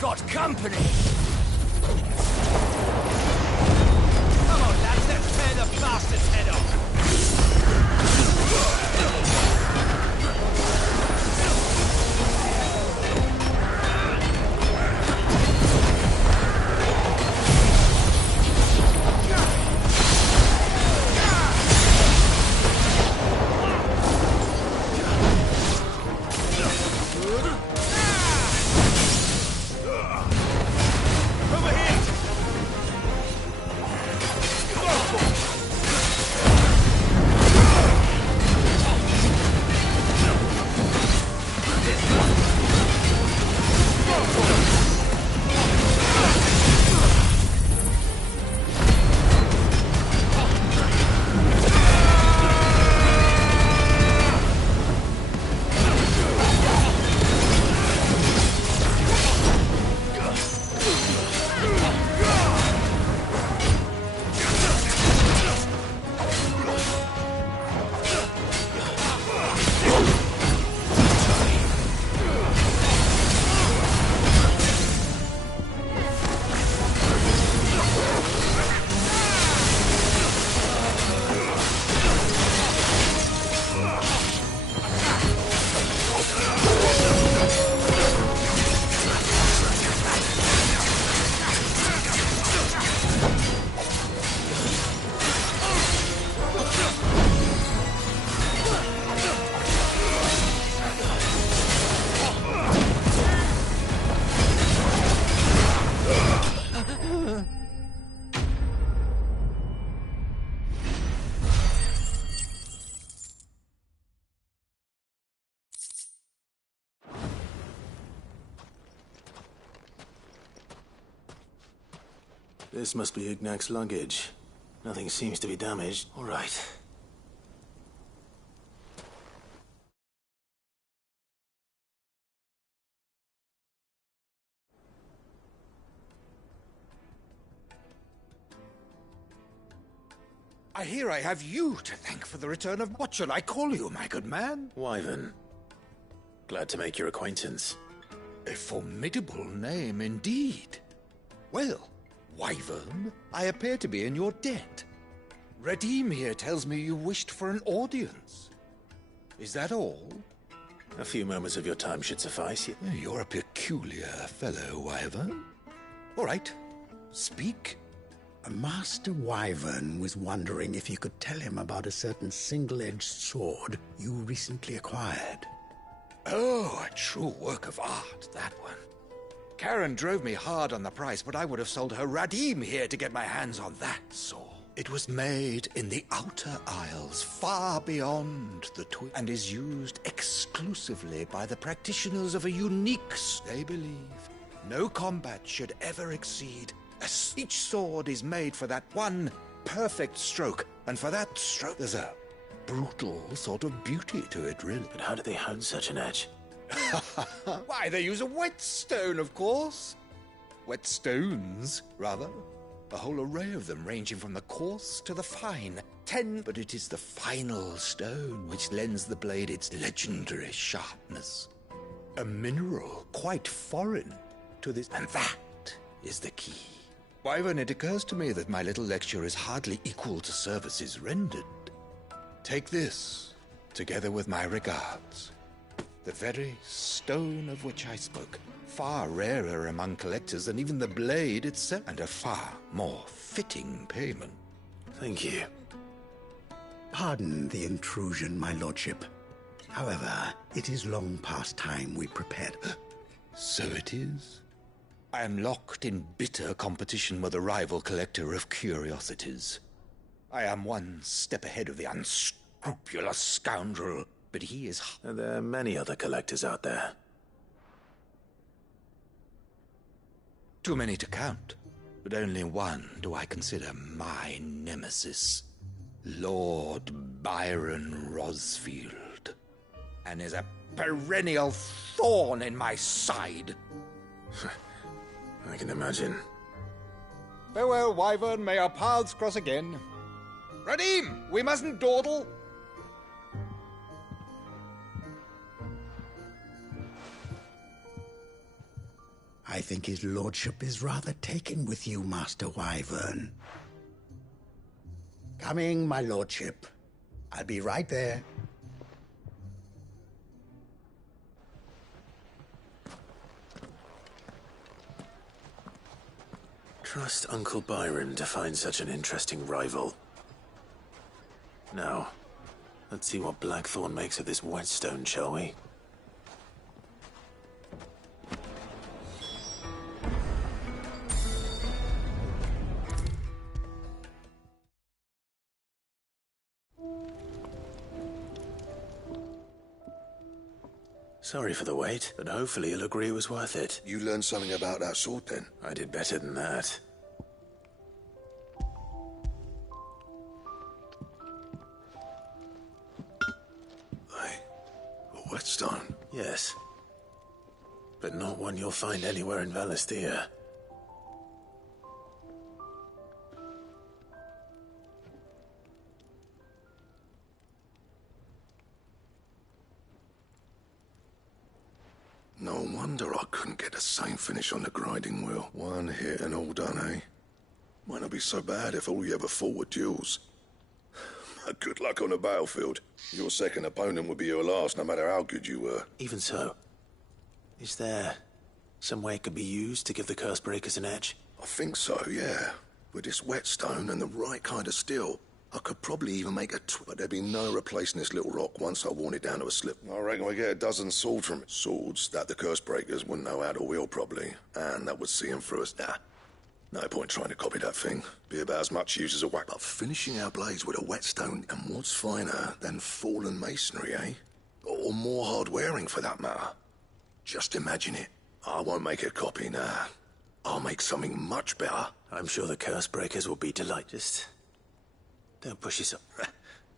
Got company! Come on, lads, let's tear the bastard's head off! This must be Ignac's luggage. Nothing seems to be damaged. All right. I hear I have you to thank for the return of... What shall I call you, my good man? Wyvern. Glad to make your acquaintance. A formidable name indeed. Well, Wyvern, I appear to be in your debt. Redeem here tells me you wished for an audience. Is that all? A few moments of your time should suffice. You're a peculiar fellow, Wyvern. All right, speak. Master Wyvern was wondering if you could tell him about a certain single-edged sword you recently acquired. Oh, a true work of art, that one. Karen drove me hard on the price, but I would have sold her Radim here to get my hands on that sword. It was made in the Outer Isles, far beyond the Twin, and is used exclusively by the practitioners of a unique... They believe no combat should ever exceed... Each sword is made for that one perfect stroke, and for that stroke there's a brutal sort of beauty to it, really. But how do they hone such an edge? Why, they use a whetstone, of course. Whetstones, rather. A whole array of them, ranging from the coarse to the fine. 10, but it is the final stone which lends the blade its legendary sharpness. A mineral quite foreign to this, and that is the key. Wyvern, it occurs to me that my little lecture is hardly equal to services rendered. Take this, together with my regards. The very stone of which I spoke, far rarer among collectors than even the blade itself, and a far more fitting payment. Thank you. Pardon the intrusion, my lordship. However, it is long past time we prepared. So it is. I am locked in bitter competition with a rival collector of curiosities. I am one step ahead of the unscrupulous scoundrel, but he is... There are many other collectors out there. Too many to count, but only one do I consider my nemesis. Lord Byron Rosfield, and is a perennial thorn in my side. I can imagine. Farewell, Wyvern. May our paths cross again. Radim, we mustn't dawdle. I think his lordship is rather taken with you, Master Wyvern. Coming, my lordship. I'll be right there. Trust Uncle Byron to find such an interesting rival. Now, let's see what Blackthorn makes of this whetstone, shall we? Sorry for the wait, but hopefully you'll agree it was worth it. You learned something about that sword, then? I did better than that. A whetstone? Yes. But not one you'll find anywhere in Valisthea. No wonder I couldn't get the same finish on the grinding wheel. One hit and all done, eh? Might not be so bad if all you ever fought were duels. Good luck on the battlefield. Your second opponent would be your last, no matter how good you were. Even so, is there some way it could be used to give the curse breakers an edge? I think so, yeah. With this whetstone and the right kind of steel, I could probably even make but there'd be no replacing this little rock once I worn it down to a slip. I reckon we get a dozen swords from it. Swords that the curse breakers wouldn't know how to wield properly, and that would see them through us. Nah, no point trying to copy that thing. Be about as much use as a whack. But finishing our blades with a whetstone, and what's finer than fallen masonry, eh? Or more hard wearing, for that matter. Just imagine it. I won't make a copy, nah. I'll make something much better. I'm sure the curse breakers will be delighted. Just don't push yourself.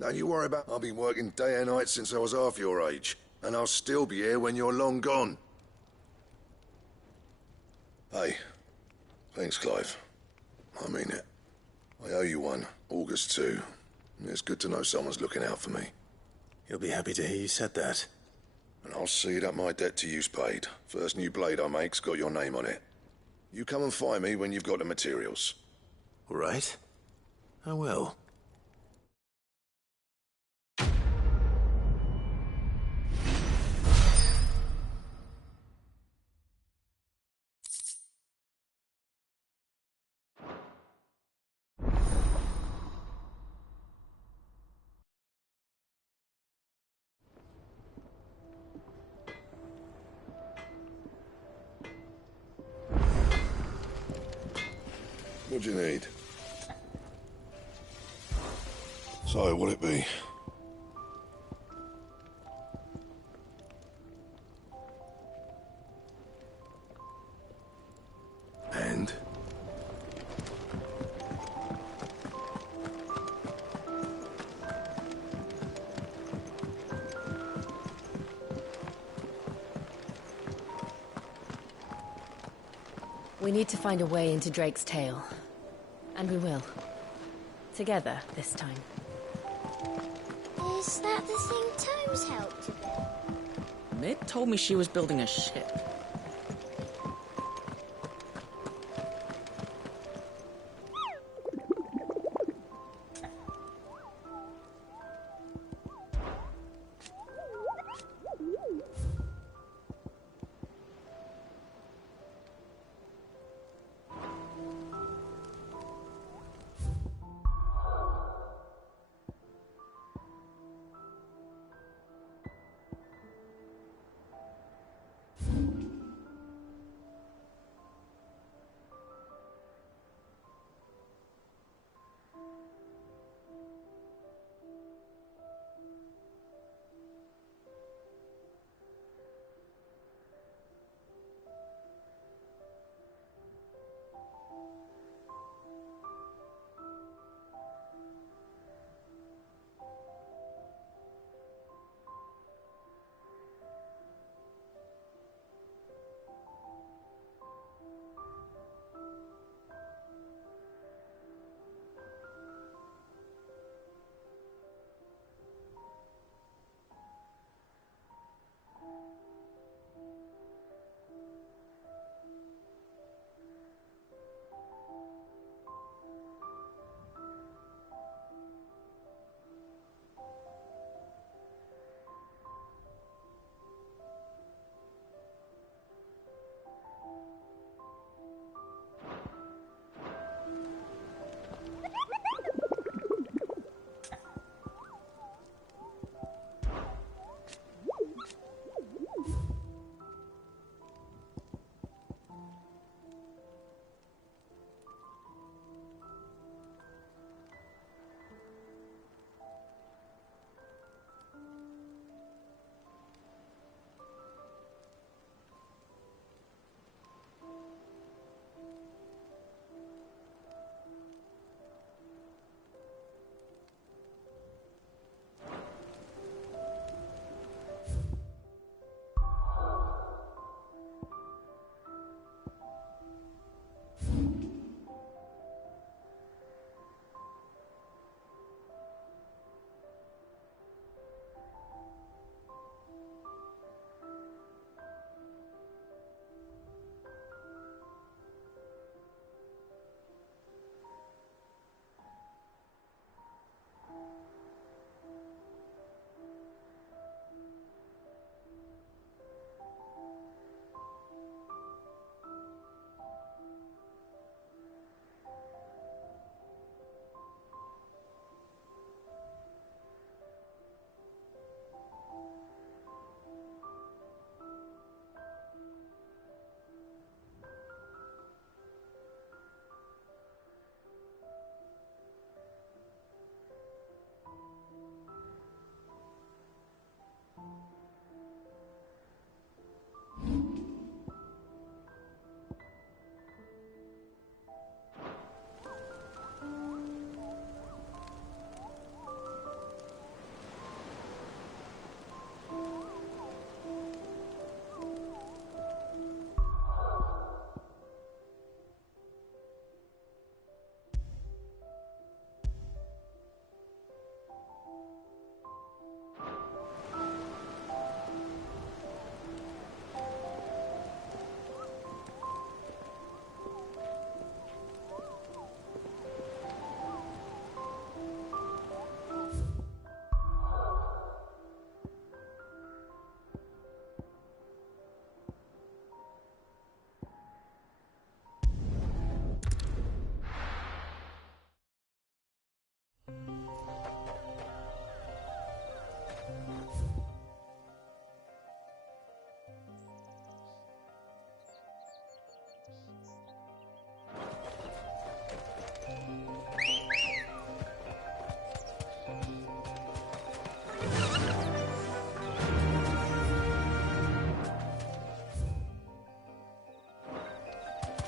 Don't you worry about. I've been working day and night since I was half your age, and I'll still be here when you're long gone. Hey, thanks, Clive. I mean it. I owe you one. August too. It's good to know someone's looking out for me. You'll be happy to hear you said that. And I'll see that my debt to you's paid. First new blade I make's got your name on it. You come and find me when you've got the materials. All right. I will. What do you need? So, what'll it be? And? We need to find a way into Drake's tail. And we will. Together, this time. Is that the thing Tomes helped to build? Mid told me she was building a ship.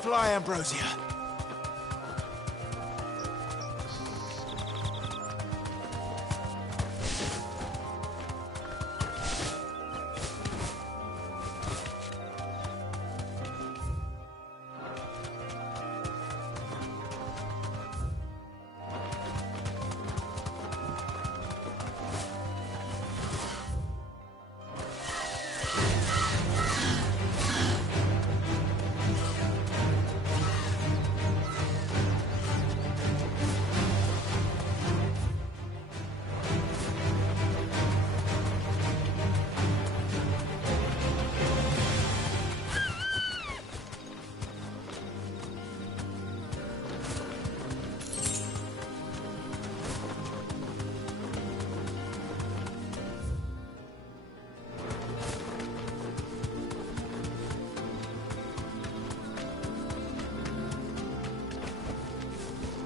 Fly, Ambrosia.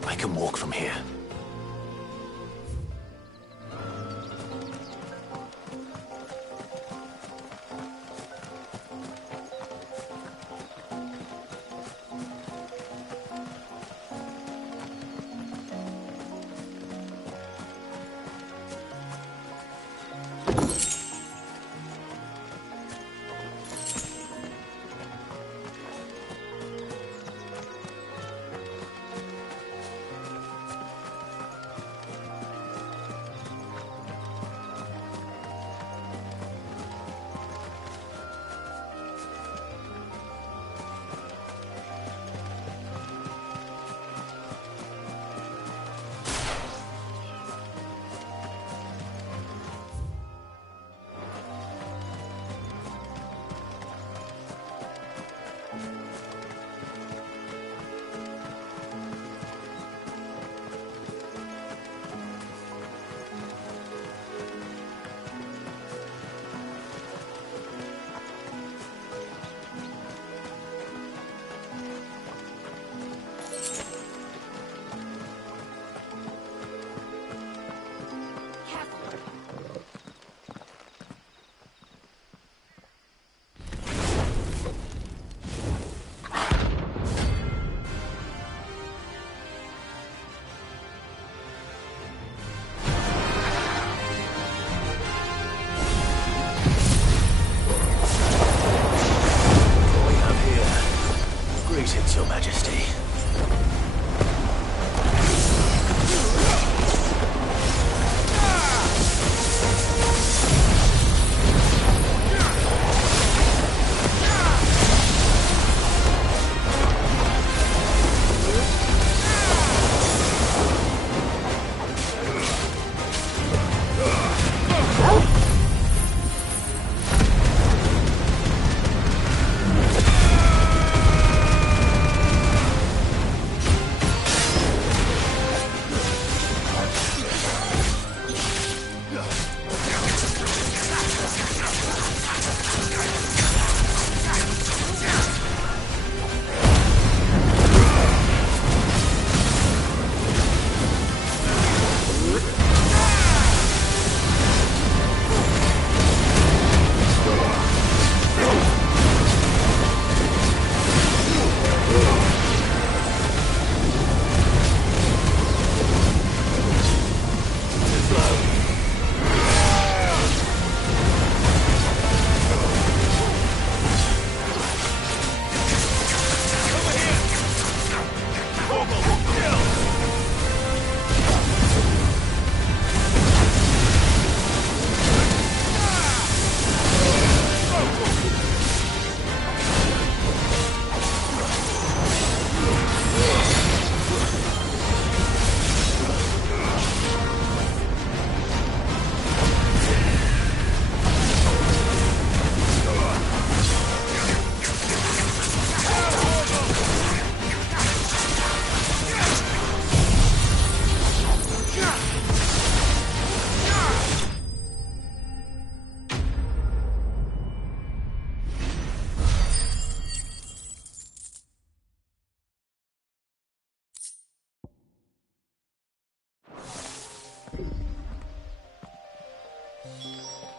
I can walk from here. Greetings, Your Majesty.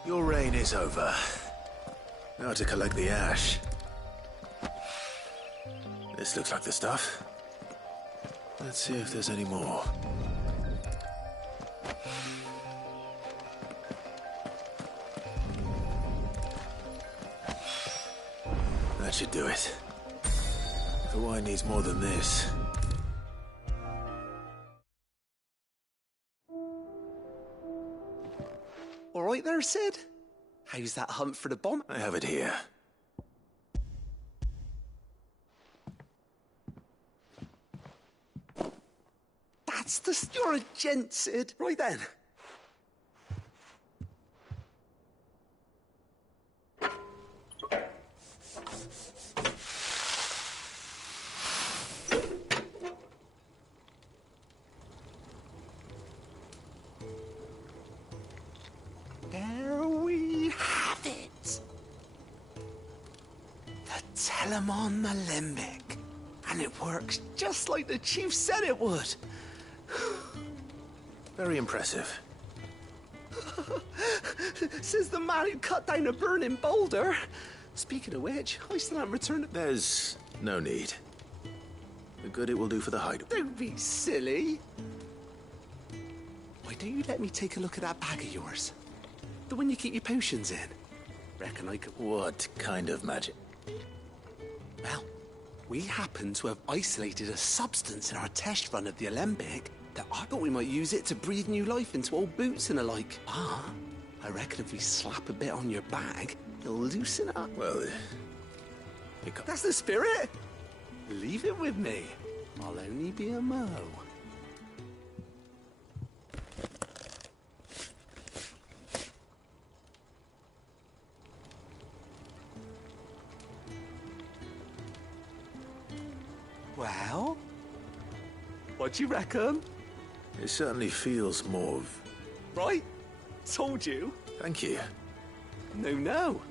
Your reign is over. Now to collect the ash. This looks like the stuff. Let's see if there's any more. That should do it. The wine needs more than this. All right there, Sid? How's that hunt for the bomb? I have it here. That's the... You're a gent, Sid. Right then. There we have it. The Telemon Malembic. And it works just like the chief said it would. Very impressive. Says the man who cut down a burning boulder. Speaking of which, I still haven't returned it. There's no need. The good it will do for the hideout. Don't be silly. Why don't you let me take a look at that bag of yours? The one you keep your potions in. Reckon I could... What kind of magic? Well, we happen to have isolated a substance in our test run of the Alembic that I thought we might use it to breathe new life into old boots and the like. Ah, I reckon if we slap a bit on your bag, it'll loosen up. Well, that's the spirit. Leave it with me. I'll only be a mo. Well, what do you reckon? It certainly feels more of... Right? Told you. Thank you. No.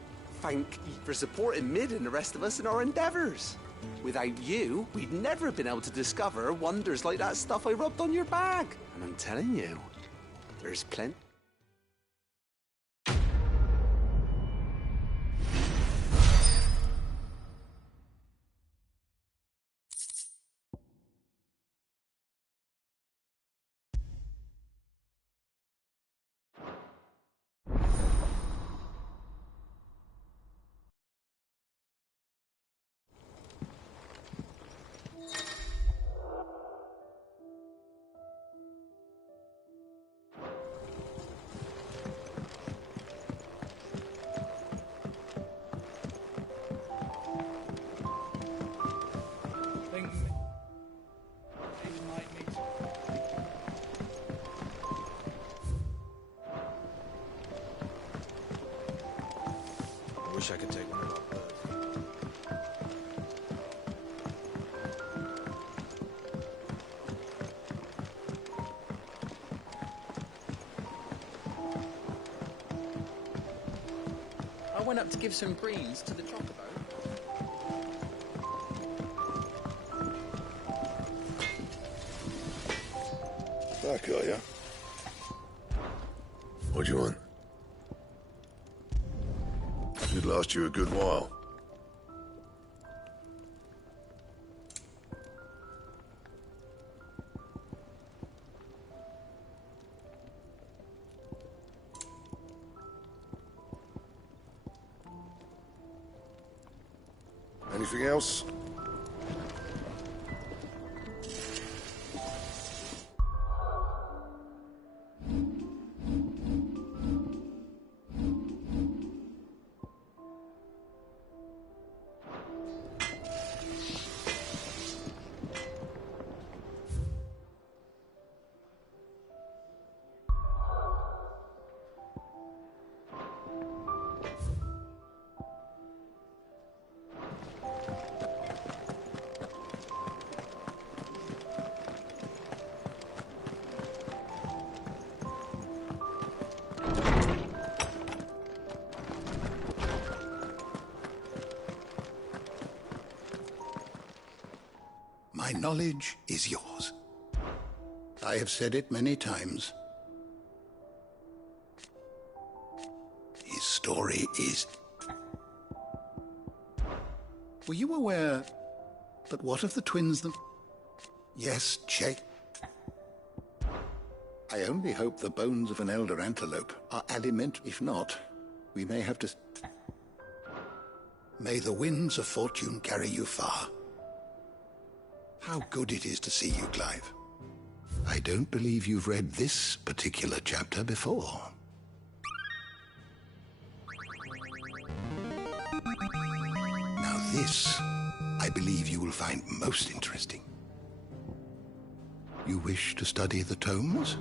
Thank you for supporting Mid and the rest of us in our endeavours. Without you, we'd never have been able to discover wonders like that stuff I rubbed on your bag. And I'm telling you, there's plenty. Wish I could take one of our birds. I went up to give some greens to the chocobo. Back, are ya? What do you want? Should last you a good while. Anything else? My knowledge is yours. I have said it many times. His story is... Were you aware But what of the twins them? Yes, check. I only hope the bones of an elder antelope are aliment. If not, we may have to... May the winds of fortune carry you far. How good it is to see you, Clive. I don't believe you've read this particular chapter before. Now this, I believe you will find most interesting. You wish to study the tomes?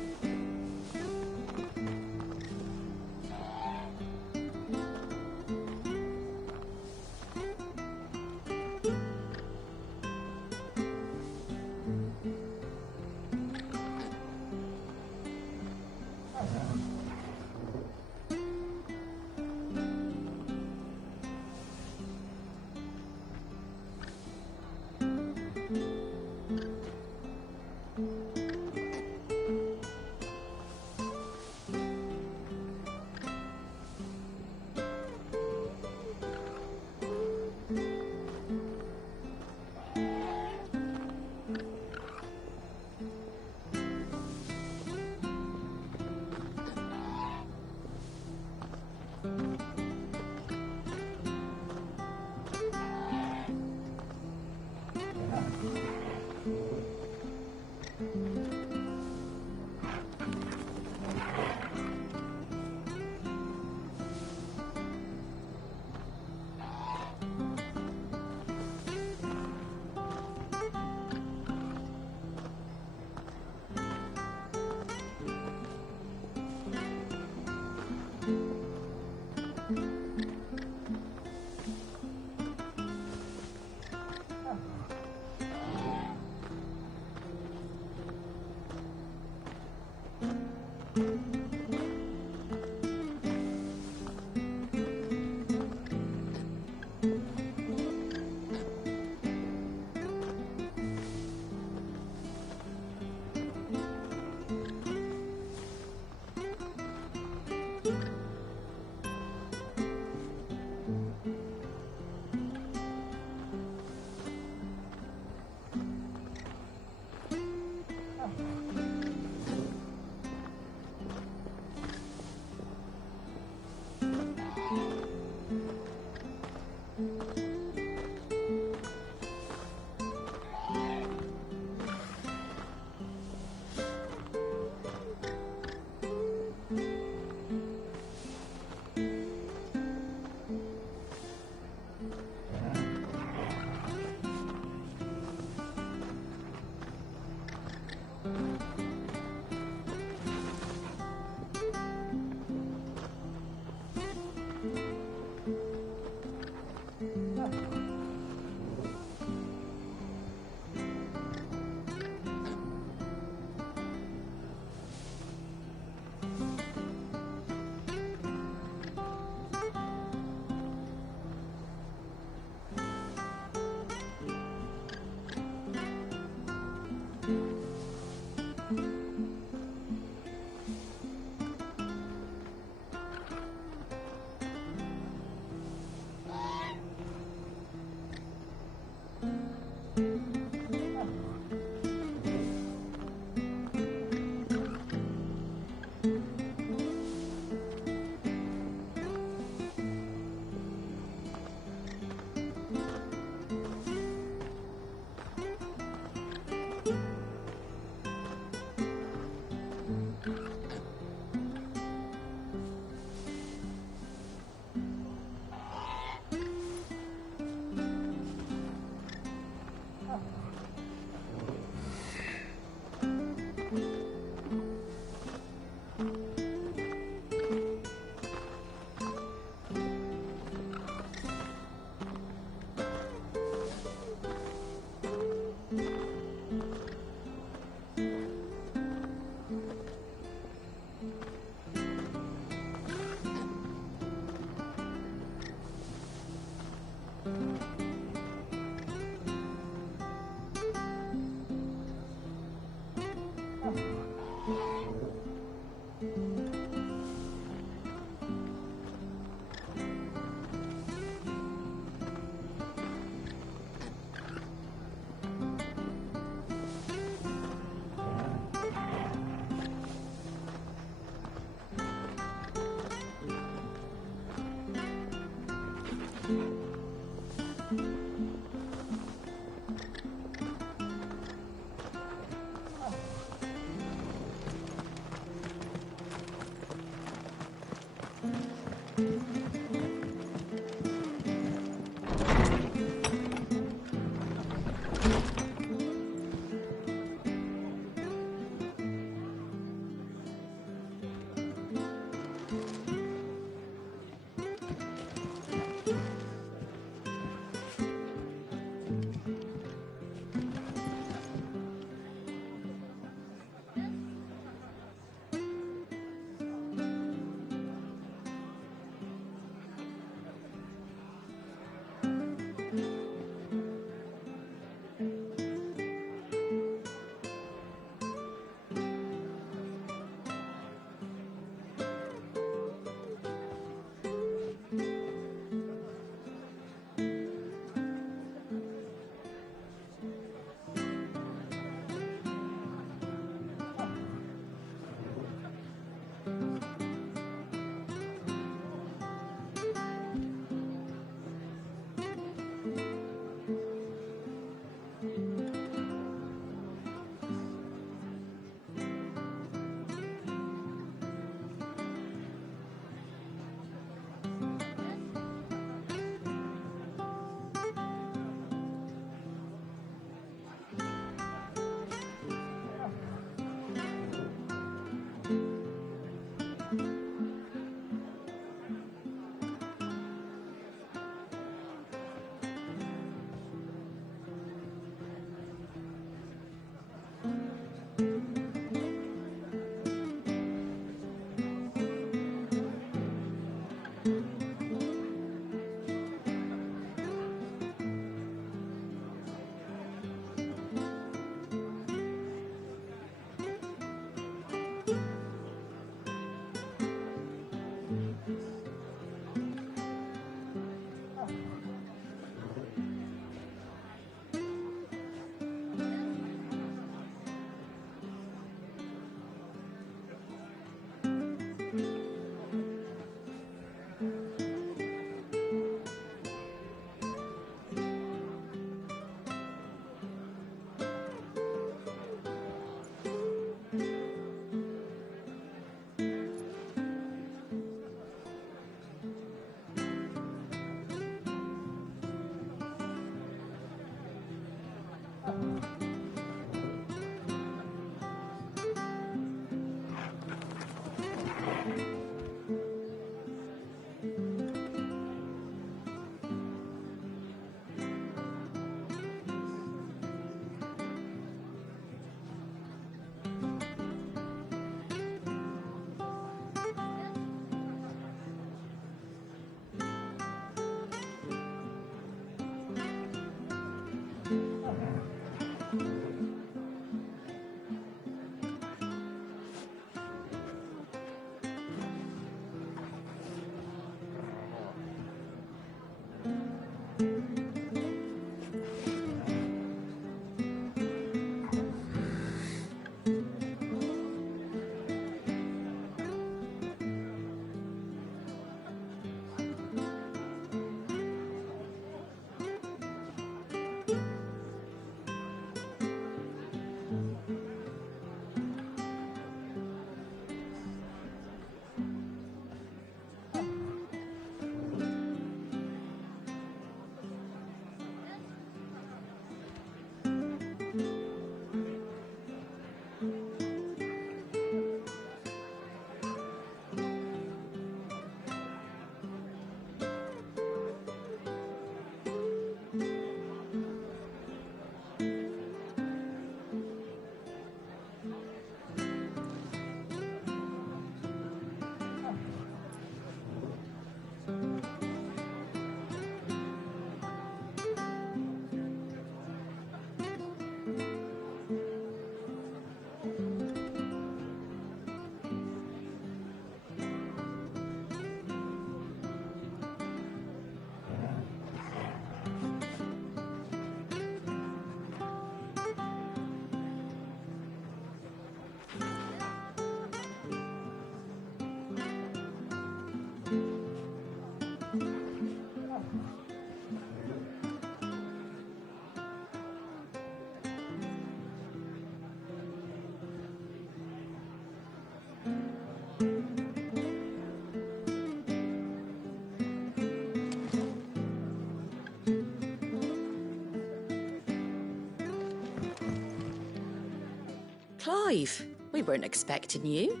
Clive, we weren't expecting you.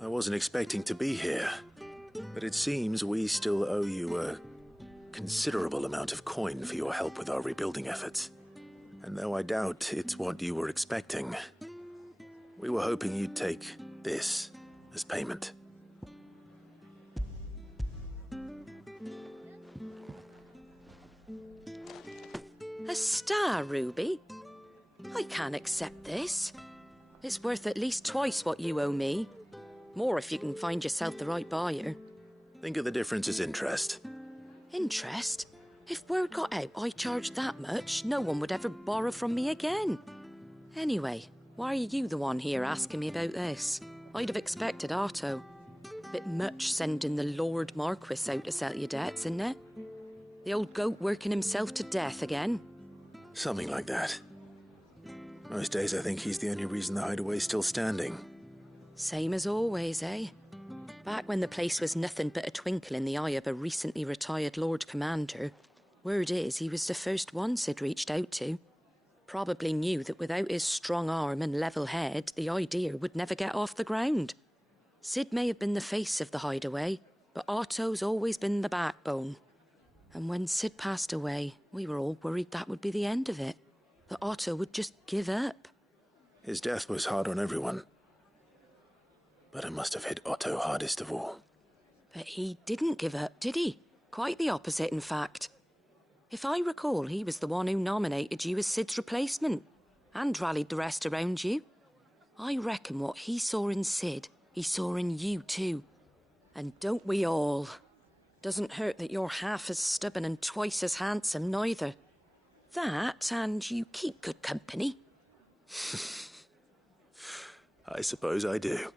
I wasn't expecting to be here, but it seems we still owe you a considerable amount of coin for your help with our rebuilding efforts. And though I doubt it's what you were expecting, we were hoping you'd take this as payment. A star ruby? I can't accept this. It's worth at least twice what you owe me. More if you can find yourself the right buyer. Think of the difference as interest. Interest? If word got out I charged that much, no one would ever borrow from me again. Anyway, why are you the one here asking me about this? I'd have expected Otto. Bit much sending the Lord Marquis out to settle your debts, isn't it? The old goat working himself to death again. Something like that. Most days I think he's the only reason the hideaway's still standing. Same as always, eh? Back when the place was nothing but a twinkle in the eye of a recently retired Lord Commander, word is he was the first one Sid reached out to. Probably knew that without his strong arm and level head, the idea would never get off the ground. Sid may have been the face of the hideaway, but Otto's always been the backbone. And when Sid passed away, we were all worried that would be the end of it. That Otto would just give up. His death was hard on everyone. But it must have hit Otto hardest of all. But he didn't give up, did he? Quite the opposite, in fact. If I recall, he was the one who nominated you as Sid's replacement, and rallied the rest around you. I reckon what he saw in Sid, he saw in you too. And don't we all? Doesn't hurt that you're half as stubborn and twice as handsome, neither. That, and you keep good company. I suppose I do.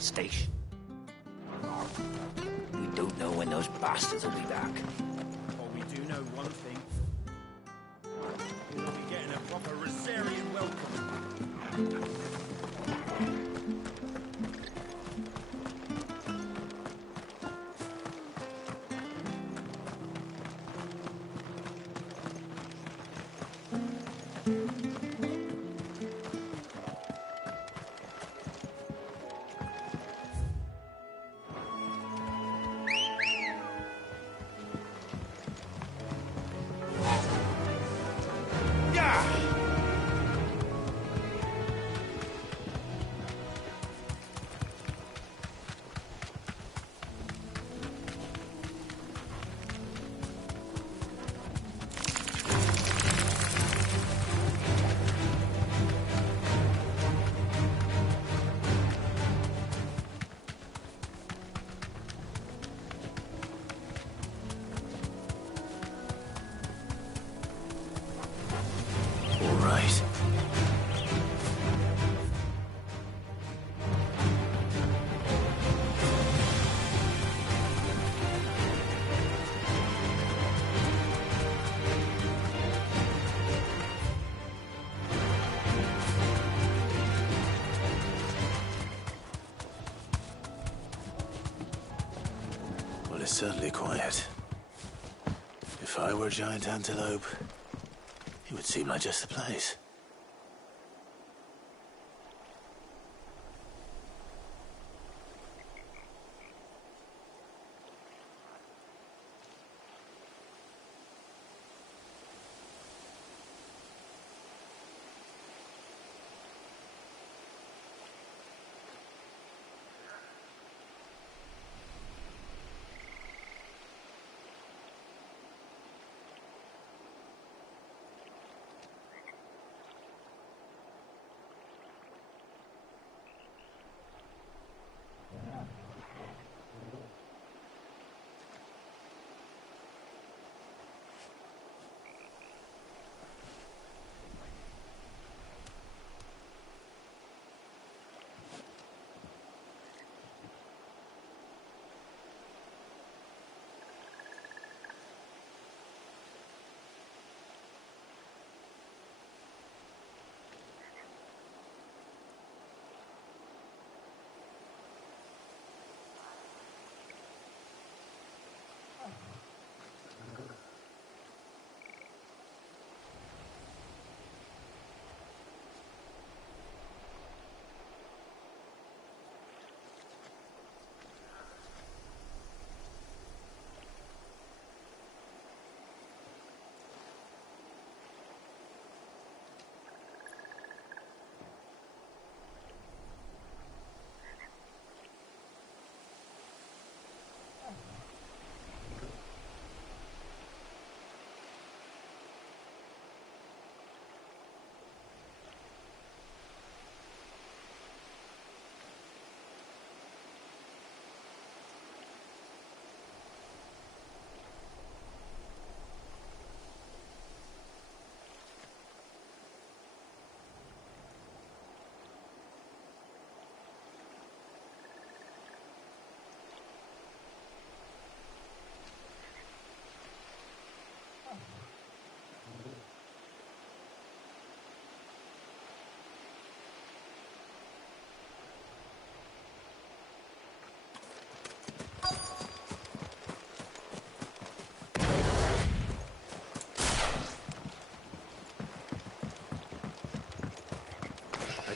Station. We don't know when those bastards will be back. Well, we do know one thing. We'll be getting a proper Rosarian welcome. It's certainly quiet. If I were a giant antelope, it would seem like just the place.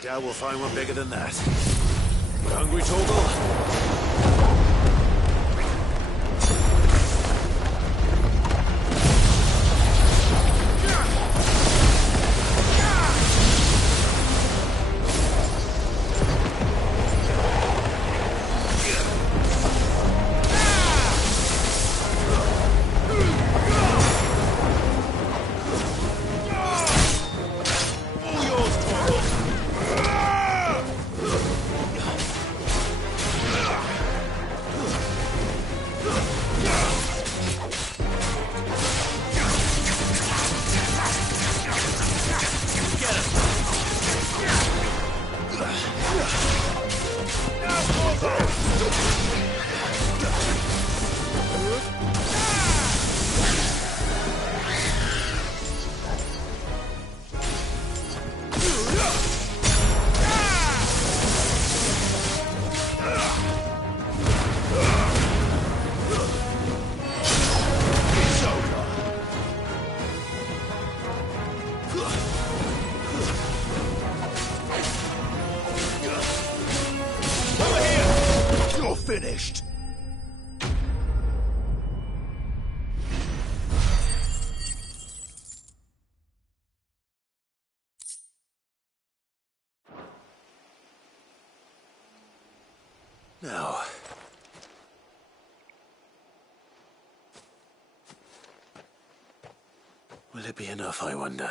doubt we'll find one bigger than that. Hungry, Torgal? Finished. Now, will it be enough, I wonder?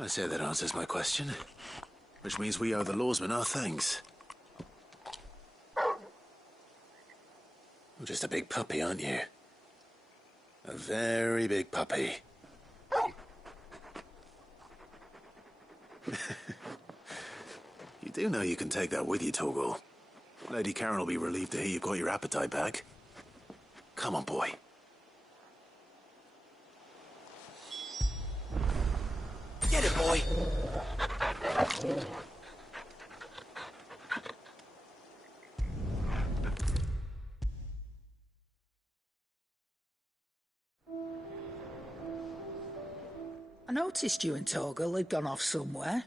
I say that answers my question. Which means we owe the lawsmen our thanks. You're just a big puppy, aren't you? A very big puppy. You do know you can take that with you, Torgal. Lady Karen will be relieved to hear you've got your appetite back. Come on, boy. Get it, boy! I noticed you and Torgal had gone off somewhere.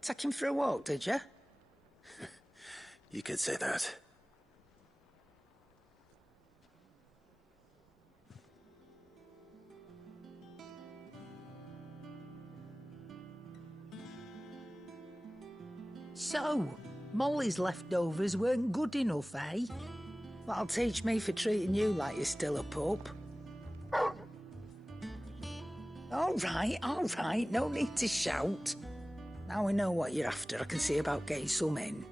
Take him for a walk, did you? You could say that. So, Molly's leftovers weren't good enough, eh? That'll teach me for treating you like you're still a pup. All right, no need to shout. Now we know what you're after, I can see about getting some in.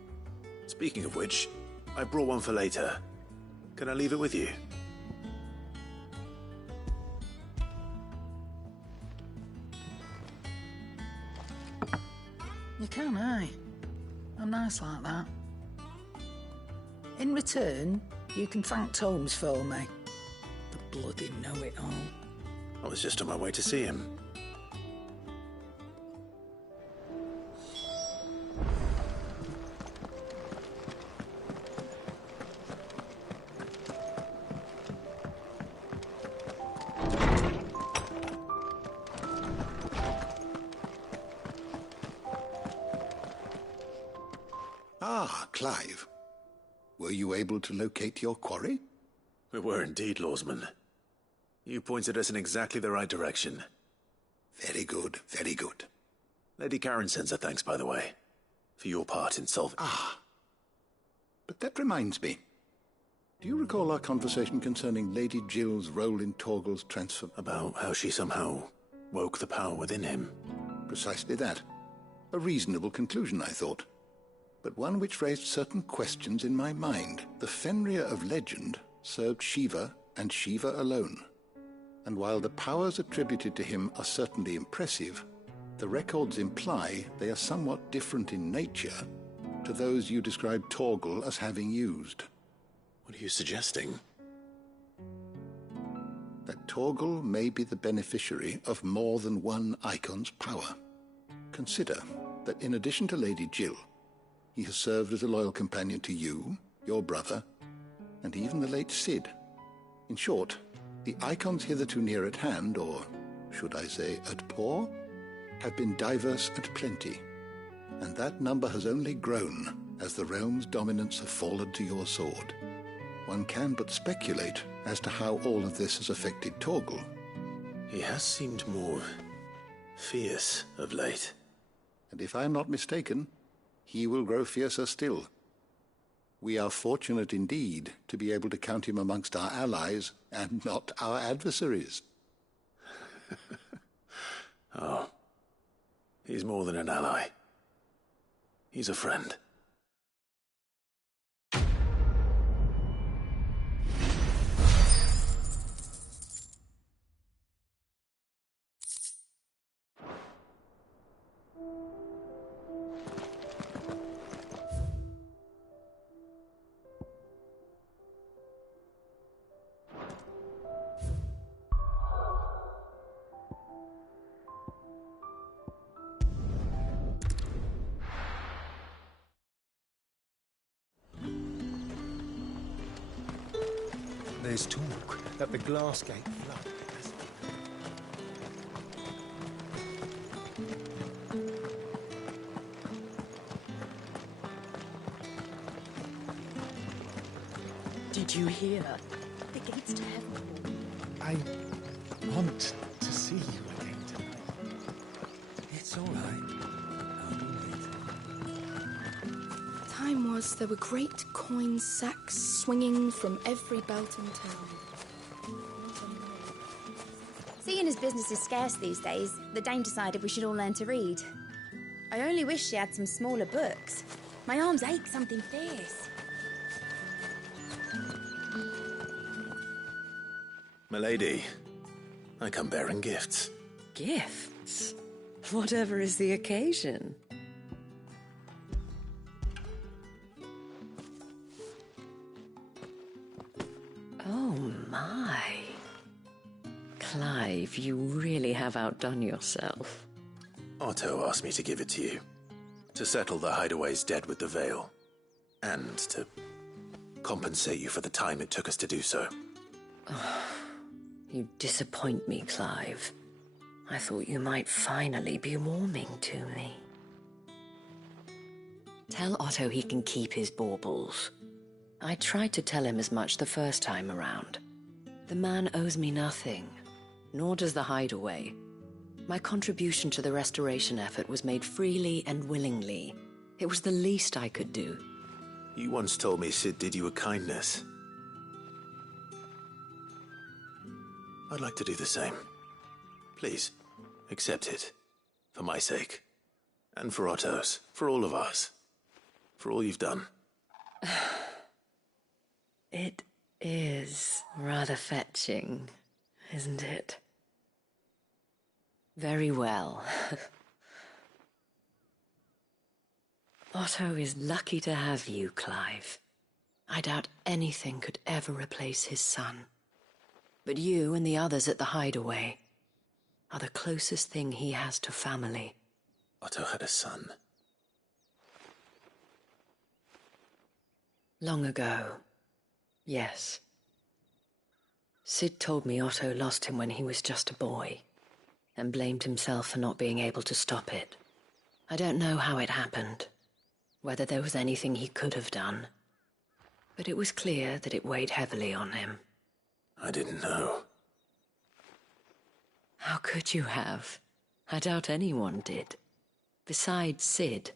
Speaking of which, I brought one for later. Can I leave it with you? You can, aye. I'm nice like that. In return, you can thank Tomes for me. The bloody know-it-all. I was just on my way to see him. Ah, Clive. Were you able to locate your quarry? We were indeed, Lawsman. You pointed us in exactly the right direction. Very good, very good. Lady Karen sends her thanks, by the way, for your part in solving... Ah. But that reminds me. Do you recall our conversation concerning Lady Jill's role in Torgal's transfer? About how she somehow woke the power within him? Precisely that. A reasonable conclusion, I thought. But one which raised certain questions in my mind. The Fenrir of legend served Shiva and Shiva alone. And while the powers attributed to him are certainly impressive, the records imply they are somewhat different in nature to those you described Torgal as having used. What are you suggesting? That Torgal may be the beneficiary of more than one icon's power. Consider that in addition to Lady Jill, he has served as a loyal companion to you, your brother, and even the late Cid. In short, the icons hitherto near at hand, or should I say at paw, have been diverse and plenty, and that number has only grown as the realm's dominance have fallen to your sword. One can but speculate as to how all of this has affected Torgal. He has seemed more fierce of late. And if I am not mistaken, he will grow fiercer still. We are fortunate indeed to be able to count him amongst our allies and not our adversaries. Oh, he's more than an ally. He's a friend. There's talk that the glass gate flood. Did you hear? The gates to heaven. I want to see you again tonight. It's all right. I'll be late. Time was there were great coin sacks swinging from every belt in town. Seeing as business is scarce these days, the Dame decided we should all learn to read. I only wish she had some smaller books. My arms ache something fierce. Milady, I come bearing gifts. Gifts? Whatever is the occasion. Oh my. Clive, you really have outdone yourself. Otto asked me to give it to you. To settle the Hideaway's debt with the Veil. And to compensate you for the time it took us to do so. You disappoint me, Clive. I thought you might finally be warming to me. Tell Otto he can keep his baubles. I tried to tell him as much the first time around. The man owes me nothing, nor does the Hideaway. My contribution to the restoration effort was made freely and willingly. It was the least I could do. You once told me Cid did you a kindness. I'd like to do the same. Please, accept it. For my sake. And for Otto's. For all of us. For all you've done. It is rather fetching, isn't it? Very well. Otto is lucky to have you, Clive. I doubt anything could ever replace his son. But you and the others at the Hideaway are the closest thing he has to family. Otto had a son. Long ago, yes. Cid told me Otto lost him when he was just a boy, and blamed himself for not being able to stop it. I don't know how it happened, whether there was anything he could have done, but it was clear that it weighed heavily on him. I didn't know. How could you have? I doubt anyone did. Besides Cid,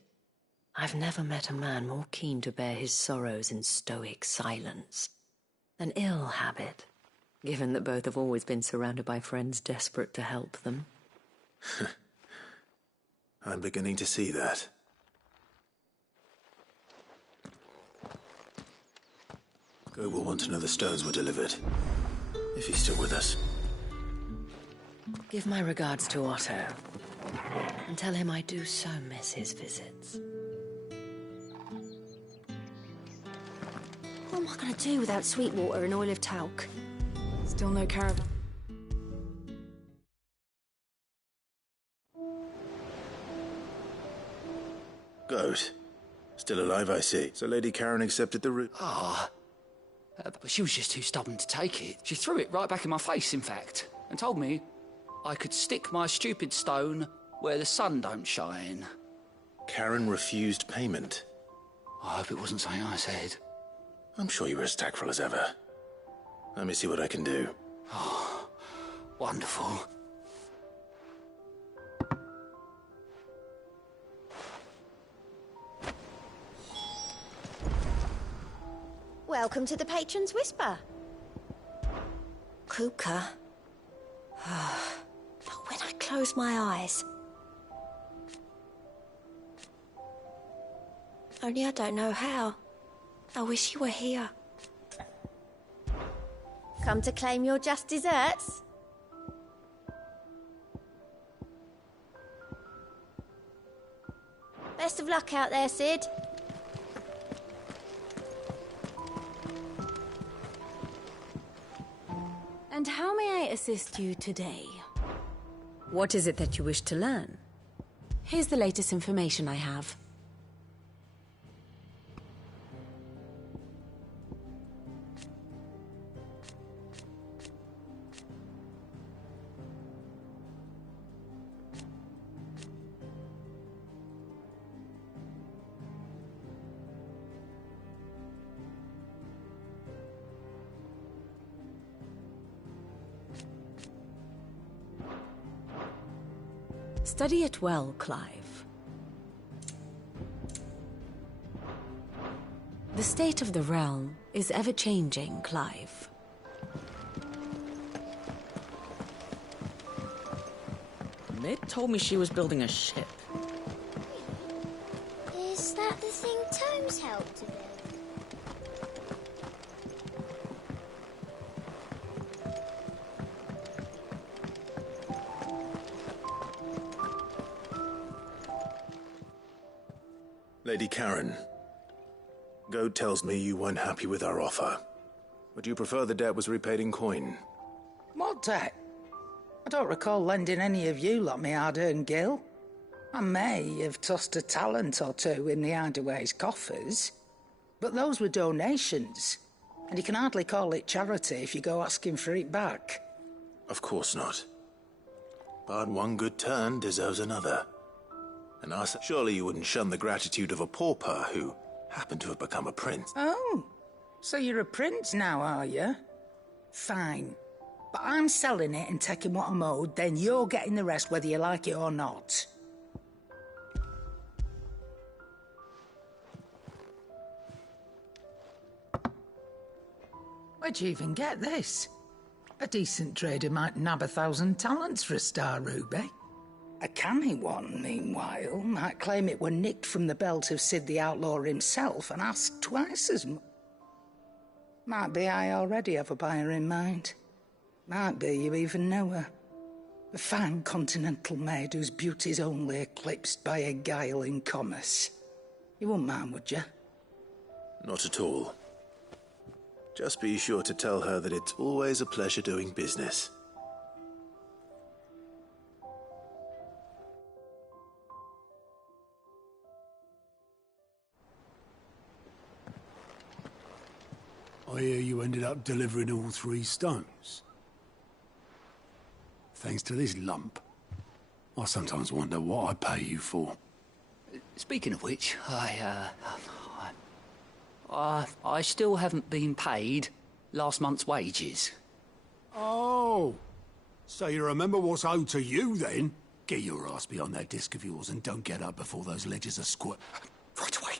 I've never met a man more keen to bear his sorrows in stoic silence. An ill habit, given that both have always been surrounded by friends desperate to help them. I'm beginning to see that. Go will want to know the stones were delivered. If he's still with us. Give my regards to Otto, and tell him I do so miss his visits. What am I going to do without Sweetwater and Oil of Talc? Still no caravan. Goat. Still alive, I see. So Lady Karen accepted the route. Ah, But she was just too stubborn to take it. She threw it right back in my face, in fact, and told me I could stick my stupid stone where the sun don't shine. Karen refused payment. I hope it wasn't something I said. I'm sure you were as tactful as ever. Let me see what I can do. Oh, wonderful. Welcome to the Patron's Whisper. Kuka. But when I close my eyes... Only I don't know how. I wish you were here. Come to claim your just desserts? Best of luck out there, Sid. And how may I assist you today? What is it that you wish to learn? Here's the latest information I have. Study it well, Clive. The state of the realm is ever-changing, Clive. Mid told me she was building a ship. Is that the thing Tomes helped to build? Lady Karen, Goad tells me you weren't happy with our offer. Would you prefer the debt was repaid in coin? What debt? I don't recall lending any of you lot me hard-earned gil. I may have tossed a talent or two in the Hideaway's coffers, but those were donations, and you can hardly call it charity if you go asking for it back. Of course not. But one good turn deserves another. And surely you wouldn't shun the gratitude of a pauper who happened to have become a prince. Oh, so you're a prince now, are you? Fine. But I'm selling it and taking what I'm owed, then you're getting the rest whether you like it or not. Where'd you even get this? A decent trader might nab 1,000 talents for a star ruby. A canny one, meanwhile, might claim it were nicked from the belt of Sid the Outlaw himself and ask twice as much. Might be I already have a buyer in mind. Might be you even know her. A fine continental maid whose beauty's only eclipsed by a guile in commerce. You wouldn't mind, would you? Not at all. Just be sure to tell her that it's always a pleasure doing business. I hear you ended up delivering all 3 stones. Thanks to this lump. I sometimes wonder what I pay you for. Speaking of which, I still haven't been paid last month's wages. Oh, so you remember what's owed to you then? Get your ass behind that disc of yours and don't get up before those ledgers are squirt. Right away.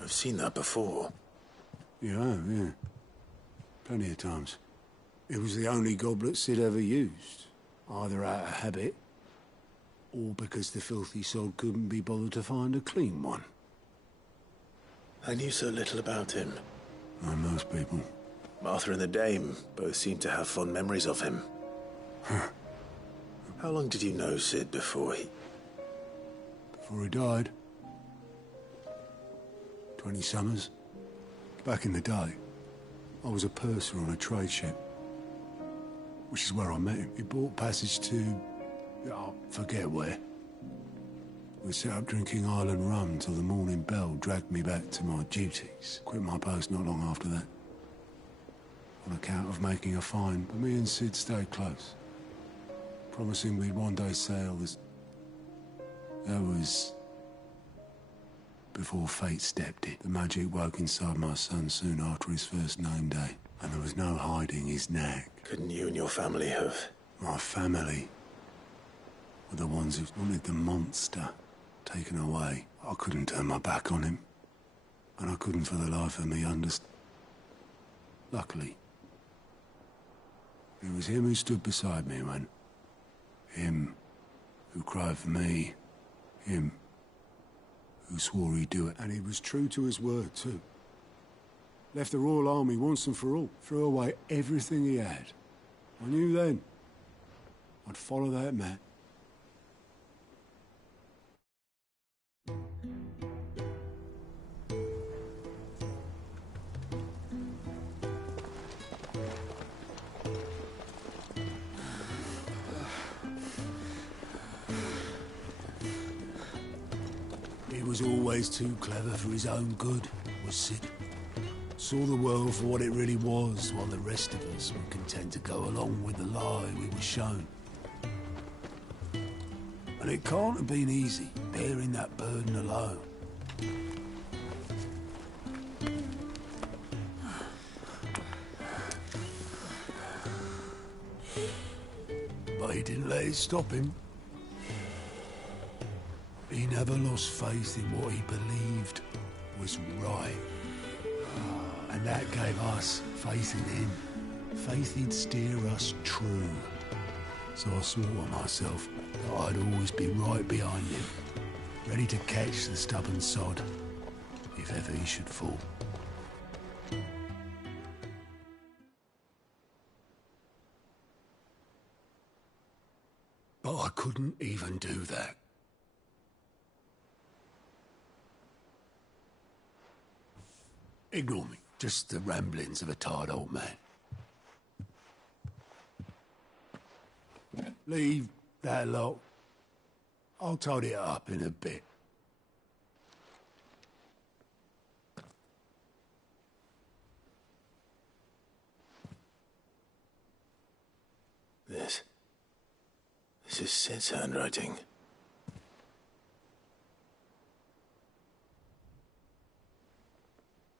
I've seen that before. You have, yeah. Plenty of times. It was the only goblet Sid ever used. Either out of habit, or because the filthy sod couldn't be bothered to find a clean one. I knew so little about him. Like most people. Martha and the Dame both seem to have fond memories of him. How long did you know Sid before he died? 20 summers. Back in the day, I was a purser on a trade ship. Which is where I met him. He bought passage to... I forget where. We sat up drinking Island rum till the morning bell dragged me back to my duties. Quit my post not long after that. On account of making a fine, but me and Sid stayed close. Promising we'd one day sail this... That was... before fate stepped in. The magic woke inside my son soon after his first name day. And there was no hiding his knack. Couldn't you and your family have... My family were the ones who wanted the monster taken away. I couldn't turn my back on him. And I couldn't for the life of me understand. Luckily, it was him who stood beside me when... Him who cried for me. Him who swore he'd do it. And he was true to his word, too. Left the Royal Army once and for all. Threw away everything he had. I knew then I'd follow that man. He was always too clever for his own good, was Sid. Saw the world for what it really was, while the rest of us were content to go along with the lie we were shown. And it can't have been easy, bearing that burden alone. But he didn't let it stop him. He never lost faith in what he believed was right. And that gave us faith in him. Faith he'd steer us true. So I swore to myself that I'd always be right behind him, ready to catch the stubborn sod, if ever he should fall. But I couldn't even do that. Ignore me. Just the ramblings of a tired old man. Leave that lot. I'll tidy it up in a bit. This is Sid's handwriting.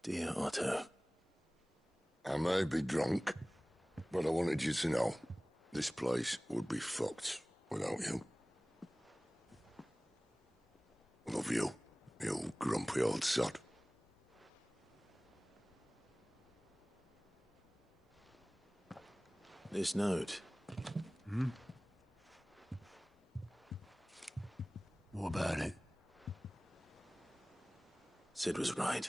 Dear Otto. I may be drunk, but I wanted you to know this place would be fucked without you. Love you, you grumpy old sod. This note. Hmm? What about it? Sid was right.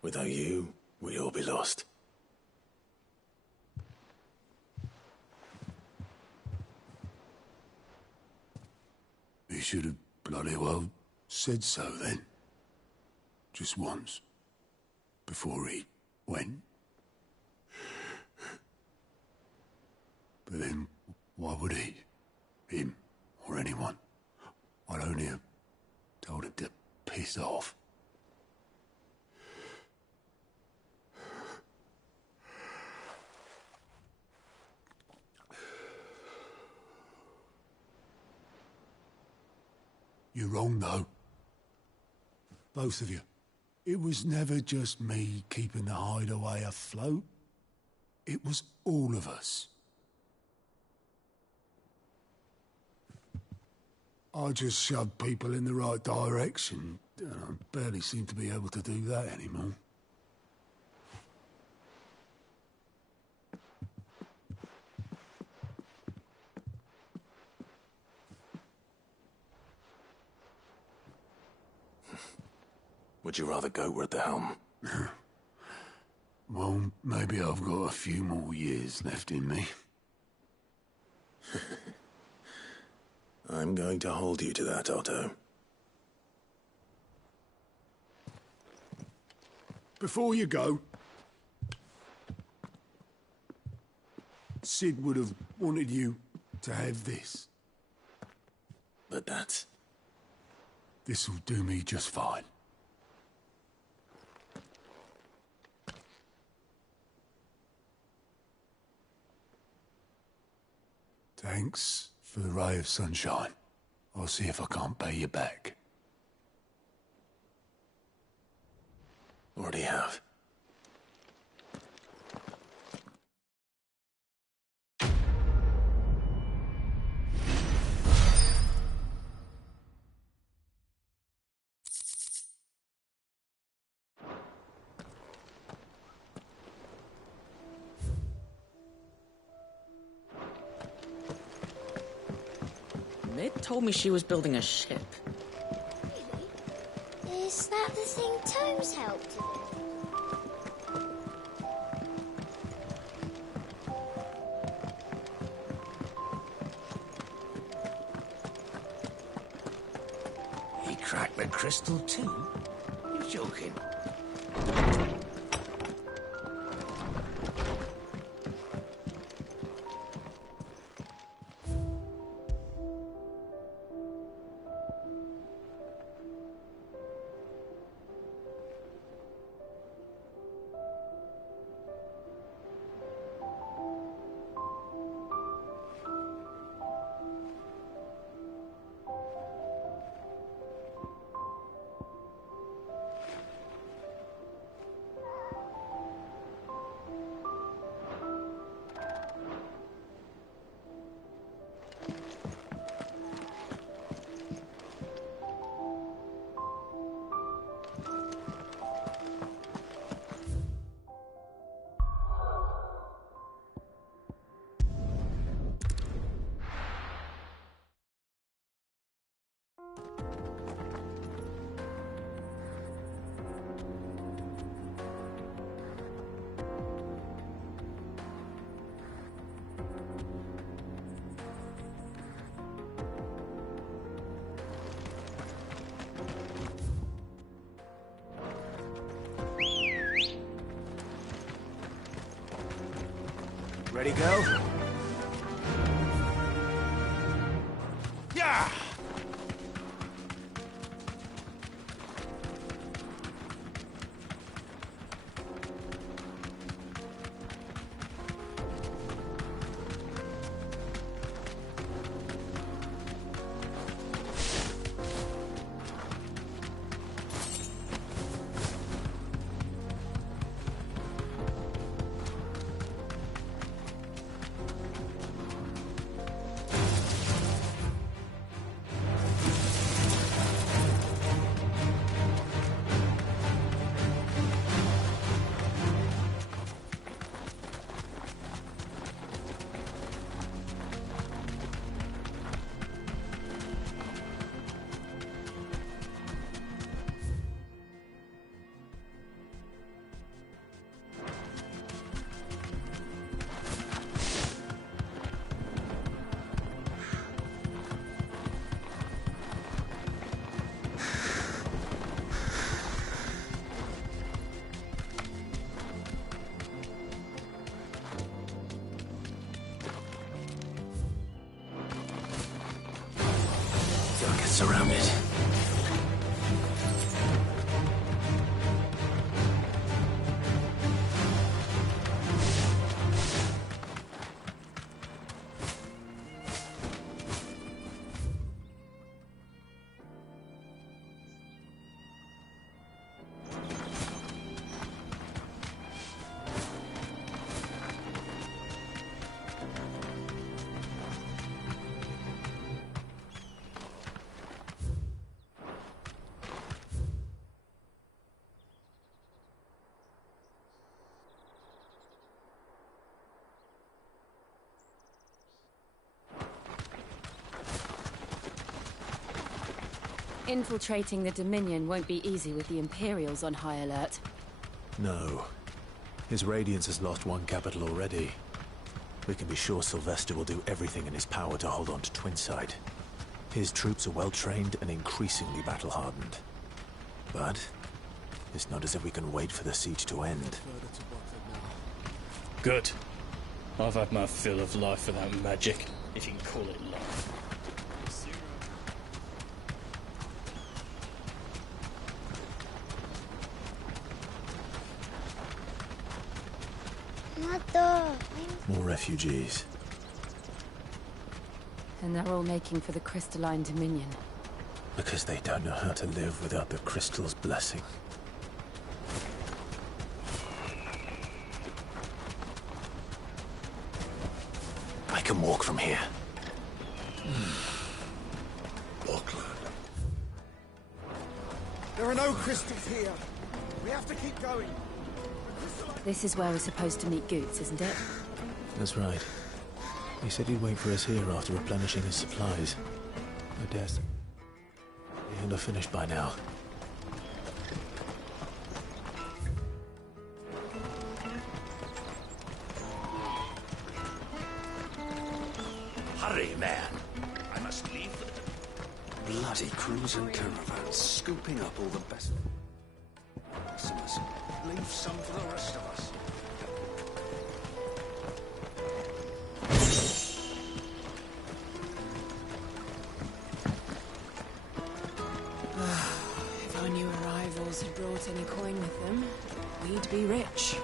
Without you, we'd all be lost. He should have bloody well said so then. Just once. Before he went. But then, why would he? Him, or anyone? I'd only have told him to piss off. You're wrong, though. Both of you. It was never just me keeping the hideaway afloat. It was all of us. I just shoved people in the right direction, and I barely seem to be able to do that anymore. Would you rather go at the helm? Well, maybe I've got a few more years left in me. I'm going to hold you to that, Otto. Before you go, Sid would have wanted you to have this. But that's This'll do me just fine. Thanks for the ray of sunshine. I'll see if I can't pay you back. Already have. Mid told me she was building a ship. Really? Is that the thing Tomes helped to He cracked the crystal too? You're joking. Ready, go? Yeah! Don't get surrounded. Infiltrating the Dominion won't be easy with the Imperials on high alert. No. His Radiance has lost one capital already. We can be sure Sylvester will do everything in his power to hold on to Twinside. His troops are well-trained and increasingly battle-hardened. But it's not as if we can wait for the siege to end. Good. I've had my fill of life without magic, if you can call it life. More refugees. And they're all making for the crystalline dominion. Because they don't know how to live without the crystal's blessing. I can walk from here. Auckland. There are no crystals here. We have to keep going. This is where we're supposed to meet Goots, isn't it? That's right. He said he'd wait for us here after replenishing his supplies. I guess he'll have finished by now. Hurry, man. I must leave for the... Bloody cruising caravans, scooping up all the best customers. Leave some for the rest of us. If our new arrivals had brought any coin with them, we'd be rich.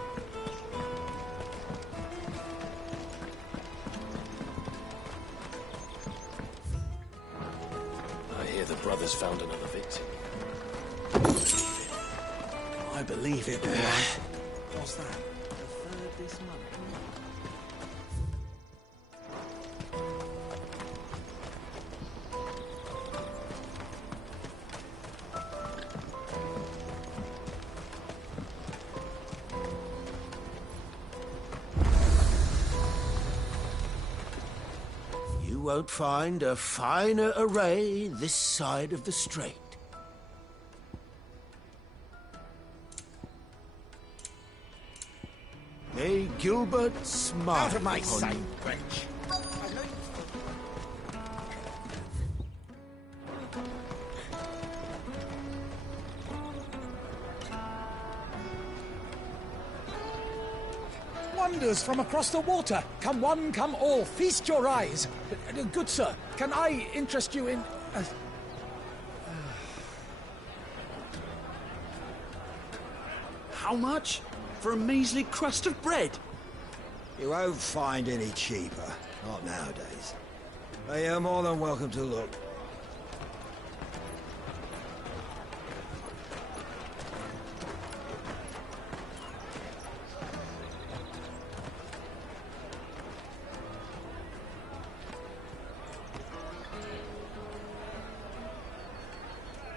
I hear the brothers found another victim. I believe it, all right. What's that? The third this month. You won't find a finer array this side of the strait. May Gilbert smile Out of my upon sight, you. wench. Wonders from across the water. Come one, come all, feast your eyes. Good sir, can I interest you in... How much? For a measly crust of bread? You won't find any cheaper. Not nowadays. But you're more than welcome to look.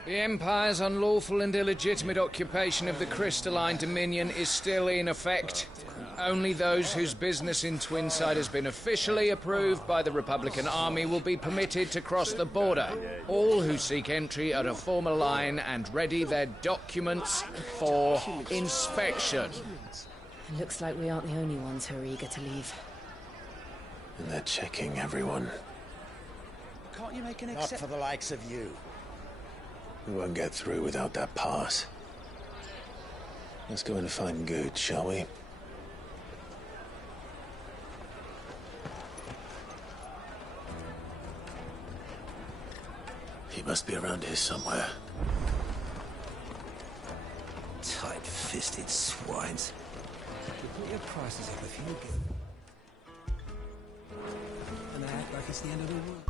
The Empire's unlawful and illegitimate occupation of the crystalline dominion is still in effect. Only those whose business in Twinside has been officially approved by the Republican Army will be permitted to cross the border. All who seek entry are to form a line and ready their documents for inspection. It looks like we aren't the only ones who are eager to leave. And they're checking everyone. Can't you make an Not for the likes of you. We won't get through without that pass. Let's go and find Good, shall we? He must be around here somewhere. Tight-fisted swines. You put your prices up if you get... And they act like it's the end of the world.